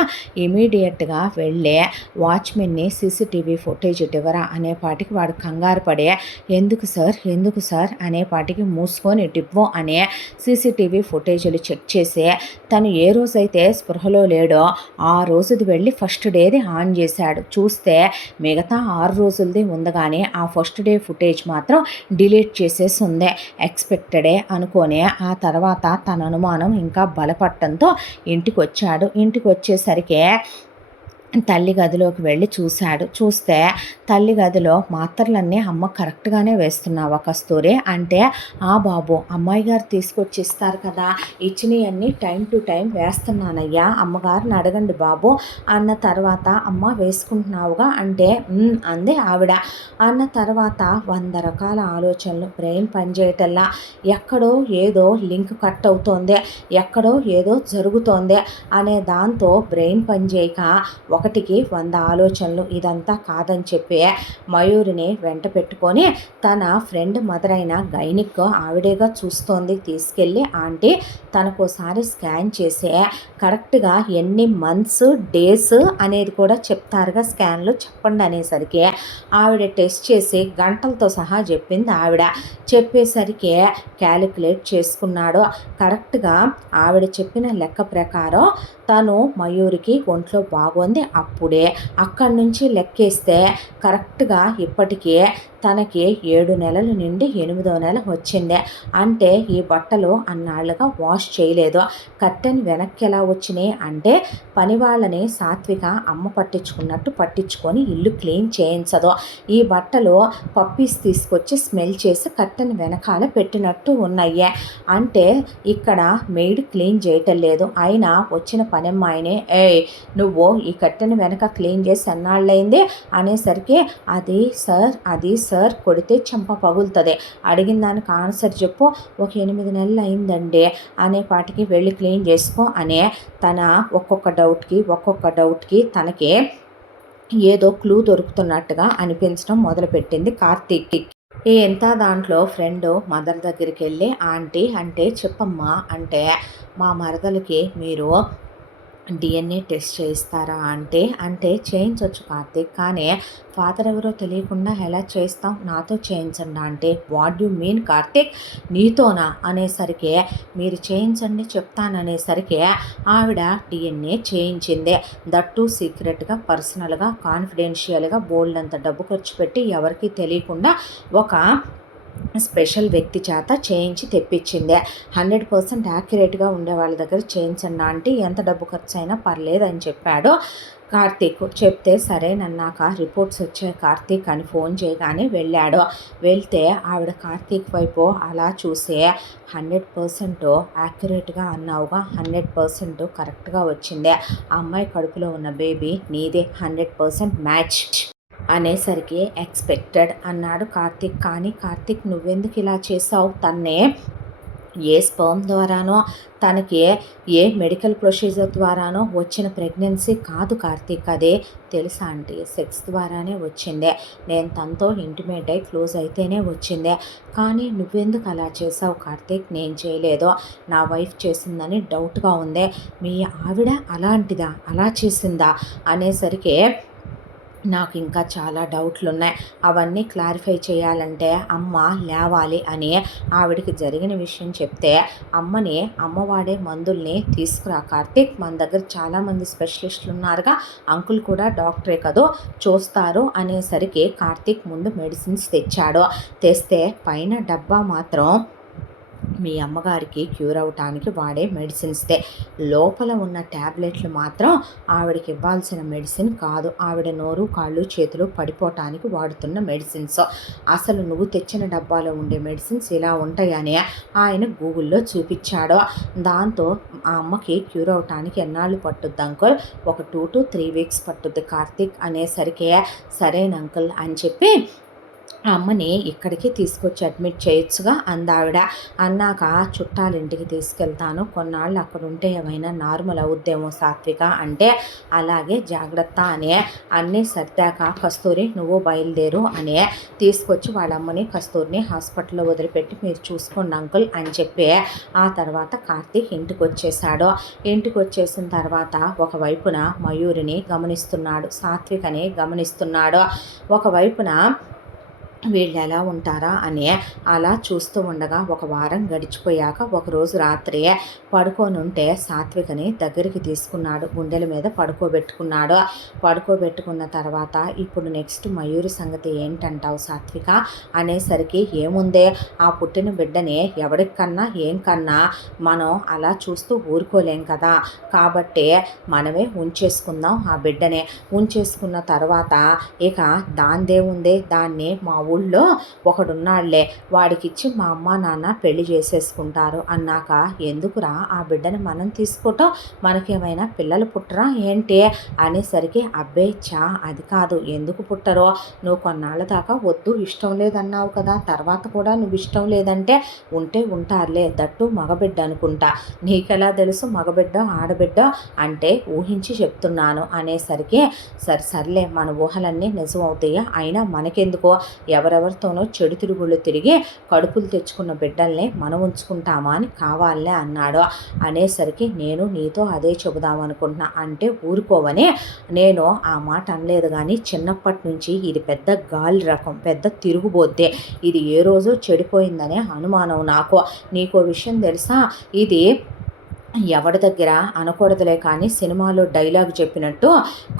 ఇమీడియట్గా వెళ్ళి వాచ్మెన్ని సీసీటీవీ ఫుటేజ్ ఇవ్వరా అనేపాటికి వాడు కంగారు పడే ఎందుకు సార్ అనేపాటికి మూసుకొని ఇవ్వు అనే సీసీటీవీ ఫుటేజీలు చెక్ చేసి తను ఏ రోజైతే స్పృహలో లేడో ఆ రోజుది వెళ్ళి ఫస్ట్ డేది ఆన్ చేశాడు. చూస్తే మిగతా 6 రోజులది ఉందగానే ఆ ఫస్ట్ డే ఫుటేజ్ మాత్రం డిలీట్ చేసేసి ఉంది. ఎక్స్పెక్టెడే అనుకొని ఆ తర్వాత తన అనుమానం ఇంకా బలపడటంతో ఇంటికి వచ్చేసరికి తల్లి గదిలోకి వెళ్ళి చూశాడు. చూస్తే తల్లి గదిలో మాత్రలన్నీ అమ్మ కరెక్ట్గానే వేస్తున్నావా కస్తూరి అంటే, ఆ బాబు అమ్మాయి గారు తీసుకొచ్చి ఇస్తారు కదా, ఇచ్చినవన్నీ టైం టు టైం వేస్తున్నానయ్యా, అమ్మగారిని అడగండి బాబు అన్న తర్వాత అమ్మ వేసుకుంటున్నావుగా అంటే అంది ఆవిడ. అన్న తర్వాత 100 రకాల ఆలోచనలు, బ్రెయిన్ పనిచేయటల్లా, ఎక్కడో ఏదో లింక్ కట్ అవుతోంది, ఎక్కడో ఏదో జరుగుతోంది అనే దాంతో బ్రెయిన్ పనిచేయక 1కి 100 ఆలోచనలు. ఇదంతా కాదని చెప్పి మయూరిని వెంట పెట్టుకొని తన ఫ్రెండ్ మదర్ అయిన గైనిక్ ఆవిడేగా చూస్తోంది. తీసుకెళ్ళి ఆంటీ తనకోసారి స్కాన్ చేసి కరెక్ట్గా ఎన్ని మంత్స్ డేస్ అనేది కూడా చెప్తారుగా స్కాన్లో చెప్పండి అనేసరికి ఆవిడ టెస్ట్ చేసి గంటలతో సహా చెప్పింది ఆవిడ. చెప్పేసరికి క్యాలిక్యులేట్ చేసుకున్నాడు. కరెక్ట్గా ఆవిడ చెప్పిన లెక్క ప్రకారం తను మయూరికి ఒంట్లో బాగుంది. అప్పుడే అక్కడి నుంచి లెక్కేస్తే కరెక్ట్గా ఇప్పటికే తనకి 7 నెలలు నిండి 8వ నెల వచ్చింది. అంటే ఈ బట్టలు అన్నాళ్ళుగా వాష్ చేయలేదు. కర్టెన్ వెనక్కి ఎలా వచ్చినాయి అంటే పని వాళ్ళని సాత్విక అమ్మ పట్టించుకున్నట్టు పట్టించుకొని ఇల్లు క్లీన్ చేయించదు. ఈ బట్టలు పప్పీస్ తీసుకొచ్చి స్మెల్ చేసి కర్టెన్ వెనకాల పెట్టినట్టు ఉన్నాయి. అంటే ఇక్కడ మెయిడ్ క్లీన్ చేయటం లేదు. అయినా వచ్చిన పనమ్మాయిని నువ్వు ఈ కర్టెన్ వెనక క్లీన్ చేసి ఎన్నాళ్ళైంది అనేసరికి అది సార్ కొడితే చెంప పగులుతుంది, అడిగిన దానికి ఆన్సర్ చెప్పు, ఒక 8 నెలలు అయిందండి అనేపాటికి వెళ్ళి క్లీన్ చేసుకో అనే తన ఒక్కొక్క డౌట్కి తనకి ఏదో క్లూ దొరుకుతున్నట్టుగా అనిపించడం మొదలుపెట్టింది కార్తీక్కి. ఎంత దాంట్లో ఫ్రెండ్ మదర్ దగ్గరికి వెళ్ళి ఆంటీ అంటే చెప్పమ్మా అంటే, మా మరదలకి మీరు డిఎన్ఏ టెస్ట్ చేయిస్తారా అంటే చేయించవచ్చు కార్తీక్, కానీ ఫాదర్ ఎవరో తెలియకుండా ఎలా చేస్తాం, నాతో చేయించండి అంటే. వాట్ యు మీన్ కార్తీక్, నీతోనా అనేసరికి మీరు చేయించండి చెప్తాననేసరికి ఆవిడ డిఎన్ఏ చేయించింది. దట్టు సీక్రెట్గా, పర్సనల్గా, కాన్ఫిడెన్షియల్గా బోల్డ్ అంత డబ్బు ఖర్చు పెట్టి ఎవరికీ తెలియకుండా ఒక స్పెషల్ వ్యక్తి చేత చేయించి తెప్పించింది. 100% యాక్యురేట్గా ఉండే వాళ్ళ దగ్గర చేయించండి అంటే ఎంత డబ్బు ఖర్చు అయినా పర్లేదని చెప్పాడు కార్తీక్. చెప్తే సరేనన్నాక రిపోర్ట్స్ వచ్చాయి కార్తీక్ అని ఫోన్ చేయగానే వెళ్ళాడు. వెళ్తే ఆవిడ కార్తీక్ వైపు అలా చూసి 100% యాక్యురేట్గా అన్నావుగా, 100% కరెక్ట్గా వచ్చిందే, ఆ అమ్మాయి కడుపులో ఉన్న బేబీ నీదే, 100% మ్యాచ్ అనేసరికి ఎక్స్పెక్టెడ్ అన్నాడు కార్తీక్. కానీ కార్తీక్ నువ్వెందుకు ఇలా చేసావు, తన్నే ఏ స్పర్మ్ ద్వారానో తనకి ఏ మెడికల్ ప్రొసీజర్ ద్వారానో వచ్చిన ప్రెగ్నెన్సీ కాదు కార్తీక్, అదే తెలుసా అంటే సెక్స్ ద్వారానే వచ్చిందే, నేను తనతో ఇంటిమేట్ అయి క్లోజ్ అయితేనే వచ్చిందే, కానీ నువ్వెందుకు అలా చేసావు కార్తీక్, నేను చేయలేదో నా వైఫ్ చేసిందని డౌట్గా ఉందే, మీ ఆవిడ అలాంటిదా, అలా చేసిందా అనేసరికి నాకు ఇంకా చాలా డౌట్లు ఉన్నాయి, అవన్నీ క్లారిఫై చేయాలంటే అమ్మ లేవాలి అని ఆవిడికి జరిగిన విషయం చెప్తే, అమ్మ వాడే మందుల్ని తీసుకురా కార్తీక్, మన దగ్గర చాలామంది స్పెషలిస్టులు ఉన్నారుగా, అంకుల్ కూడా డాక్టరే కదో చూస్తారు అనేసరికి కార్తీక్ ముందు మెడిసిన్స్ తెచ్చాడు. తెస్తే పైన డబ్బా మాత్రం మీ అమ్మగారికి క్యూర్ అవ్వటానికి వాడే మెడిసిన్స్దే. లోపల ఉన్న ట్యాబ్లెట్లు మాత్రం ఆవిడకి ఇవ్వాల్సిన మెడిసిన్ కాదు. ఆవిడ నోరు కాళ్ళు చేతులు పడిపోవటానికి వాడుతున్న మెడిసిన్స్. అసలు నువ్వు తెచ్చిన డబ్బాలో ఉండే మెడిసిన్స్ ఇలా ఉంటాయని ఆయన గూగుల్లో చూపించాడు. దాంతో ఆ అమ్మకి క్యూర్ అవటానికి ఎన్నాళ్ళు పట్టుద్ది అంకుల్? ఒక 2 to 3 వీక్స్ పట్టుద్ది కార్తీక్ అనేసరికి, సరేన అంకుల్ అని చెప్పి ఆ అమ్మని ఇక్కడికి తీసుకొచ్చి అడ్మిట్ చేయొచ్చుగా అందావిడ. అన్నాక చుట్టాలింటికి తీసుకెళ్తాను, కొన్నాళ్ళు అక్కడ ఉంటే ఏమైనా నార్మల్ అవుద్దేమో సాత్విక అంటే, అలాగే జాగ్రత్త అని అన్నీ సర్దాక కస్తూరి నువ్వు బయలుదేరు అని తీసుకొచ్చి వాళ్ళ అమ్మని కస్తూరిని హాస్పిటల్లో వదిలిపెట్టి మీరు చూసుకోండి అంకుల్ అని చెప్పి ఆ తర్వాత కార్తీక్ ఇంటికి వచ్చేసాడు. ఇంటికి వచ్చేసిన తర్వాత ఒకవైపున మయూరిని గమనిస్తున్నాడు, సాత్వికని గమనిస్తున్నాడు. ఒకవైపున వీళ్ళు ఎలా ఉంటారా అని అలా చూస్తూ ఉండగా ఒక వారం గడిచిపోయాక ఒకరోజు రాత్రి పడుకొని ఉంటే సాత్వికని దగ్గరికి తీసుకున్నాడు, గుండెల మీద పడుకోబెట్టుకున్నాడు. పడుకోబెట్టుకున్న తర్వాత ఇప్పుడు నెక్స్ట్ మయూరి సంగతి ఏంటంటావు సాత్విక అనేసరికి, ఏముందే ఆ పుట్టిన బిడ్డని ఎవరికి కన్నా ఏం కన్నా మనం అలా చూస్తూ ఊరుకోలేం కదా, కాబట్టి మనమే ఉంచేసుకుందాం ఆ బిడ్డనే. ఉంచేసుకున్న తర్వాత ఇక దాందేముందే, దాన్ని మా ఊళ్ళో ఒకడున్నాళ్లే వాడికిచ్చి మా అమ్మ నాన్న పెళ్లి చేసేసుకుంటారు అన్నాక ఎందుకురా ఆ బిడ్డని మనం తీసుకోవటం, మనకేమైనా పిల్లలు పుట్టరా ఏంటి అనేసరికి, అబ్బే చా అది కాదు, ఎందుకు పుట్టరో నువ్వు కొన్నాళ్ళ దాకా వద్దు ఇష్టం లేదన్నావు కదా, తర్వాత కూడా నువ్వు ఇష్టం లేదంటే ఉంటే ఉంటారులే, దట్టు మగబిడ్డ అనుకుంటా, నీకెలా తెలుసు మగబిడ్డ ఆడబిడ్డ అంటే ఊహించి చెప్తున్నాను అనేసరికి, సర్లే మన ఊహలన్నీ నిజం అవుతాయా, అయినా మనకెందుకో ఎవరెవరితోనో చెడు తిరుగుళ్ళు తిరిగి కడుపులు తెచ్చుకున్న బిడ్డల్ని మనం ఉంచుకుంటామా అని కావాలే అన్నాడు. అనేసరికి నేను నీతో అదే చెబుదామనుకుంటున్నా అంటే ఊరుకోవని నేను ఆ మాట అనలేదు, కానీ చిన్నప్పటి నుంచి ఇది పెద్ద గాలి రకం, పెద్ద తిరుగుబోద్దే, ఇది ఏ రోజు చెడిపోయిందనే అనుమానం నాకు. నీకో విషయం తెలుసా, ఇది ఎవడి దగ్గర అనకూడదులే కానీ సినిమాలో డైలాగ్ చెప్పినట్టు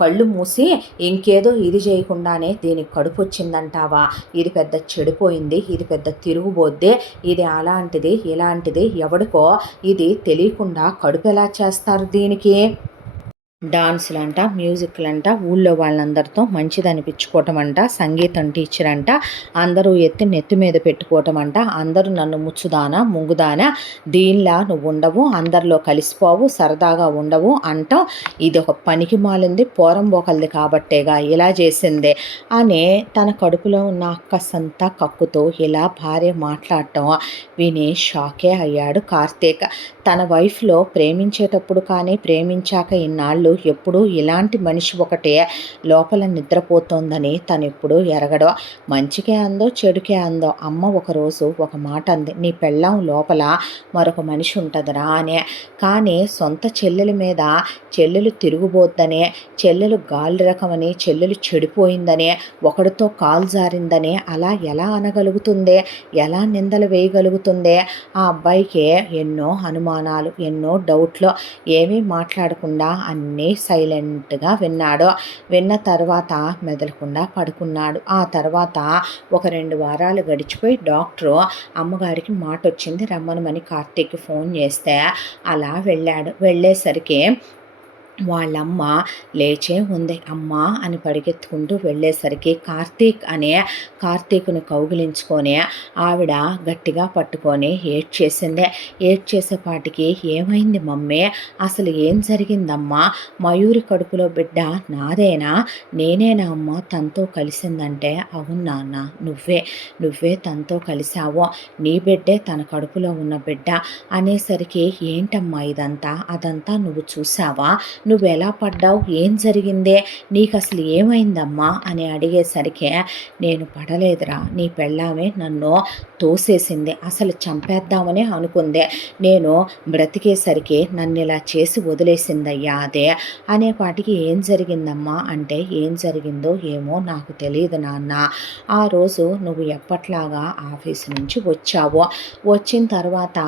కళ్ళు మూసి ఇంకేదో ఇది చేయకుండానే దీనికి కడుపు వచ్చిందంటావా, ఇది పెద్ద చెడిపోయింది, ఇది పెద్ద తిరుగుబోద్దే, ఇది అలాంటిది ఇలాంటిది ఎవడికో ఇది తెలియకుండా కడుపు ఎలా చేస్తారు దీనికి, డాన్సులంట మ్యూజిక్లంట ఊళ్ళో వాళ్ళందరితో మంచిదనిపించుకోవటం అంట, సంగీతం టీచర్ అంట, అందరూ ఎత్తి నెత్తి మీద పెట్టుకోవటం అంట, అందరూ నన్ను ముచ్చుదానా ముంగుదానా దీనిలా నువ్వు ఉండవు, అందరిలో కలిసిపోవు, సరదాగా ఉండవు అంటాం, ఇది ఒక పనికి మాలింది పోరంబోకల్ది కాబట్టేగా ఇలా చేసిందే అని తన కడుపులో ఉన్న అక్కసంతా కక్కుతో ఇలా భార్య మాట్లాడటం విని షాకే అయ్యాడు కార్తీక్. తన వైఫ్లో ప్రేమించేటప్పుడు కానీ ప్రేమించాక ఇన్నాళ్ళు ఎప్పుడూ ఇలాంటి మనిషి ఒకటే లోపల నిద్రపోతోందని తను ఎప్పుడూ ఎరగడో, మంచికే అందో చెడుకే అందో అమ్మ ఒకరోజు ఒక మాట అంది, నీ పెళ్ళాం లోపల మరొక మనిషి ఉంటుందిరా అనే, కానీ సొంత చెల్లెల మీద చెల్లెలు తిరుగుబోద్దనే, చెల్లెలు గాలి రకమని, చెల్లెలు చెడిపోయిందనే, ఒకడితో కాలు జారిందనే అలా ఎలా అనగలుగుతుందే, ఎలా నిందలు వేయగలుగుతుందే. ఆ అబ్బాయికి ఎన్నో అనుమానాలు, ఎన్నో డౌట్లు, ఏమీ మాట్లాడకుండా అన్నీ సైలెంట్గా విన్నాడు. విన్న తర్వాత మెదలకుండా పడుకున్నాడు. ఆ తర్వాత ఒక 2 వారాలు గడిచిపోయి డాక్టరు అమ్మగారికి మాట వచ్చింది రమ్మనమని కార్తీక్కి ఫోన్ చేస్తే అలా వెళ్ళాడు. వెళ్ళేసరికి వాళ్ళమ్మ లేచే ఉంది. అమ్మ అని పరిగెత్తుకుంటూ వెళ్ళేసరికి కార్తీక్ను కౌగిలించుకొని ఆవిడ గట్టిగా పట్టుకొని ఏడ్చేసింది. ఏడ్చేసేపాటికి ఏమైంది మమ్మీ, అసలు ఏం జరిగిందమ్మా, మయూరి కడుపులో బిడ్డ నాదేనా, నేనేనా అమ్మ తనతో కలిసిందంటే, అవును నాన్న నువ్వే తనతో కలిసావు, నీ బిడ్డే తన కడుపులో ఉన్న బిడ్డ అనేసరికి, ఏంటమ్మా ఇదంతా, అదంతా నువ్వు చూసావా, నువ్వు ఎలా పడ్డావు, ఏం జరిగిందే, నీకు అసలు ఏమైందమ్మా అని అడిగేసరికి, నేను పడలేదురా, నీ పెళ్ళామే నన్ను తోసేసింది, అసలు చంపేద్దామని అనుకుందే, నేను బ్రతికేసరికి నన్ను ఇలా చేసి వదిలేసిందయ్యా అదే అనేపాటికి, ఏం జరిగిందమ్మా అంటే, ఏం జరిగిందో ఏమో నాకు తెలియదు నాన్న, ఆ రోజు నువ్వు ఎప్పట్లాగా ఆఫీసు నుంచి వచ్చావు, వచ్చిన తర్వాత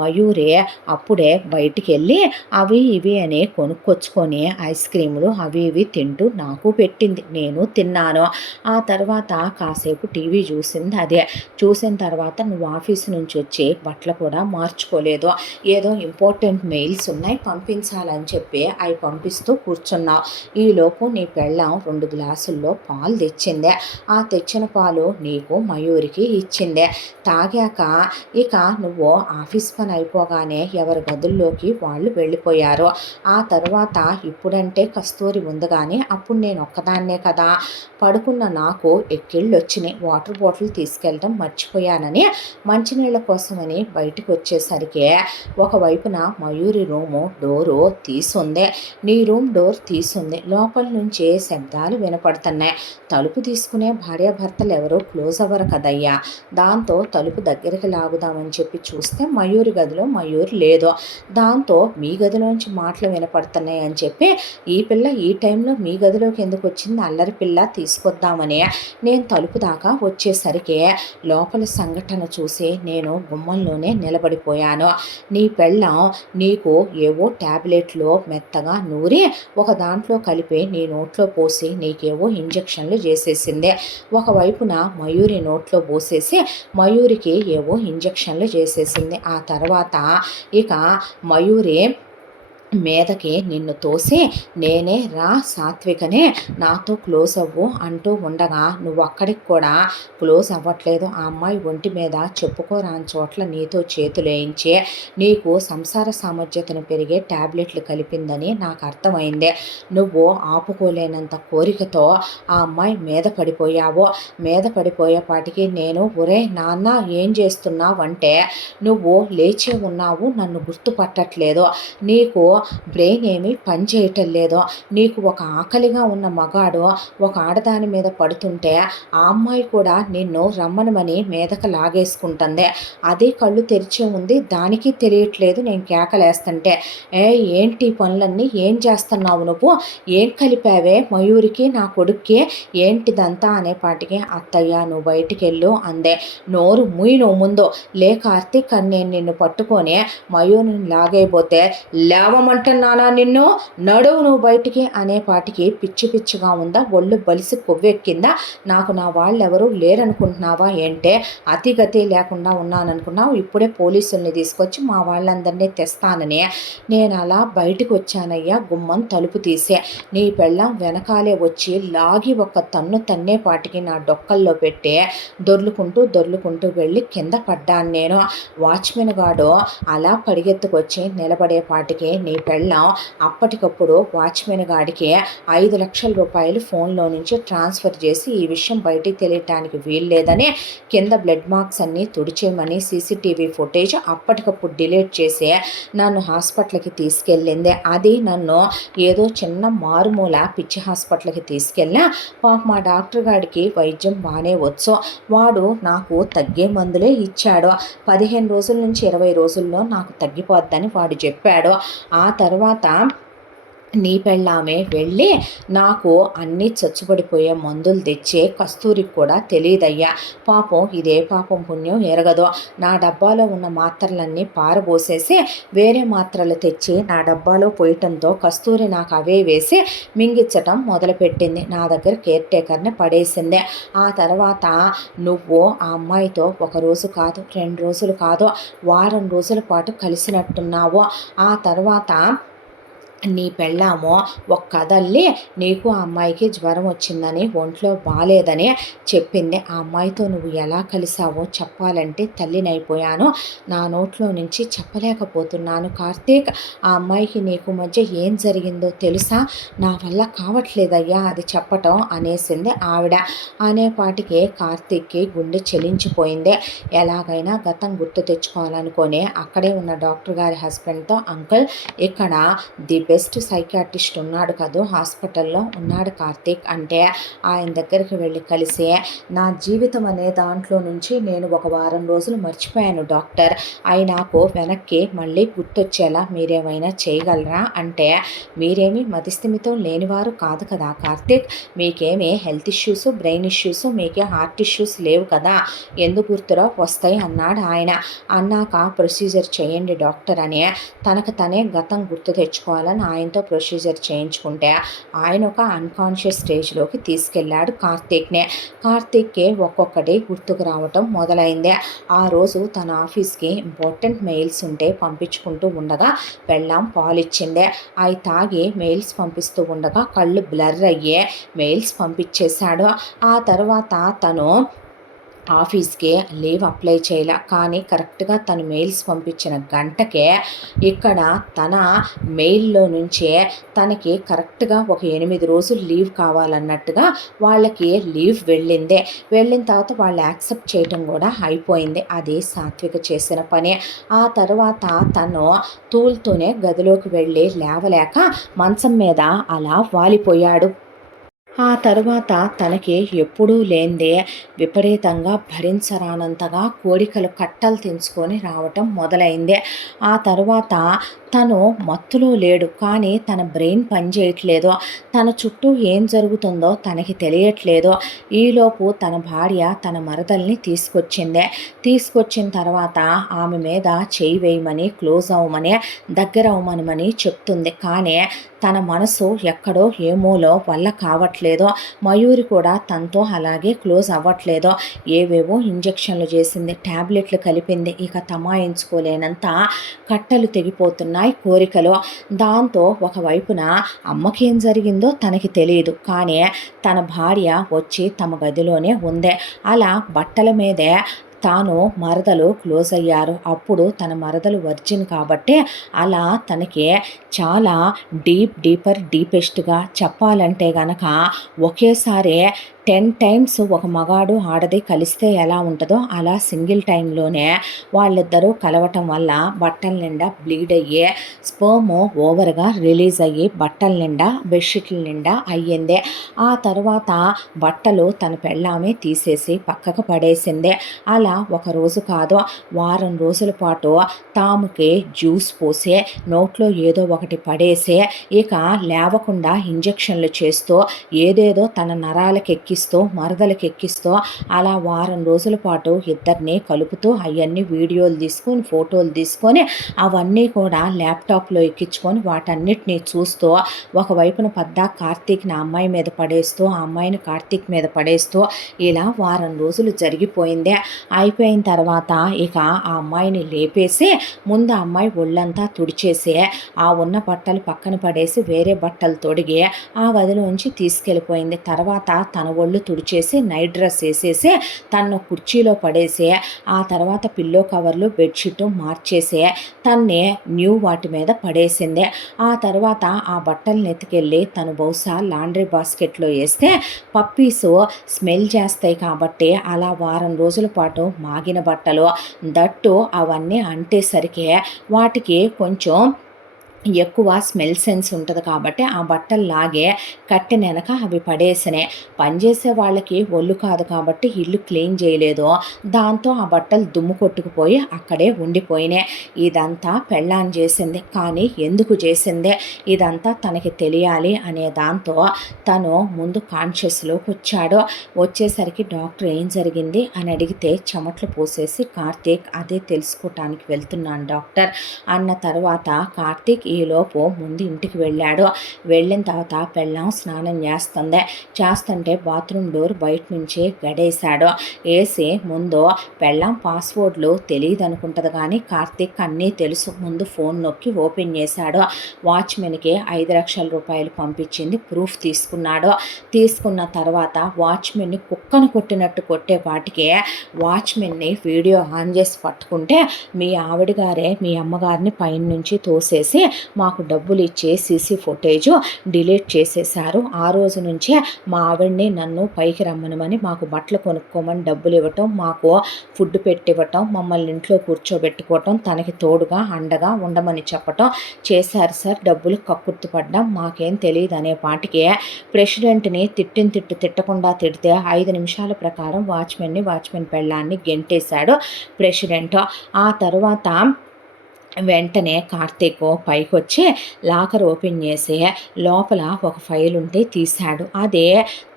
మయూరే అప్పుడే బయటికి వెళ్ళి అవి ఇవి అని కొనుక్కొచ్చు తెచ్చుకొని ఐస్ క్రీములు అవి ఇవి తింటూ నాకు పెట్టింది. నేను తిన్నాను. ఆ తర్వాత కాసేపు టీవీ చూసింది అదే. చూసిన తర్వాత నువ్వు ఆఫీసు నుంచి వచ్చి బట్టలు కూడా మార్చుకోలేదు. ఏదో ఇంపార్టెంట్ మెయిల్స్ ఉన్నాయి పంపించాలని చెప్పి అవి పంపిస్తూ కూర్చున్నావు. ఈలోపు నీ పెళ్ళాం 2 గ్లాసుల్లో పాలు తెచ్చిందే. ఆ తెచ్చిన పాలు నీకు మయూరికి ఇచ్చిందే. తాగాక ఇక నువ్వు ఆఫీస్ పని అయిపోగానే ఎవరి గదుల్లోకి వాళ్ళు వెళ్ళిపోయారు. ఆ తర్వాత ఇప్పుడంటే కస్తూరి ఉంది కానీ అప్పుడు నేను ఒక్కదాన్నే కదా. పడుకున్న నాకు ఎక్కిళ్ళు వచ్చినాయి. వాటర్ బాటిల్ తీసుకెళ్ళడం మర్చిపోయానని మంచినీళ్ళ కోసమని బయటకు వచ్చేసరికి ఒకవైపున మయూరి రూము డోరు తీసుంది. నీ రూమ్ డోర్ తీసుంది. లోపల నుంచి శబ్దాలు వినపడుతున్నాయి. తలుపు తీసుకునే భార్యాభర్తలు ఎవరో క్లోజ్ అవ్వరు కదయ్యా. దాంతో తలుపు దగ్గరికి లాగుదామని చెప్పి చూస్తే మయూరి గదిలో మయూరి లేదు. దాంతో మీ గదిలోంచి మాటలు వినపడుతున్నాయి అని చెప్పి ఈ పిల్ల ఈ టైంలో మీ గదిలోకి ఎందుకు వచ్చింది, అల్లరి పిల్ల తీసుకొద్దామని నేను తలుపు దాకా వచ్చేసరికి లోపల సంఘటన చూసి నేను గుమ్మంలోనే నిలబడిపోయాను. నీ పెళ్ళం నీకు ఏవో ట్యాబ్లెట్లు మెత్తగా నూరి ఒక దాంట్లో కలిపి నీ నోట్లో పోసి నీకేవో ఇంజెక్షన్లు చేసేసింది. ఒకవైపున మయూరి నోట్లో పోసేసి మయూరికి ఏవో ఇంజెక్షన్లు చేసేసింది. ఆ తర్వాత ఇక మయూరి మీదకి నిన్ను తోసి నేనే రా సాత్వికనే నాతో క్లోజ్ అవ్వు అంటూ ఉండగా నువ్వు అక్కడికి కూడా క్లోజ్ అవ్వట్లేదు. ఆ అమ్మాయి ఒంటి మీద చెప్పుకోరాని చోట్ల నీతో చేతులేయించి నీకు సంసార సామర్థ్యతను పెరిగే ట్యాబ్లెట్లు కలిపిందని నాకు అర్థమైంది. నువ్వు ఆపుకోలేనంత కోరికతో ఆ అమ్మాయి మీద పడిపోయావు. మీద పడిపోయేపాటికి నేను ఒరే నాన్న ఏం చేస్తున్నావు అంటే నువ్వు లేచే ఉన్నావు, నన్ను గుర్తుపట్టట్లేదు, నీకు బ్రెయిన్ ఏమీ పనిచేయటం లేదు, నీకు ఒక ఆకలిగా ఉన్న మగాడు ఒక ఆడదాని మీద పడుతుంటే ఆ అమ్మాయి కూడా నిన్ను రమ్మనమని మీదకు లాగేసుకుంటుంది. అదే కళ్ళు తెరిచే ఉంది, దానికి తెలియట్లేదు నేను కేకలేస్తుంటే. ఏంటి పనులన్నీ ఏం చేస్తున్నావు నువ్వు, ఏం కలిపావే మయూరికి నా కొడుక్కి, ఏంటిదంతా అనేపాటికి అత్తయ్య నువ్వు బయటికి వెళ్ళు అందే. నోరు ముయ్యి నువ్వు ముందు, లే కార్తీక్ అని నేను నిన్ను పట్టుకొని మయూరిని లాగైపోతే లేవమంటున్నానా నిన్ను, నడువు నువ్వు బయటికి అనేపాటికి పిచ్చి పిచ్చిగా ఉందా, ఒళ్ళు బలిసి కొవ్వెక్కిందా, నాకు నా వాళ్ళెవరూ లేరనుకుంటున్నావా ఏంటే, అతిగతి లేకుండా ఉన్నాననుకున్నావు, ఇప్పుడే పోలీసుల్ని తీసుకొచ్చి మా వాళ్ళందరినీ తెస్తానని నేను అలా బయటకు వచ్చానయ్యా. గుమ్మం తలుపు తీసే నీ పెళ్ళం వెనకాలే వచ్చి లాగి ఒక తన్ను తన్నేపాటికి నా డొక్కల్లో పెట్టి దొర్లుకుంటూ వెళ్ళి కింద పడ్డాను నేను. వాచ్మెన్ గాడు అలా పరిగెత్తుకొచ్చి నిలబడేపాటికి నీ పెళ్ళం అప్పటికప్పుడు వాచ్మెన్ గాడికి 5 లక్షల రూపాయలు ఫోన్లో నుంచి ట్రాన్స్ఫర్ చేసి ఈ విషయం బయటికి తెలియటానికి వీల్లేదని కింద బ్లడ్ మార్క్స్ అన్నీ తుడిచేయమని సీసీటీవీ ఫుటేజ్ అప్పటికప్పుడు డిలీట్ చేసి నన్ను హాస్పిటల్కి తీసుకెళ్ళింది. అది నన్ను ఏదో చిన్న మారుమూల పిచ్చి హాస్పిటల్కి తీసుకెళ్ళినా మా డాక్టర్ గారికి వైద్యం బాగానే వచ్చు. వాడు నాకు తగ్గే మందులే ఇచ్చాడు. 15 రోజుల నుంచి 20 రోజుల్లో నాకు తగ్గిపోద్దని వాడు చెప్పాడు. ఆ తర్వాత నీ పెళ్ళామే వెళ్ళి నాకు అన్నీ చచ్చుబడిపోయే మందులు తెచ్చే కస్తూరికి కూడా తెలియదయ్యా. పాపం ఇదే పాపం పుణ్యం ఎరగదు. నా డబ్బాలో ఉన్న మాత్రలన్నీ పారబోసేసి వేరే మాత్రలు తెచ్చి నా డబ్బాలో పోయటంతో కస్తూరి నాకు అవే వేసి మింగిచ్చటం మొదలుపెట్టింది. నా దగ్గర కేర్ టేకర్ని పడేసింది. ఆ తర్వాత నువ్వు ఆ అమ్మాయితో 1 రోజు కాదు 2 రోజులు కాదు వారం రోజుల పాటు కలిసినట్టున్నావు. ఆ తర్వాత నీ పెళ్ళామో ఒక కథల్లి నీకు ఆ అమ్మాయికి జ్వరం వచ్చిందని ఒంట్లో బాగాలేదని చెప్పింది. ఆ అమ్మాయితో నువ్వు ఎలా కలిసావో చెప్పాలంటే తల్లినైపోయాను. నా నోట్లో నుంచి చెప్పలేకపోతున్నాను కార్తీక్. ఆ అమ్మాయికి నీకు మధ్య ఏం జరిగిందో తెలుసా, నా వల్ల కావట్లేదయ్యా అది చెప్పటం అనేసింది ఆవిడ. అనేపాటికి కార్తీక్కి గుండె చెలించిపోయింది. ఎలాగైనా గతం గుర్తు తెచ్చుకోవాలనుకొని అక్కడే ఉన్న డాక్టర్ గారి హస్బెండ్తో అంకుల్ ఇక్కడ ది బెస్ట్ సైకాట్రిస్ట్ ఉన్నాడు కదా హాస్పిటల్లో ఉన్నాడు కార్తీక్ అంటే ఆయన దగ్గరికి వెళ్ళి కలిసి నా జీవితం అనే దాంట్లో నుంచి నేను ఒక వారం రోజులు మర్చిపోయాను డాక్టర్, అవి నాకు వెనక్కి మళ్ళీ గుర్తొచ్చేలా మీరేమైనా చేయగలరా అంటే మీరేమీ మతిస్థిమితం లేనివారు కాదు కదా కార్తీక్, మీకేమీ హెల్త్ ఇష్యూస్ బ్రెయిన్ ఇష్యూస్ మీకే హార్ట్ ఇష్యూస్ లేవు కదా, ఎందుకు గుర్తురా వస్తాయి అన్నాడు ఆయన. అన్నాక ప్రొసీజర్ చేయండి డాక్టర్ అని తనకు తనే గతం గుర్తు తెచ్చుకోవాలని సడన్ ఆయనతో ప్రొసీజర్ చేయించుకుంటే ఆయన ఒక అన్‌కాన్షియస్ స్టేజ్‌లోకి తీసుకెళ్ళాడు కార్తీక్‌ని. కార్తీక్‌కి ఒక్కొక్కటి గుర్తుకు రావటం మొదలైంది. ఆ రోజు తన ఆఫీస్‌కి ఇంపార్టెంట్ మెయిల్స్ ఉంటే పంపించుకుంటూ ఉండగా పెళ్ళాం పాలిచ్చింది. అయి తాగి మెయిల్స్ పంపిస్తూ ఉండగా కళ్ళు బ్లర్ అయ్యి మెయిల్స్ పంపించేశాడు. ఆ తర్వాత తను ఆఫీస్‌కి లీవ్ అప్లై చేయలా. కానీ కరెక్ట్‌గా తను మెయిల్స్ పంపించిన గంటకే ఇక్కడ తన మెయిల్‌లో నుంచే తనకి కరెక్ట్‌గా ఒక 8 రోజులు లీవ్ కావాలన్నట్టుగా వాళ్ళకి లీవ్ వెళ్ళింది. వెళ్ళిన తర్వాత వాళ్ళు యాక్సెప్ట్ చేయటం కూడా అయిపోయింది. అది సాత్విక చేసిన పని. ఆ తర్వాత తను తూలుతూనే గదిలోకి వెళ్ళి లేవలేక మంచం మీద అలా వాలిపోయాడు. ఆ తరువాత తనకి ఎప్పుడూ లేనిదే విపరీతంగా భరించరానంతగా కోరికలు కట్టలు తెంచుకొని రావటం మొదలైంది. ఆ తరువాత తను మత్తులో లేడు. కానీ తన బ్రెయిన్ పనిచేయట్లేదు. తన చుట్టూ ఏం జరుగుతుందో తనకి తెలియట్లేదు. ఈలోపు తన భార్య తన మరదల్ని తీసుకొచ్చింది. తీసుకొచ్చిన తర్వాత ఆమె మీద చేయి వేయమని, క్లోజ్ అవ్వమని, దగ్గర అవ్వమనమని చెప్తుంది. కానీ తన మనసు ఎక్కడో ఏమోలో వల్ల కావట్లేదు. మయూరి కూడా తనతో అలాగే క్లోజ్ అవ్వట్లేదు. ఏవేవో ఇంజెక్షన్లు చేసింది, ట్యాబ్లెట్లు కలిపింది. ఇక తమాయించుకోలేనంత కట్టలు తెగిపోతున్నాయి కోరికలు. దాంతో ఒకవైపున అమ్మకేం జరిగిందో తనకి తెలియదు. కానీ తన భార్య వచ్చి తమ గదిలోనే ఉంది. అలా బట్టల మీదే తాను మరదలు క్లోజ్ అయ్యారు. అప్పుడు తన మరదలు వర్జిన్ కాబట్టి అలా తనకి చాలా డీపెస్ట్గా చెప్పాలంటే గనక ఒకేసారి 10 టైమ్స్ ఒక మగాడు ఆడది కలిస్తే ఎలా ఉంటుందో అలా సింగిల్ టైంలోనే వాళ్ళిద్దరూ కలవటం వల్ల బట్టల నిండా బ్లీడ్ అయ్యి స్పర్మ్ ఓవర్గా రిలీజ్ అయ్యి బట్టల నిండా బెడ్షీట్ల నిండా అయ్యింది. ఆ తర్వాత బట్టలు తన పెళ్ళామే తీసేసి పక్కకు పడేసింది. అలా ఒక రోజు కాదు, వారం రోజుల పాటు తాముకి జ్యూస్ పోసి నోట్లో ఏదో ఒకటి పడేసి ఇక లేవకుండా ఇంజెక్షన్లు చేస్తూ ఏదేదో తన నరాలకు ఎక్కిస్తూ మరదలకు ఎక్కిస్తూ అలా వారం రోజుల పాటు ఇద్దరిని కలుపుతూ అవన్నీ వీడియోలు తీసుకొని ఫోటోలు తీసుకొని అవన్నీ కూడా ల్యాప్టాప్లో ఎక్కించుకొని వాటన్నిటిని చూస్తూ ఒకవైపున కార్తీక్ని ఆ అమ్మాయి మీద పడేస్తూ ఆ అమ్మాయిని కార్తీక్ మీద పడేస్తూ ఇలా వారం రోజులు జరిగిపోయింది. అయిపోయిన తర్వాత ఇక ఆ అమ్మాయిని లేపేసి ముందు ఆ అమ్మాయి ఒళ్ళంతా తుడిచేసి ఆ ఉన్న బట్టలు పక్కన పడేసి వేరే బట్టలు తొడిగి ఆ గదిలోంచి తీసుకెళ్ళిపోయింది. తర్వాత తన ఒళ్ళు తుడిచేసి నైట్ డ్రెస్ వేసేసి తను కుర్చీలో పడేసి ఆ తర్వాత పిల్లో కవర్లు బెడ్షీట్ మార్చేసి తన్నే న్యూ వాటి మీద పడేసింది. ఆ తర్వాత ఆ బట్టలను ఎత్తుకెళ్ళి తను బహుశా లాండ్రీ బాస్కెట్లో వేస్తే పప్పీసు స్మెల్ చేస్తాయి కాబట్టి అలా వారం రోజుల పాటు మాగిన బట్టలు దట్టు అవన్నీ అంటేసరికి వాటికి కొంచెం ఎక్కువ స్మెల్ సెన్స్ ఉంటుంది కాబట్టి ఆ బట్టలు లాగే కట్టెనెనక అవి పడేసినాయి. పనిచేసే వాళ్ళకి ఒళ్ళు కాదు కాబట్టి ఇల్లు క్లీన్ చేయలేదు. దాంతో ఆ బట్టలు దుమ్ము కొట్టుకుపోయి అక్కడే ఉండిపోయినాయి. ఇదంతా పెళ్ళాం చేసింది. కానీ ఎందుకు చేసింది ఇదంతా తనకి తెలియాలి అనే దాంతో తను ముందు కాన్షియస్లోకి వచ్చాడు. వచ్చేసరికి డాక్టర్ ఏం జరిగింది అని అడిగితే చెమట్లు పోసేసి కార్తీక్ అదే తెలుసుకోవటానికి వెళ్తున్నాను డాక్టర్ అన్న తర్వాత కార్తీక్ ఈలోపు ముందు ఇంటికి వెళ్ళాడు. వెళ్ళిన తర్వాత పెళ్ళాం స్నానం చేస్తుంటే బాత్రూమ్ డోర్ బయట నుంచి గడేశాడు. వేసి ముందు పెళ్ళాం పాస్వర్డ్లు తెలియదు అనుకుంటుంది కానీ కార్తీక్ అన్నీ తెలుసు. ముందు ఫోన్ నొక్కి ఓపెన్ చేశాడు. వాచ్మెన్కి 5 లక్షల రూపాయలు పంపించింది ప్రూఫ్ తీసుకున్నాడు. తీసుకున్న తర్వాత వాచ్మెన్ని కుక్కను కొట్టినట్టు కొట్టే వాటికి వాచ్మెన్ని వీడియో ఆన్ చేసి పట్టుకుంటే మీ ఆవిడ గారే మీ అమ్మగారిని పైన నుంచి తోసేసి మాకు డబ్బులు ఇచ్చే సీసీ ఫుటేజ్ డిలీట్ చేసేశారు. ఆ రోజు నుంచే మా ఆవిడ్ని నన్ను పైకి రమ్మనమని మాకు బట్టలు కొనుక్కోమని డబ్బులు ఇవ్వటం, మాకు ఫుడ్ పెట్టివ్వటం, మమ్మల్ని ఇంట్లో కూర్చోబెట్టుకోవటం, తనకి తోడుగా అండగా ఉండమని చెప్పటం చేశారు సార్. డబ్బులు కక్కుర్తిపడ్డాం, మాకేం తెలియదు అనే పాటికి ప్రెసిడెంట్ని తిట్టకుండా తిడితే 5 నిమిషాల ప్రకారం వాచ్మెన్ పెళ్ళాన్ని గెంటేశాడు ప్రెసిడెంట్. ఆ తర్వాత వెంటనే కార్తీక్ పైకొచ్చి లాకర్ ఓపెన్ చేసి లోపల ఒక ఫైల్ ఉంటే తీశాడు. అదే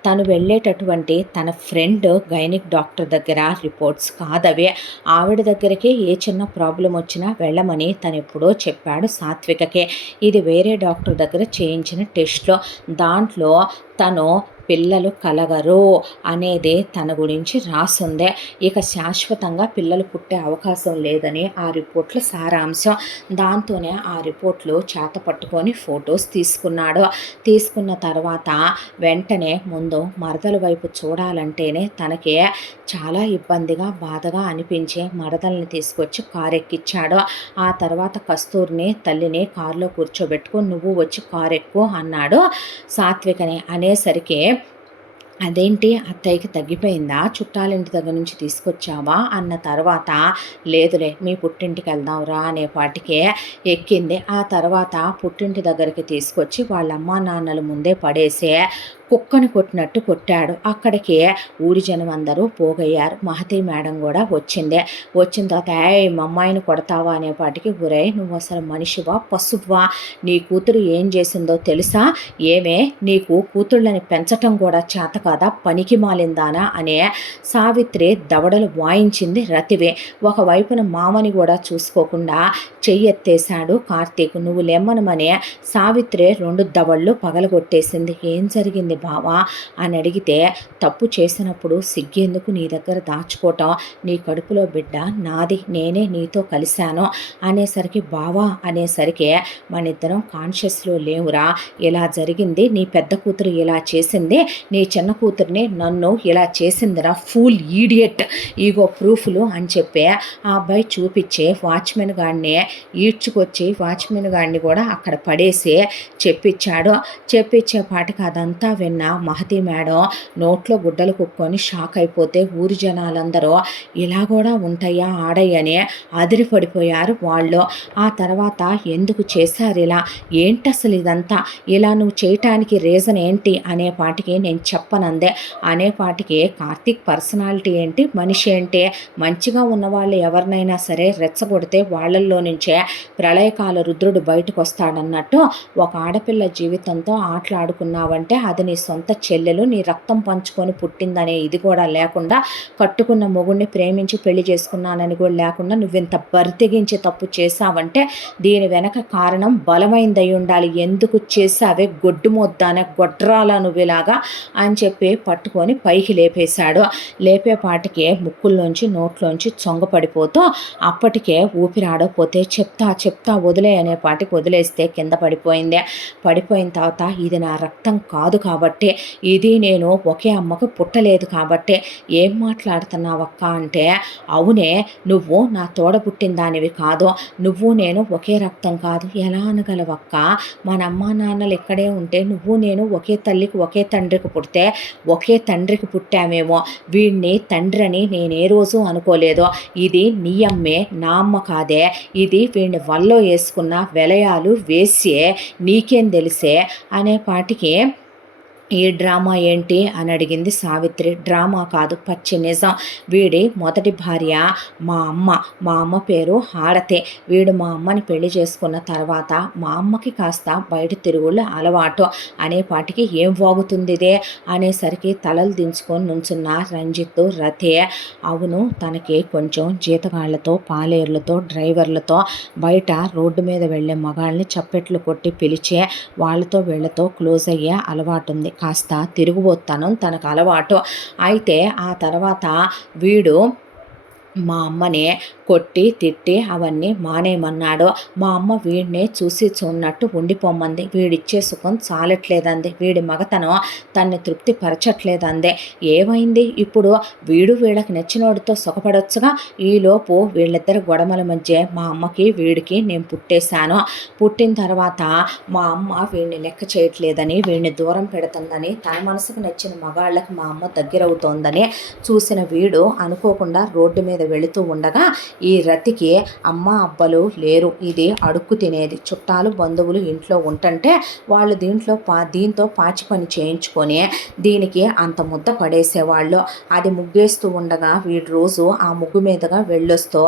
తను వెళ్ళేటటువంటి తన ఫ్రెండ్ గైనిక్ డాక్టర్ దగ్గర రిపోర్ట్స్ కాదవి. ఆవిడ దగ్గరికి ఏ చిన్న ప్రాబ్లం వచ్చినా వెళ్ళమని తను ఎప్పుడో చెప్పాడు సాత్వికకే. ఇది వేరే డాక్టర్ దగ్గర చేయించిన టెస్ట్‌లో. దాంట్లో తను పిల్లలు కలగరు అనేది తన గురించి రాసుందే. ఇక శాశ్వతంగా పిల్లలు పుట్టే అవకాశం లేదని ఆ రిపోర్ట్ల సారాంశం. దాంతోనే ఆ రిపోర్ట్లు చేత పట్టుకొని ఫొటోస్ తీసుకున్నాడు. తీసుకున్న తర్వాత వెంటనే ముందు మరదల వైపు చూడాలంటేనే తనకి చాలా ఇబ్బందిగా బాధగా అనిపించి మరదల్ని తీసుకొచ్చి కారు ఎక్కించాడు. ఆ తర్వాత కస్తూరిని తల్లిని కారులో కూర్చోబెట్టుకుని నువ్వు వచ్చి కారు ఎక్కు అన్నాడు సాత్వికని. అనేసరికి అదేంటి అత్తయ్యకి తగ్గిపోయిందా, చుట్టాలింటి దగ్గర నుంచి తీసుకొచ్చావా అన్న తర్వాత లేదులే మీ పుట్టింటికి వెళ్దాంరా అనేపాటికే ఎక్కింది. ఆ తర్వాత పుట్టింటి దగ్గరికి తీసుకొచ్చి వాళ్ళ అమ్మా నాన్నల ముందే పడేసే కుక్కను కొట్టినట్టు కొట్టాడు. అక్కడికి ఊరి జనం అందరూ పోగయ్యారు. మహతి మేడం కూడా వచ్చింది. వచ్చిన తర్వాత మా అమ్మాయిని కొడతావా అనేపాటికి ఒరే నువ్వు అసలు మనిషివా పశువా, నీ కూతురు ఏం చేసిందో తెలుసా, ఏమే నీకు కూతుళ్ళని పెంచటం కూడా చేత కదా పనికి మాలిందానా అనే సావిత్రి దవడలు వాయించింది రతివే. ఒకవైపున మామని కూడా చూసుకోకుండా చెయ్యెత్తేశాడు కార్తీక్. నువ్వు లెమ్మనమనే సావిత్రి 2 దవళ్ళు పగలగొట్టేసింది. ఏం జరిగింది బావా అని అడిగితే తప్పు చేసినప్పుడు సిగ్గేందుకు నీ దగ్గర దాచుకోవటం, నీ కడుపులో బిడ్డ నాది, నేనే నీతో కలిశాను అనేసరికి బావా అనేసరికి మనిద్దరం కాన్షియస్లో లేవురా, ఇలా జరిగింది, నీ పెద్ద కూతురు ఇలా చేసింది, నీ చిన్న కూతురిని నన్ను ఇలా చేసిందిరా ఫూల్ ఈడియట్, ఈగో ప్రూఫ్లు అని చెప్పి ఆ అబ్బాయి చూపించే వాచ్మెన్ గాడిని ఈడ్చుకొచ్చి వాచ్మెన్ గాడిని కూడా అక్కడ పడేసి చెప్పించాడు. చెప్పించేపాటికి అదంతా విన్న మహతి మేడం నోట్లో గుడ్డలు కుక్కొని షాక్ అయిపోతే ఊరి జనాలందరూ ఇలా కూడా ఉంటాయా ఆడయ్యని అదిరిపడిపోయారు వాళ్ళు. ఆ తర్వాత ఎందుకు చేశారు ఇలా, ఏంటి అసలు ఇదంతా, ఇలా నువ్వు చేయటానికి రీజన్ ఏంటి అనేపాటికి నేను చెప్పనందే. అనేపాటికి కార్తీక్ పర్సనాలిటీ ఏంటి, మనిషి ఏంటి, మంచిగా ఉన్నవాళ్ళు ఎవరినైనా సరే రెచ్చగొడితే వాళ్ళల్లో నుంచే ప్రళయకాల రుద్రుడు బయటకు వస్తాడన్నట్టు ఒక ఆడపిల్ల జీవితంతో ఆటలాడుకున్నావంటే అది నీ సొంత చెల్లెలు, నీ రక్తం పంచుకొని పుట్టిందనే ఇది కూడా లేకుండా, కట్టుకున్న మొగుడిని ప్రేమించి పెళ్లి చేసుకున్నానని కూడా లేకుండా నువ్వింత బరితెగించి తప్పు చేశావంటే దీని వెనక కారణం బలమైందై ఉండాలి. ఎందుకు చేశావే గొడ్డు మొద్దానే గొడ్రాల నువ్వులాగా అని చెప్పి పట్టుకొని పైకి లేపేశాడు. లేపేపాటికే ముక్కుల్లోంచి నోట్లోంచి చొంగపడిపోతూ అప్పటికే ఊపిరాడపోతే చెప్తా వదిలే అనేపాటికి వదిలేస్తే కింద పడిపోయింది. పడిపోయిన తర్వాత ఇది నా రక్తం కాదు కాబట్టి, ఇది నేను ఒకే అమ్మకు పుట్టలేదు కాబట్టి ఏం మాట్లాడుతున్నావక్క అంటే, అవునే నువ్వు నా తోడ పుట్టిన దానివి కాదు, నువ్వు నేను ఒకే రక్తం కాదు, ఎలా అనగలవక్క, మన అమ్మా నాన్నలు ఇక్కడే ఉంటే నువ్వు నేను ఒకే తల్లికి ఒకే తండ్రికి పుడితే ఒకే తండ్రికి పుట్టామేమో, వీడిని తండ్రి అని నేనే రోజు అనుకోలేదు, ఇది నీ అమ్మే నా అమ్మ కాదే, ఇది వీడిని వల్లో వేసుకున్న వెలయాలు వేసే నీకేం తెలిసే అనేపాటికి ఈ డ్రామా ఏంటి అని అడిగింది సావిత్రి. డ్రామా కాదు పచ్చి నిజం. వీడి మొదటి భార్య మా అమ్మ పేరు హారతే. వీడు మా అమ్మని పెళ్లి చేసుకున్న తర్వాత మా అమ్మకి కాస్త బయట తిరుగుళ్ళు అలవాటు అనేపాటికి ఏం వాగుతుంది ఇదే అనేసరికి తలలు దించుకొని నుంచున్న రంజిత్ రతే. అవును తనకి కొంచెం జీతగాళ్లతో పాలేర్లతో డ్రైవర్లతో బయట రోడ్డు మీద వెళ్ళే మగాళ్ళని చప్పెట్లు కొట్టి పిలిచే వాళ్ళతో వీళ్ళతో క్లోజ్ అయ్యే అలవాటు ఉంది. కాస్త తిరుగుబోతాను తనకు అలవాటు. అయితే ఆ తర్వాత వీడు మా అమ్మనే కొట్టి తిట్టి అవన్నీ మానేయమన్నాడు. మా అమ్మ వీడినే చూసి చూన్నట్టు ఉండిపోమ్మంది. వీడిచ్చే సుఖం చాలట్లేదంది. వీడి మగతనం తన్ని తృప్తి పరచట్లేదందే. ఏమైంది ఇప్పుడు, వీడు వీళ్ళకి నచ్చినోడితో సుఖపడొచ్చుగా. ఈలోపు వీళ్ళిద్దరి గొడవల మధ్య మా అమ్మకి వీడికి నేను పుట్టేశాను. పుట్టిన తర్వాత మా అమ్మ వీడిని లెక్క చేయట్లేదని, వీడిని దూరం పెడుతుందని, తన మనసుకు నచ్చిన మగాళ్ళకి మా అమ్మ దగ్గరవుతోందని చూసిన వీడు అనుకోకుండా రోడ్డు మీద మీద వెళుతూ ఉండగా ఈ రతికి అమ్మ అబ్బలు లేరు. ఇది అడుక్కు తినేది. చుట్టాలు బంధువులు ఇంట్లో ఉంటుంటే వాళ్ళు దీంతో పాచి పని చేయించుకొని దీనికి అంత ముద్ద పడేసేవాళ్ళు. అది ముగ్గేస్తూ ఉండగా వీడు రోజు ఆ ముగ్గు మీదుగా వెళ్ళొస్తూ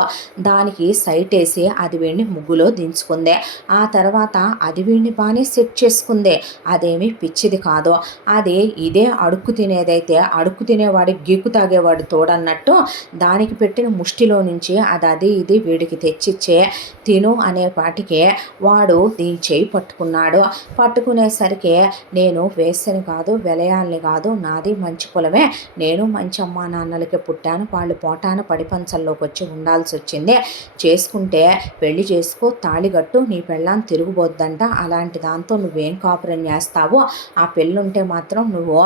దానికి సైట్ వేసి అది వీడిని ముగ్గులో దించుకుందే. ఆ తర్వాత అది వీడిని బాగానే సెట్ చేసుకుందే. అదేమి పిచ్చిది కాదు. అది ఇదే అడుక్కు తినేదైతే అడుక్కు తినేవాడి గీకు తాగేవాడు తోడన్నట్టు దానికి పెట్టిన ముష్టిలో నుంచి అది ఇది వీడికి తెచ్చిచ్చే తిను అనే పాటికే వాడు దీని చేయి పట్టుకున్నాడు. పట్టుకునేసరికి నేను వేసని కాదు, వెలయాల్ని కాదు, నాది మంచి కులమే, నేను మంచి అమ్మా నాన్నలకి పుట్టాను, వాళ్ళు పోటాన పడిపంచల్లోకి వచ్చి ఉండాల్సి వచ్చింది, చేసుకుంటే పెళ్లి చేసుకో, తాళిగట్టు, నీ పెళ్ళాన్ని తిరుగుబోద్దంట, అలాంటి దాంతో నువ్వేం కాపురం చేస్తావు, ఆ పెళ్ళుంటే మాత్రం నువ్వు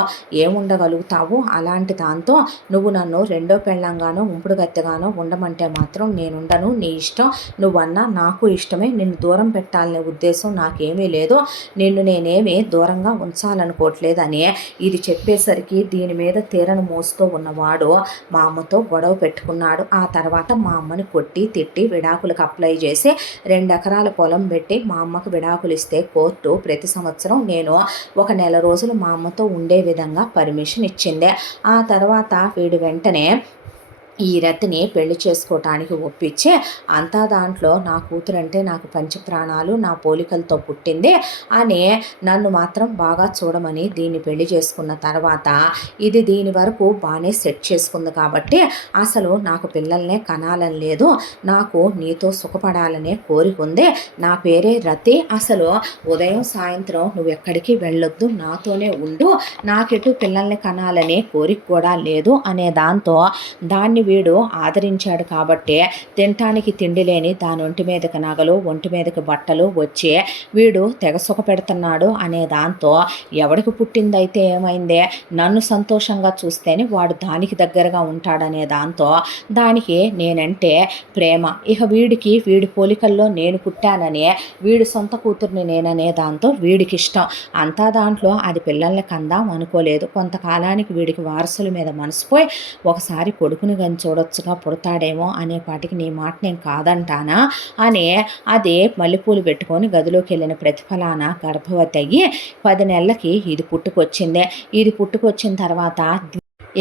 ఏముండగలుగుతావు, అలాంటి దాంతో నువ్వు నన్ను రెండో పెళ్ళంగానో ఉంపుడు గత్తెగానో ఉండమంటే మాత్రం నేనుండను, నీ ఇష్టం, నువ్వన్నా నాకు ఇష్టమే, నిన్ను దూరం పెట్టాలనే ఉద్దేశం నాకేమీ లేదు, నిన్ను నేనేమీ దూరంగా ఉంచాలనుకోవట్లేదని ఇది చెప్పేసరికి దీని మీద తీరను మోస్తూ ఉన్నవాడు మా అమ్మతో గొడవ పెట్టుకున్నాడు. ఆ తర్వాత మా అమ్మని కొట్టి తిట్టి విడాకులకు అప్లై చేసి 2 ఎకరాల పొలం పెట్టి మా అమ్మకు విడాకులు ఇస్తే కోర్టు ప్రతి సంవత్సరం నేను ఒక నెల రోజులు మా అమ్మతో ఉండే విధంగా పర్మిషన్ ఇచ్చింది. ఆ తర్వాత వీడు వెంటనే ఈ రతిని పెళ్లి చేసుకోవటానికి ఒప్పించి అంతా దాంట్లో నా కూతురంటే నాకు పంచప్రాణాలు, నా పోలికలతో పుట్టింది అని నన్ను మాత్రం బాగా చూడమని దీన్ని పెళ్లి చేసుకున్న తర్వాత ఇది దీని వరకు బాగానే సెట్ చేసుకుంది కాబట్టి అసలు నాకు పిల్లల్నే కనాలని లేదు, నాకు నీతో సుఖపడాలనే కోరిక ఉంది, నా పేరే రతి, అసలు ఉదయం సాయంత్రం నువ్వు ఎక్కడికి వెళ్ళొద్దు, నాతోనే ఉండు, నాకెటు పిల్లల్ని కనాలనే కోరిక కూడా లేదు అనే దాంతో దాన్ని వీడు ఆదరించాడు. కాబట్టి తినటానికి తిండి లేని దాని ఒంటి మీదకి నగలు, ఒంటి మీదకి బట్టలు వచ్చి వీడు తెగ సుఖ పెడుతున్నాడు అనే దాంతో ఎవడికి పుట్టిందైతే ఏమైందే, నన్ను సంతోషంగా చూస్తేనే వాడు దానికి దగ్గరగా ఉంటాడనే దాంతో దానికి నేనంటే ప్రేమ. ఇక వీడికి వీడి పోలికల్లో నేను పుట్టానని వీడి సొంత కూతుర్ని నేననే దాంతో వీడికి ఇష్టం. అంతా దాంట్లో అది పిల్లల్ని కందాం అనుకోలేదు. కొంతకాలానికి వీడికి వారసుల మీద మనసుపోయి ఒకసారి కొడుకుని కానీ చూడొచ్చుగా, పుడతాడేమో అనే పాటికి నీ మాట నేను కాదంటానా అని అదే మల్లెపూలు పెట్టుకొని గదిలోకి వెళ్ళిన ప్రతిఫలాన గర్భవతి అయ్యి 10 నెలలకి ఇది పుట్టుకొచ్చిందే. ఇది పుట్టుకొచ్చిన తర్వాత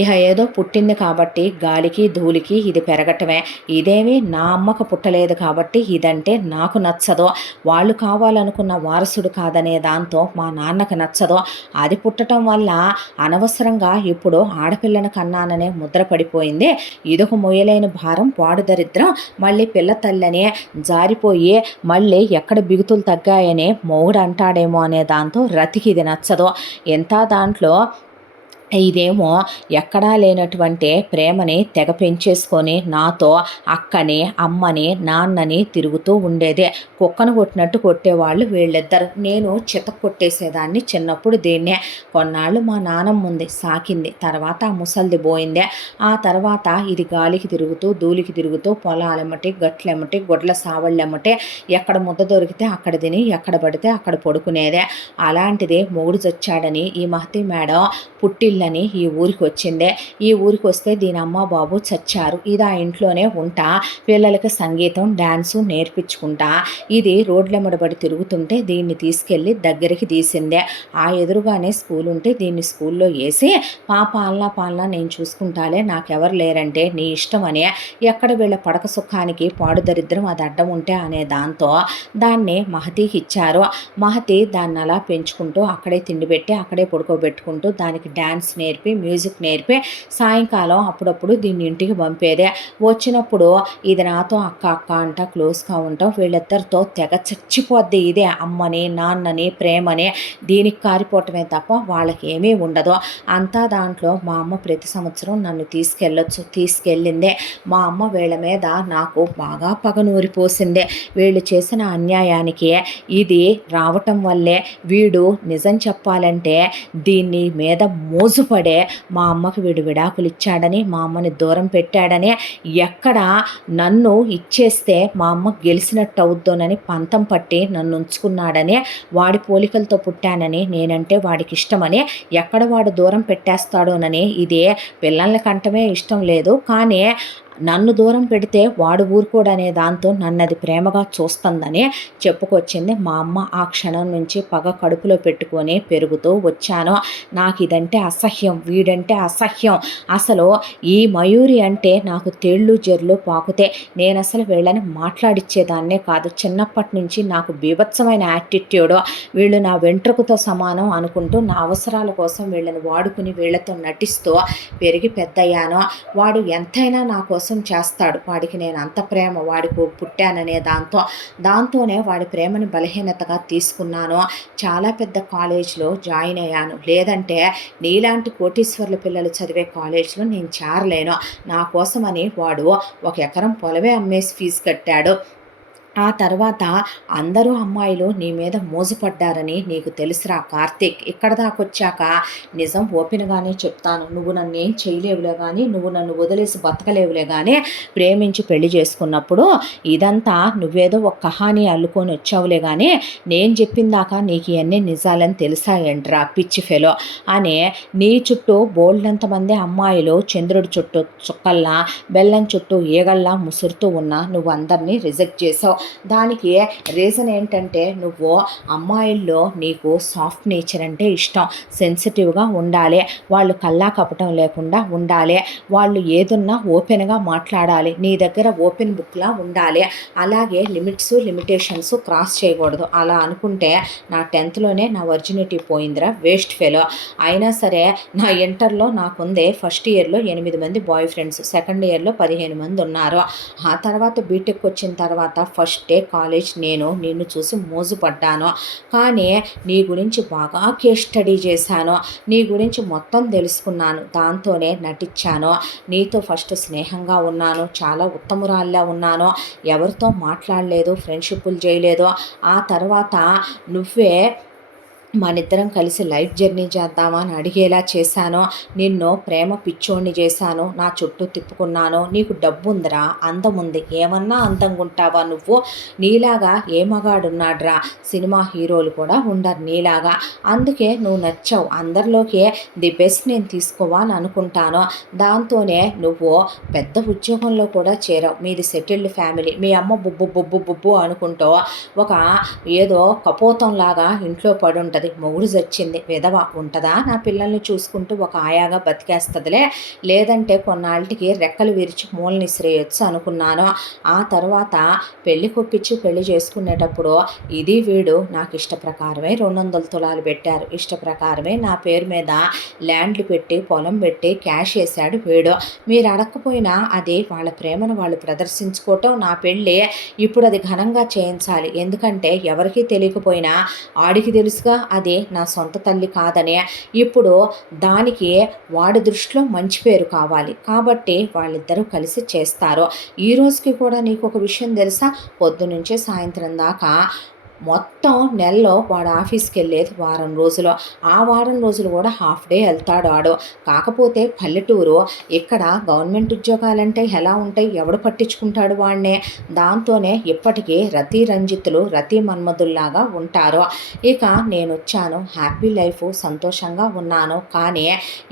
ఇక ఏదో పుట్టింది కాబట్టి గాలికి ధూళికి ఇది పెరగటమే. ఇదేమీ నా అమ్మకు పుట్టలేదు కాబట్టి ఇదంటే నాకు నచ్చదు, వాళ్ళు కావాలనుకున్న వారసుడు కాదనే దాంతో మా నాన్నకు నచ్చదు, అది పుట్టడం వల్ల అనవసరంగా ఇప్పుడు ఆడపిల్లను కన్నాననే ముద్ర పడిపోయింది, ఇదొక మొయ్యలేని భారం, వాడు దరిద్రం, మళ్ళీ పిల్ల తల్లని జారిపోయి మళ్ళీ ఎక్కడ బిగుతులు తగ్గాయని మొగుడు అంటాడేమో అనే దాంతో రతికి ఇది నచ్చదు. ఎంత దాంట్లో ఇదేమో ఎక్కడా లేనటువంటి ప్రేమని తెగ పెంచేసుకొని నాతో అక్కని, అమ్మని, నాన్నని తిరుగుతూ ఉండేదే. కుక్కను కొట్టినట్టు కొట్టేవాళ్ళు వీళ్ళిద్దరు. నేను చితక్ కొట్టేసేదాన్ని చిన్నప్పుడు దీన్నే. కొన్నాళ్ళు మా నాన్నమ్మ ఉంది, సాకింది, తర్వాత ఆ ముసలిది పోయిందే. ఆ తర్వాత ఇది గాలికి తిరుగుతూ ధూళికి తిరుగుతూ పొలాలెమ్మటి, గట్లెమ్మటి, గొడ్ల సావళ్ళెమ్మటి ఎక్కడ ముద్ద దొరికితే అక్కడ తిని ఎక్కడ పడితే అక్కడ పడుకునేదే. అలాంటిది మొగుడు చచ్చాడని ఈ మహతి మేడం పుట్టిల్లని ఈ ఊరికి వచ్చిందే. ఈ ఊరికి వస్తే దీని అమ్మ బాబు చచ్చారు. ఇది ఆ ఇంట్లోనే ఉంటా పిల్లలకి సంగీతం డ్యాన్సు నేర్పించుకుంటా ఇది రోడ్లెమ్మడబడి తిరుగుతుంటే దీన్ని తీసుకెళ్ళి దగ్గరికి తీసిందే. ఆ ఎదురుగానే స్కూల్ ఉంటే దీన్ని స్కూల్లో వేసి పాలన నేను చూసుకుంటాలే, నాకెవరు లేరంటే నీ ఇష్టం అని ఎక్కడ వీళ్ళ పడక సుఖానికి పాడు దరిద్రం అది అడ్డం ఉంటే అనే దాంతో దాన్ని మహతికి ఇచ్చారు. మహతి దాన్ని అలా పెంచుకుంటూ అక్కడే తిండి పెట్టి అక్కడే పడుకోబెట్టుకుంటూ దానికి డ్యాన్స్ నేర్పి మ్యూజిక్ నేర్పి సాయంకాలం అప్పుడప్పుడు దీన్ని ఇంటికి పంపేదే. వచ్చినప్పుడు ఇది నాతో అక్క అంట క్లోజ్గా ఉంటాం, వీళ్ళిద్దరితో తెగ చచ్చిపోద్ది. ఇదే అమ్మని నాన్నని ప్రేమని దీనికి కారిపోవటమే తప్ప వాళ్ళకి ఏమీ ఉండదు. అంతా దాంట్లో మా అమ్మ ప్రతి సంవత్సరం నన్ను తీసుకెళ్ళిందే. మా అమ్మ వీళ్ళ మీద నాకు బాగా పగనూరిపోసిందే. వీళ్ళు చేసిన అన్యాయానికి ఇది రావటం వల్లే వీడు నిజం చెప్పాలంటే దీన్ని మీద మోజుపడే మా అమ్మకు వీడు విడాకులు ఇచ్చాడని, మా అమ్మని దూరం పెట్టాడని, ఎక్కడ నన్ను ఇచ్చేస్తే మా అమ్మ గెలిచినట్టు అవుద్దోనని పంతం పట్టి నన్ను ఉంచుకున్నాడని, వాడి పోలికలతో పుట్టానని, నేనంటే వాడికి ఇష్టమని, ఎక్కడ వాడు దూరం పెట్టేస్తాడోనని, ఇదే పిల్లల్ని కంటమే ఇష్టం లేదు, కానీ నన్ను దూరం పెడితే వాడు ఊరుకోడనే దాంతో నన్నది ప్రేమగా చూస్తుందని చెప్పుకొచ్చింది మా అమ్మ. ఆ క్షణం నుంచి పగ కడుపులో పెట్టుకొని పెరుగుతూ వచ్చాను. నాకు ఇదంటే అసహ్యం, వీడంటే అసహ్యం. అసలు ఈ మయూరి అంటే నాకు తేళ్ళు జర్లు పాకుతే నేను అసలు వీళ్ళని మాట్లాడిచ్చేదాన్నే కాదు. చిన్నప్పటి నుంచి నాకు బీభత్సమైన యాటిట్యూడ్, వీళ్ళు నా వెంట్రుకతో సమానం అనుకుంటూ నా అవసరాల కోసం వీళ్ళని వాడుకుని వీళ్ళతో నటిస్తూ పెరిగి పెద్దయ్యాను. వాడు ఎంతైనా నా కోసం చేస్తాడు. వాడికి నేను అంత ప్రేమ, వాడికి పుట్టాననే దాంతోనే వాడి ప్రేమని బలహీనతగా తీసుకున్నాను. చాలా పెద్ద కాలేజ్లో జాయిన్ అయ్యాను. లేదంటే నీలాంటి కోటీశ్వర్ల పిల్లలు చదివే కాలేజ్లో నేను చేరలేను. నా కోసమని వాడు 1 ఎకరం పొలమే అమ్మేసి ఫీజు కట్టాడు. ఆ తర్వాత అందరూ అమ్మాయిలు నీ మీద మోజుపడ్డారని నీకు తెలుసురా కార్తీక్. ఇక్కడ దాకొచ్చాక నిజం ఓపెన్గానే చెప్తాను. నువ్వు నన్ను ఏం చేయలేవులే కానీ, నువ్వు నన్ను వదిలేసి బతకలేవులే కానీ, ప్రేమించి పెళ్లి చేసుకున్నప్పుడు ఇదంతా నువ్వేదో ఒక కహాని అల్లుకొని వచ్చావులే కానీ, నేను చెప్పిందాకా నీకు ఇవన్నీ నిజాలని తెలిసాయంట్రా పిచ్చి ఫెలో అని. నీ చుట్టూ బోల్డంతమంది అమ్మాయిలు చంద్రుడి చుట్టూ చుక్కల్లా, బెల్లం చుట్టూ ఈగల్లా ముసురుతూ ఉన్నా నువ్వు అందరినీ రిజెక్ట్ చేసావు. దానికి రీజన్ ఏంటంటే నువ్వు అమ్మాయిల్లో నీకు సాఫ్ట్ నేచర్ అంటే ఇష్టం. సెన్సిటివ్గా ఉండాలి, వాళ్ళు కల్లా కపటం లేకుండా ఉండాలి, వాళ్ళు ఏదున్నా ఓపెన్గా మాట్లాడాలి, నీ దగ్గర ఓపెన్ బుక్లా ఉండాలి. అలాగే లిమిటేషన్స్ క్రాస్ చేయకూడదు. అలా అనుకుంటే నా 10థ్లోనే నా వర్జినిటీ పోయిందిరా వేస్ట్ ఫెలో. అయినా సరే నా ఇంటర్లో నాకుందే ఫస్ట్ ఇయర్లో 8 మంది బాయ్ ఫ్రెండ్స్, సెకండ్ ఇయర్లో 15 మంది ఉన్నారు. ఆ తర్వాత బీటెక్ వచ్చిన తర్వాత ఫస్ట్ డే కాలేజ్ నేను నిన్ను చూసి మోజుపడ్డాను. కానీ నీ గురించి బాగా కేస్ స్టడీ చేశాను, నీ గురించి మొత్తం తెలుసుకున్నాను. దాంతోనే నటించాను. నీతో ఫస్ట్ స్నేహంగా ఉన్నాను, చాలా ఉత్తమురాల్లా ఉన్నాను, ఎవరితో మాట్లాడలేదు, ఫ్రెండ్షిప్లు చేయలేదు. ఆ తర్వాత నువ్వే మనిద్దరం కలిసి లైఫ్ జర్నీ చేద్దామా అని అడిగేలా చేశాను. నిన్ను ప్రేమ పిచ్చోడిని చేశాను, నా చుట్టూ తిప్పుకున్నాను. నీకు డబ్బు ఉందిరా, అందం ఉంది, ఏమన్నా అందంగా ఉంటావా నువ్వు? నీలాగా ఏ మగాడున్నాడ్రా? సినిమా హీరోలు కూడా ఉండరు నీలాగా. అందుకే నువ్వు నచ్చావు. అందరిలోకి ది బెస్ట్ నేను తీసుకోవాలని అనుకుంటాను. దాంతోనే నువ్వు పెద్ద ఉద్యోగంలో కూడా చేరావు. మీది సెటిల్డ్ ఫ్యామిలీ. మీ అమ్మ బుబ్బు బుబ్బు బుబ్బు అనుకుంటూ ఒక ఏదో కపోతంలాగా ఇంట్లో పడి ఉంటుంది. మొగుడు చచ్చింది, విధవ ఉంటుందా నా పిల్లల్ని చూసుకుంటూ ఒక ఆయాగా బతికేస్తుందిలే, లేదంటే కొన్నాళ్ళకి రెక్కలు విరిచి మూలని శ్రేయొచ్చు అనుకున్నాను. ఆ తర్వాత పెళ్లి కొప్పించి పెళ్లి చేసుకునేటప్పుడు ఇది వీడు నాకు ఇష్ట ప్రకారమే 200 తులాలు పెట్టారు, ఇష్ట ప్రకారమే నా పేరు మీద ల్యాండ్లు పెట్టి పొలం పెట్టి క్యాష్ వేశాడు వీడు. మీరు అడగకపోయినా అది వాళ్ళ ప్రేమను వాళ్ళు ప్రదర్శించుకోవటం. నా పెళ్ళి ఇప్పుడు అది ఘనంగా చేయించాలి. ఎందుకంటే ఎవరికీ తెలియకపోయినా ఆడికి తెలుసుగా అది నా సొంత తల్లి కాదనే. ఇప్పుడు దానికి వాడి దృష్టిలో మంచి పేరు కావాలి కాబట్టి వాళ్ళిద్దరూ కలిసి చేస్తారు. ఈ రోజుకి కూడా నీకు ఒక విషయం తెలుసా? పొద్దునుంచే సాయంత్రం దాకా మొత్తం నెలలో వాడు ఆఫీస్కి వెళ్ళేది వారం రోజులు. ఆ వారం రోజులు కూడా హాఫ్ డే వెళ్తాడు ఆడు. కాకపోతే పల్లెటూరు, ఇక్కడ గవర్నమెంట్ ఉద్యోగాలంటే ఎలా ఉంటాయి, ఎవడు పట్టించుకుంటాడు వాడినే. దాంతోనే ఇప్పటికీ రతి రంజిత్తులు రతి మన్మధుల్లాగా ఉంటారు. ఇక నేను వచ్చాను, హ్యాపీ లైఫ్, సంతోషంగా ఉన్నాను. కానీ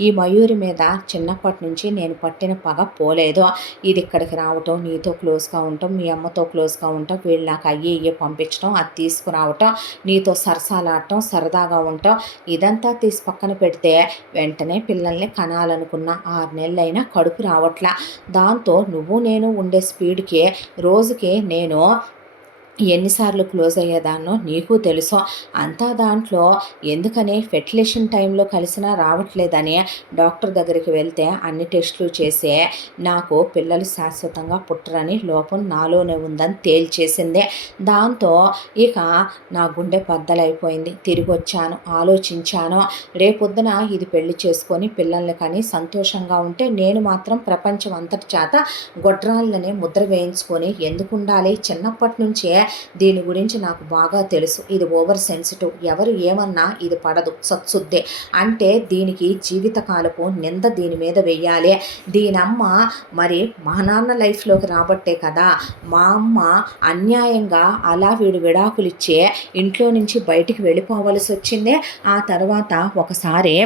ఈ మయూరి మీద చిన్నప్పటి నుంచి నేను పట్టిన పగ పోలేదు. ఇది ఇక్కడికి రావటం, నీతో క్లోజ్గా ఉండటం, మీ అమ్మతో క్లోజ్గా ఉండటం, వీళ్ళు నాకు అయ్యి పంపించడం, అది తీసుకురావటం, నీతో సరసాలాడటం, సరదాగా ఉండటం, ఇదంతా తీసి పక్కన పెడితే వెంటనే పిల్లల్ని కనాలనుకున్న 6 నెలలైనా కడుపు రావట్లా. దాంతో నువ్వు నేను ఉండే స్పీడ్కి రోజుకి నేను ఎన్నిసార్లు క్లోజ్ అయ్యేదాన్నో నీకు తెలుసు. అంతా దాంట్లో ఎందుకని ఫెర్టిలేషన్ టైంలో కలిసినా రావట్లేదని డాక్టర్ దగ్గరికి వెళ్తే అన్ని టెస్టులు చేసే నాకు పిల్లలు శాశ్వతంగా పుట్టరని లోపం నాలోనే ఉందని తేల్చేసింది. దాంతో ఇక నా గుండె బద్దలైపోయింది. తిరిగి వచ్చాను, ఆలోచించాను. రేపొద్దున ఇది పెళ్లి చేసుకొని పిల్లల్ని కానీ సంతోషంగా ఉంటే నేను మాత్రం ప్రపంచం అంతటి చేత గొడ్రాళ్ళనే ముద్ర వేయించుకొని ఎందుకు ఉండాలి? చిన్నప్పటి నుంచే దీని గురించి నాకు బాగా తెలుసు. ఇది ఓవర్ సెన్సిటివ్, ఎవరు ఏమన్నా ఇది పడదు, సత్సుద్దే. అంటే దీనికి జీవితకాలపు నింద దీని మీద వెయ్యాలి. దీనమ్మ మరి మా నాన్న లైఫ్లోకి రాబట్టే కదా మా అమ్మ అన్యాయంగా అలా వీడు విడాకులిచ్చే ఇంట్లో నుంచి బయటికి వెళ్ళిపోవలసి వచ్చిందే. ఆ తర్వాత ఒకసారి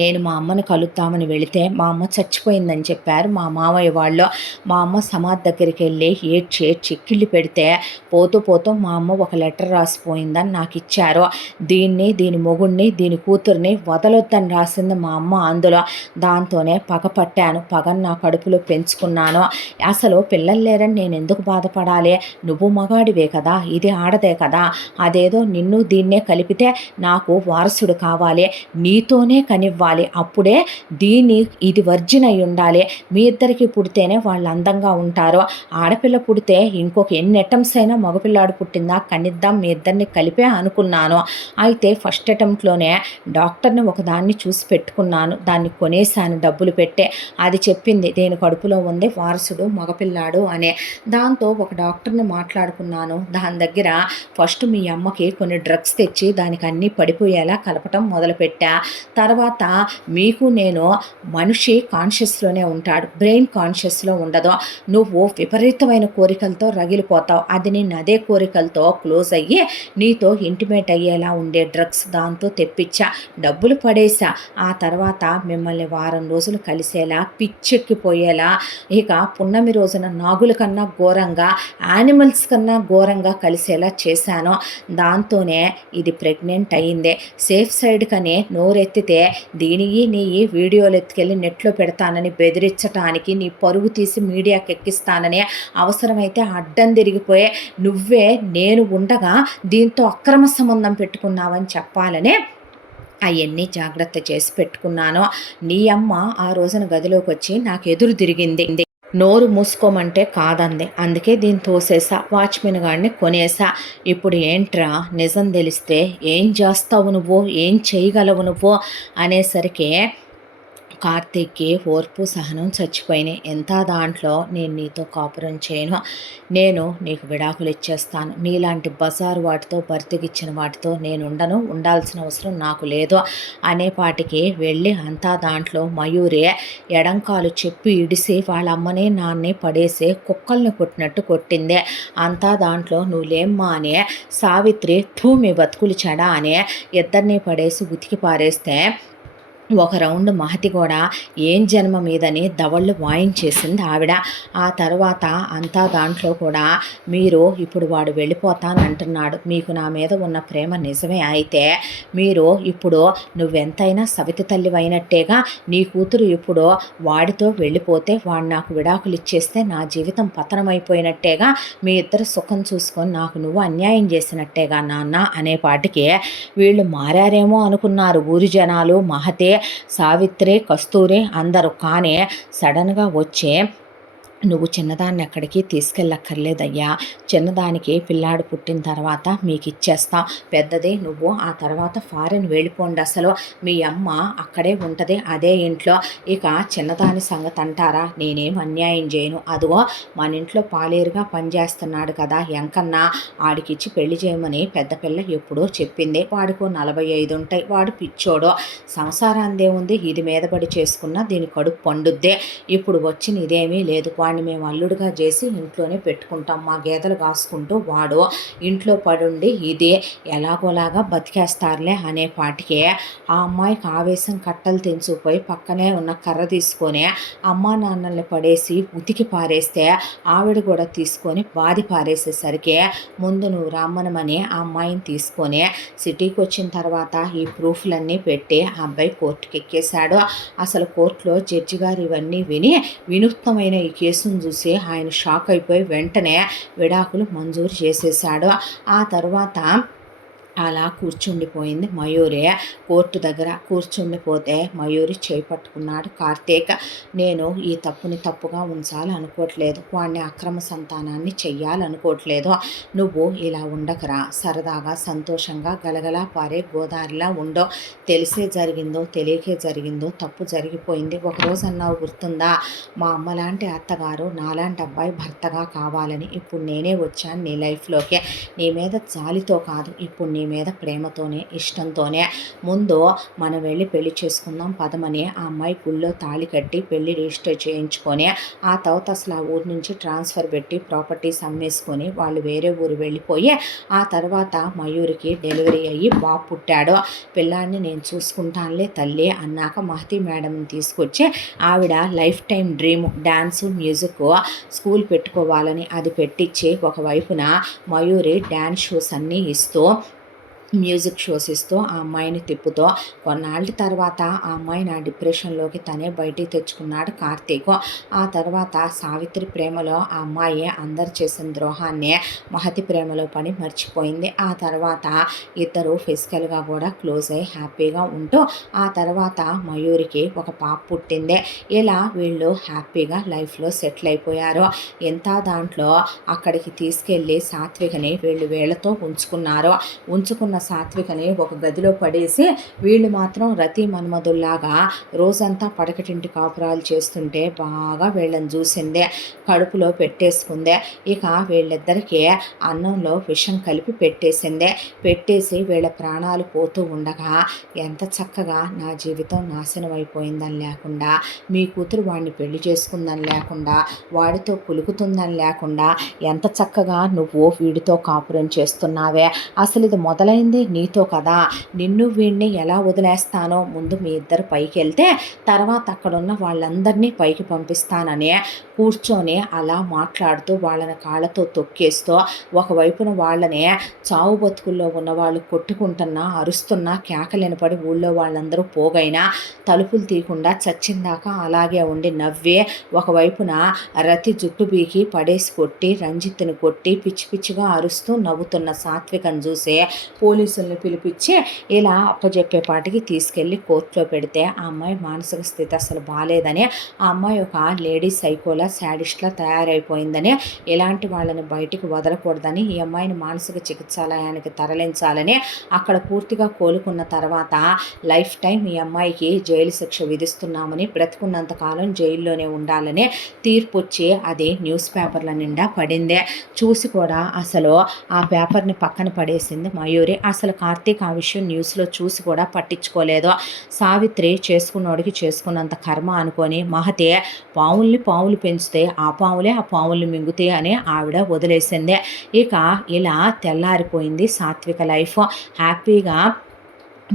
నేను మా అమ్మని కలుద్దామని వెళితే మా అమ్మ చచ్చిపోయిందని చెప్పారు మా మామయ్య వాళ్ళు. మా అమ్మ సమాధి దగ్గరికి వెళ్ళి ఏడ్చి చిక్కిళ్ళు పెడితే పోతూ పోతూ మా అమ్మ ఒక లెటర్ రాసిపోయిందని నాకు ఇచ్చారు. దీని మొగుడిని దీని కూతుర్ని వదలొద్దని రాసింది మా అమ్మ అందులో. దాంతోనే పగ పట్టాను. పగను నా కడుపులో పెంచుకున్నాను. అసలు పిల్లలు లేరని నేను ఎందుకు బాధపడాలి? నువ్వు మగాడివే కదా, ఇది ఆడదే కదా. అదేదో నిన్ను దీన్నే కలిపితే నాకు వారసుడు కావాలి, నీతోనే కనివ్వాలి. అప్పుడే ఇది వర్జిన్ అయి ఉండాలి. మీ ఇద్దరికి పుడితేనే వాళ్ళు అందంగా ఉంటారు. ఆడపిల్ల పుడితే ఇంకొక ఎన్ని అటెంప్ట్స్ అయినా మగపిల్లాడు పుట్టిందా కనిద్దాం మీ ఇద్దరిని కలిపే అనుకున్నాను. అయితే ఫస్ట్ అటెంప్ట్లోనే డాక్టర్ని ఒకదాన్ని చూసి పెట్టుకున్నాను. దాన్ని కొనేసాను డబ్బులు పెట్టే. అది చెప్పింది దేని కడుపులో ఉంది వారసుడు మగపిల్లాడు అనే. దాంతో ఒక డాక్టర్ని మాట్లాడుకున్నాను. దాని దగ్గర ఫస్ట్ మీ అమ్మకి కొన్ని డ్రగ్స్ తెచ్చి దానికి అన్నీ పడిపోయేలా కలపటం మొదలుపెట్టా. తర్వాత మీకు నేను మనిషి కాన్షియస్లోనే ఉంటాడు, బ్రెయిన్ కాన్షియస్లో ఉండదు. నువ్వు విపరీతమైన కోరికలతో రగిలిపోతావు. అది నేను అదే కోరికలతో క్లోజ్ అయ్యి నీతో ఇంటిమేట్ అయ్యేలా ఉండే డ్రగ్స్ దాంతో తెప్పించా, డబ్బులు పడేసా. ఆ తర్వాత మిమ్మల్ని వారం రోజులు కలిసేలా పిచ్చెక్కిపోయేలా, ఇక పున్నమి రోజున నాగుల కన్నా ఘోరంగా, యానిమల్స్ కన్నా ఘోరంగా కలిసేలా చేశాను. దాంతోనే ఇది ప్రెగ్నెంట్ అయ్యింది. సేఫ్ సైడ్ కని నోరెత్తితే నీ వీడియోలు ఎత్తుకెళ్ళి నెట్లో పెడతానని బెదిరించటానికి, నీ పరుగు తీసి మీడియాకి ఎక్కిస్తానని, అవసరమైతే అడ్డం తిరిగిపోయే నువ్వే నేను ఉండగా దీంతో అక్రమ సంబంధం పెట్టుకున్నావని చెప్పాలనే అవన్నీ జాగ్రత్త చేసి పెట్టుకున్నాను. నీ అమ్మ ఆ రోజున గదిలోకి వచ్చి నాకు ఎదురు తిరిగింది. నోరు మూసుకోమంటే కాదంది. అందుకే దీన్ని తోసేసా, వాచ్మెన్ గాడిని కొనేసా. ఇప్పుడు ఏంట్రా నిజం తెలిస్తే ఏం చేస్తావు నువ్వు, ఏం చేయగలవు నువ్వు అనేసరికి కార్తీక్‌కి ఓర్పు, సహనం చచ్చిపోయినాయి. ఎంత దాంట్లో నేను నీతో కాపురం చేయను. నేను నీకు విడాకులు ఇచ్చేస్తాను. నీలాంటి బజారు వాటితో, బర్తికిచ్చిన వాటితో నేను ఉండను. ఉండాల్సిన అవసరం నాకు లేదు అనేపాటికి వెళ్ళి అంతా దాంట్లో మయూరి ఎడంకాలు చెప్పి ఇడిసి వాళ్ళ అమ్మని నాన్నే పడేసి కుక్కల్ని కొట్టినట్టు కొట్టింది. అంతా దాంట్లో నువ్వు లేమ్మా అని సావిత్రి మీ బతుకులు చెడా అని ఇద్దరిని పడేసి ఉతికి పారేస్తే ఒక రౌండ్ మహతి కూడా ఏం జన్మ మీదని దవళ్ళు వాయించేసింది ఆవిడ. ఆ తర్వాత అంతా దాంట్లో కూడా మీరు ఇప్పుడు వాడు వెళ్ళిపోతానంటున్నాడు, మీకు నా మీద ఉన్న ప్రేమ నిజమే అయితే మీరు ఇప్పుడు నువ్వెంతైనా సవితి తల్లి అయినట్టేగా. నీ కూతురు ఇప్పుడు వాడితో వెళ్ళిపోతే వాడు నాకు విడాకులు ఇచ్చేస్తే నా జీవితం పతనమైపోయినట్టేగా. మీ ఇద్దరు సుఖం చూసుకొని నాకు నువ్వు అన్యాయం చేసినట్టేగా నాన్న అనేపాటికి వీళ్ళు మారారేమో అనుకున్నారు ఊరి జనాలు, మహతే, సావిత్రి, కస్తూరి అందరూ. కానీ సడన్గా వచ్చే నువ్వు చిన్నదాన్ని ఎక్కడికి తీసుకెళ్ళక్కర్లేదయ్యా. చిన్నదానికి పిల్లాడు పుట్టిన తర్వాత మీకు ఇచ్చేస్తాం, పెద్దది నువ్వు ఆ తర్వాత ఫారెన్ వెళ్ళిపోండి. అసలు మీ అమ్మ అక్కడే ఉంటుంది అదే ఇంట్లో. ఇక చిన్నదాని సంగతి అంటారా, నేనేం అన్యాయం చేయను. అదిగో మన ఇంట్లో పాలేరుగా పనిచేస్తున్నాడు కదా ఎంకన్న, ఆడికిచ్చి పెళ్లి చేయమని పెద్ద పిల్ల ఎప్పుడో చెప్పింది. వాడికో 45 ఉంటాయి. వాడు పిచ్చోడు. సంసారాందే ఉంది, ఇది మీదపడి చేసుకున్న దీని కడుపు పండుద్దే. ఇప్పుడు వచ్చిన ఇదేమీ లేదు. వాడిని మేము అల్లుడుగా చేసి ఇంట్లోనే పెట్టుకుంటాం. మా గేదెలు కాసుకుంటూ వాడు ఇంట్లో పడుండి ఇది ఎలాగోలాగా బతికేస్తారులే అనేపాటికే ఆ అమ్మాయికి ఆవేశం కట్టలు తెంచుకుపోయి పక్కనే ఉన్న కర్ర తీసుకొని అమ్మా నాన్నల్ని పడేసి ఉతికి పారేస్తే ఆవిడ కూడా తీసుకొని బాది పారేసేసరికి ముందు నువ్వు రమ్మనమని ఆ అమ్మాయిని తీసుకొని సిటీకి వచ్చిన తర్వాత ఈ ప్రూఫ్లన్నీ పెట్టి ఆ అబ్బాయి కోర్టుకి ఎక్కేశాడు. అసలు కోర్టులో జడ్జి గారు ఇవన్నీ విని వినూత్నమైన ఈ కేసును చూసి ఆయన షాక్ అయిపోయి వెంటనే విడాకులు మంజూరు చేసేశాడు. ఆ తర్వాత అలా కూర్చుండిపోయింది మయూరి. కోర్టు దగ్గర కూర్చుండిపోతే మయూరి చేపట్టుకున్నాడు కార్తీక్. నేను ఈ తప్పుని తప్పుగా ఉంచాలి అనుకోవట్లేదు, వాడిని అక్రమ సంతానాన్ని చెయ్యాలనుకోవట్లేదు. నువ్వు ఇలా ఉండకరా, సరదాగా సంతోషంగా గలగలా పారే గోదారిలా ఉండో. తెలిసే జరిగిందో తెలియకే జరిగిందో తప్పు జరిగిపోయింది. ఒకరోజు అన్నావు గుర్తుందా, మా అమ్మలాంటి అత్తగారు నాలాంటి అబ్బాయి భర్తగా కావాలని. ఇప్పుడు నేనే వచ్చాను నీ లైఫ్లోకి, నీ మీద జాలితో కాదు, ఇప్పుడు నీ మీద ప్రేమతోనే ఇష్టంతోనే ముందు మనం వెళ్ళి పెళ్లి చేసుకుందాం పదమని ఆ అమ్మాయి గుళ్ళో తాళి కట్టి పెళ్లి రిజిస్టర్ చేయించుకొని ఆ తర్వాత అసలు ఆ ఊరు నుంచి ట్రాన్స్ఫర్ పెట్టి ప్రాపర్టీస్ అమ్మేసుకొని వాళ్ళు వేరే ఊరు వెళ్ళిపోయి ఆ తర్వాత మయూరికి డెలివరీ అయ్యి బాబు పుట్టాడు. పిల్లాడిని నేను చూసుకుంటానులే తల్లి అన్నాక మహతి మేడంని తీసుకొచ్చి ఆవిడ life time dream dance music school పెట్టుకోవాలని అది పెట్టించి ఒకవైపున మయూరి డ్యాన్స్ షోస్ అన్నీ ఇస్తూ మ్యూజిక్ షోస్ ఇస్తూ ఆ అమ్మాయిని తిప్పుతూ కొన్నాళ్ళ తర్వాత ఆ అమ్మాయిని ఆ డిప్రెషన్లోకి తనే బయటికి తెచ్చుకున్నాడు కార్తీక్. ఆ తర్వాత సావిత్రి ప్రేమలో ఆ అమ్మాయి అందరు చేసిన ద్రోహాన్ని మహతి ప్రేమలో పడి మర్చిపోయింది. ఆ తర్వాత ఇద్దరు ఫిజికల్గా కూడా క్లోజ్ అయ్యి హ్యాపీగా ఉంటూ ఆ తర్వాత మయూరికి ఒక పాప పుట్టింది. ఇలా వీళ్ళు హ్యాపీగా లైఫ్లో సెటిల్ అయిపోయారు. ఎంత దాంట్లో అక్కడికి తీసుకెళ్ళి సాత్వికని వీళ్ళతో ఉంచుకున్న సాత్వికని ఒక గదిలో పడేసి వీళ్ళు మాత్రం రతి మన్మధుల్లాగా రోజంతా పడకటింటి కాపురాలు చేస్తుంటే బాగా వీళ్ళని చూసిందే, కడుపులో పెట్టేసుకుందే. ఇక వీళ్ళిద్దరికీ అన్నంలో విషం కలిపి పెట్టేసి వీళ్ళ ప్రాణాలు పోతూ ఉండగా ఎంత చక్కగా నా జీవితం నాశనం అయిపోయిందని లేకుండా, మీ కూతురు వాడిని పెళ్లి చేసుకుందని లేకుండా, వాడితో కులుకుతుందని లేకుండా ఎంత చక్కగా నువ్వు వీడితో కాపురం చేస్తున్నావే, అసలు ఇది మొదలైంది నీతో కదా, నిన్ను వీడిని ఎలా వదిలేస్తానో ముందు మీ ఇద్దరు పైకి వెళ్తే తర్వాత అక్కడున్న వాళ్ళందరినీ పైకి పంపిస్తానని కూర్చొని అలా మాట్లాడుతూ వాళ్ళని కాళ్ళతో తొక్కేస్తూ ఒకవైపున వాళ్ళని చావు బతుకుల్లో ఉన్న వాళ్ళు కొట్టుకుంటున్నా అరుస్తున్నా కేకలినపడి ఊళ్ళో వాళ్ళందరూ పోగైనా తలుపులు తీయకుండా చచ్చిందాకా అలాగే ఉండి నవ్వే ఒకవైపున రతి జుట్టు బీకి పడేసి కొట్టి రంజిత్ని కొట్టి పిచ్చి పిచ్చిగా అరుస్తూ నవ్వుతున్న సాత్వికను చూసి పోలీసుల్ని పిలిపించి ఇలా అప్పచెప్పేపాటికి తీసుకెళ్ళి కోర్టులో పెడితే ఆ అమ్మాయి మానసిక స్థితి అసలు బాగాలేదని, ఆ అమ్మాయి ఒక లేడీ సైకోలా శాడిస్ట్లా తయారైపోయిందని, ఇలాంటి వాళ్ళని బయటికి వదలకూడదని, ఈ అమ్మాయిని మానసిక చికిత్సాలయానికి తరలించాలని, అక్కడ పూర్తిగా కోలుకున్న తర్వాత లైఫ్ టైం ఈ అమ్మాయికి జైలు శిక్ష విధిస్తున్నామని, బ్రతుకున్నంతకాలం జైల్లోనే ఉండాలని తీర్పు వచ్చి అది న్యూస్ పేపర్ల నిండా పడిందే. చూసి కూడా అసలు ఆ పేపర్ని పక్కన పడేసింది మయూరి. అసలు కార్తీక్ ఆ విషయం న్యూస్లో చూసి కూడా పట్టించుకోలేదు. సావిత్రి చేసుకున్నోడికి చేసుకున్నంత కర్మ అనుకొని మహతి పావులు పెంచితే ఆ పావుల్ని మింగుతాయి అని ఆవిడ వదిలేసింది. ఇక ఇలా తెల్లారిపోయింది సాత్విక లైఫ్. హ్యాపీగా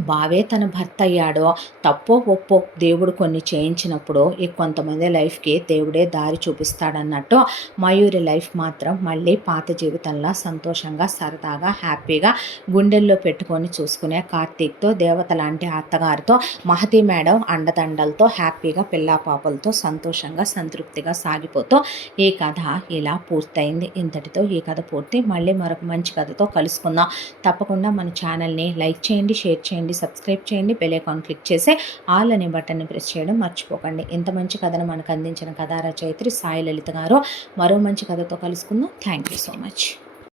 బావే తన భర్త అయ్యాడో తప్పో ఒప్పో దేవుడు కొన్ని చేయించినప్పుడు ఈ కొంతమంది లైఫ్కి దేవుడే దారి చూపిస్తాడన్నట్టు మయూరి లైఫ్ మాత్రం మళ్ళీ పాత జీవితంలో సంతోషంగా సరదాగా హ్యాపీగా గుండెల్లో పెట్టుకొని చూసుకునే కార్తీక్తో, దేవత లాంటి అత్తగారితో, మహతి మేడం అండదండలతో హ్యాపీగా పిల్లా పాపలతో సంతోషంగా సంతృప్తిగా సాగిపోతూ ఈ కథ ఇలా పూర్తయింది. ఇంతటితో ఈ కథ పూర్తి. మళ్ళీ మరొక మంచి కథతో కలుసుకుందాం. తప్పకుండా మన ఛానల్ని లైక్ చేయండి, షేర్ చేయండి, సబ్స్క్రైబ్ చేయండి, బెల్ ఐకాన్ క్లిక్ చేసి ఆల్ అనే బటన్ని ప్రెస్ చేయడం మర్చిపోకండి. ఇంత మంచి కథను మనకు అందించిన కథా రచయిత్రి సాయి లలిత గారు. మరో మంచి కథతో కలుసుకుందాం. Thank you so much.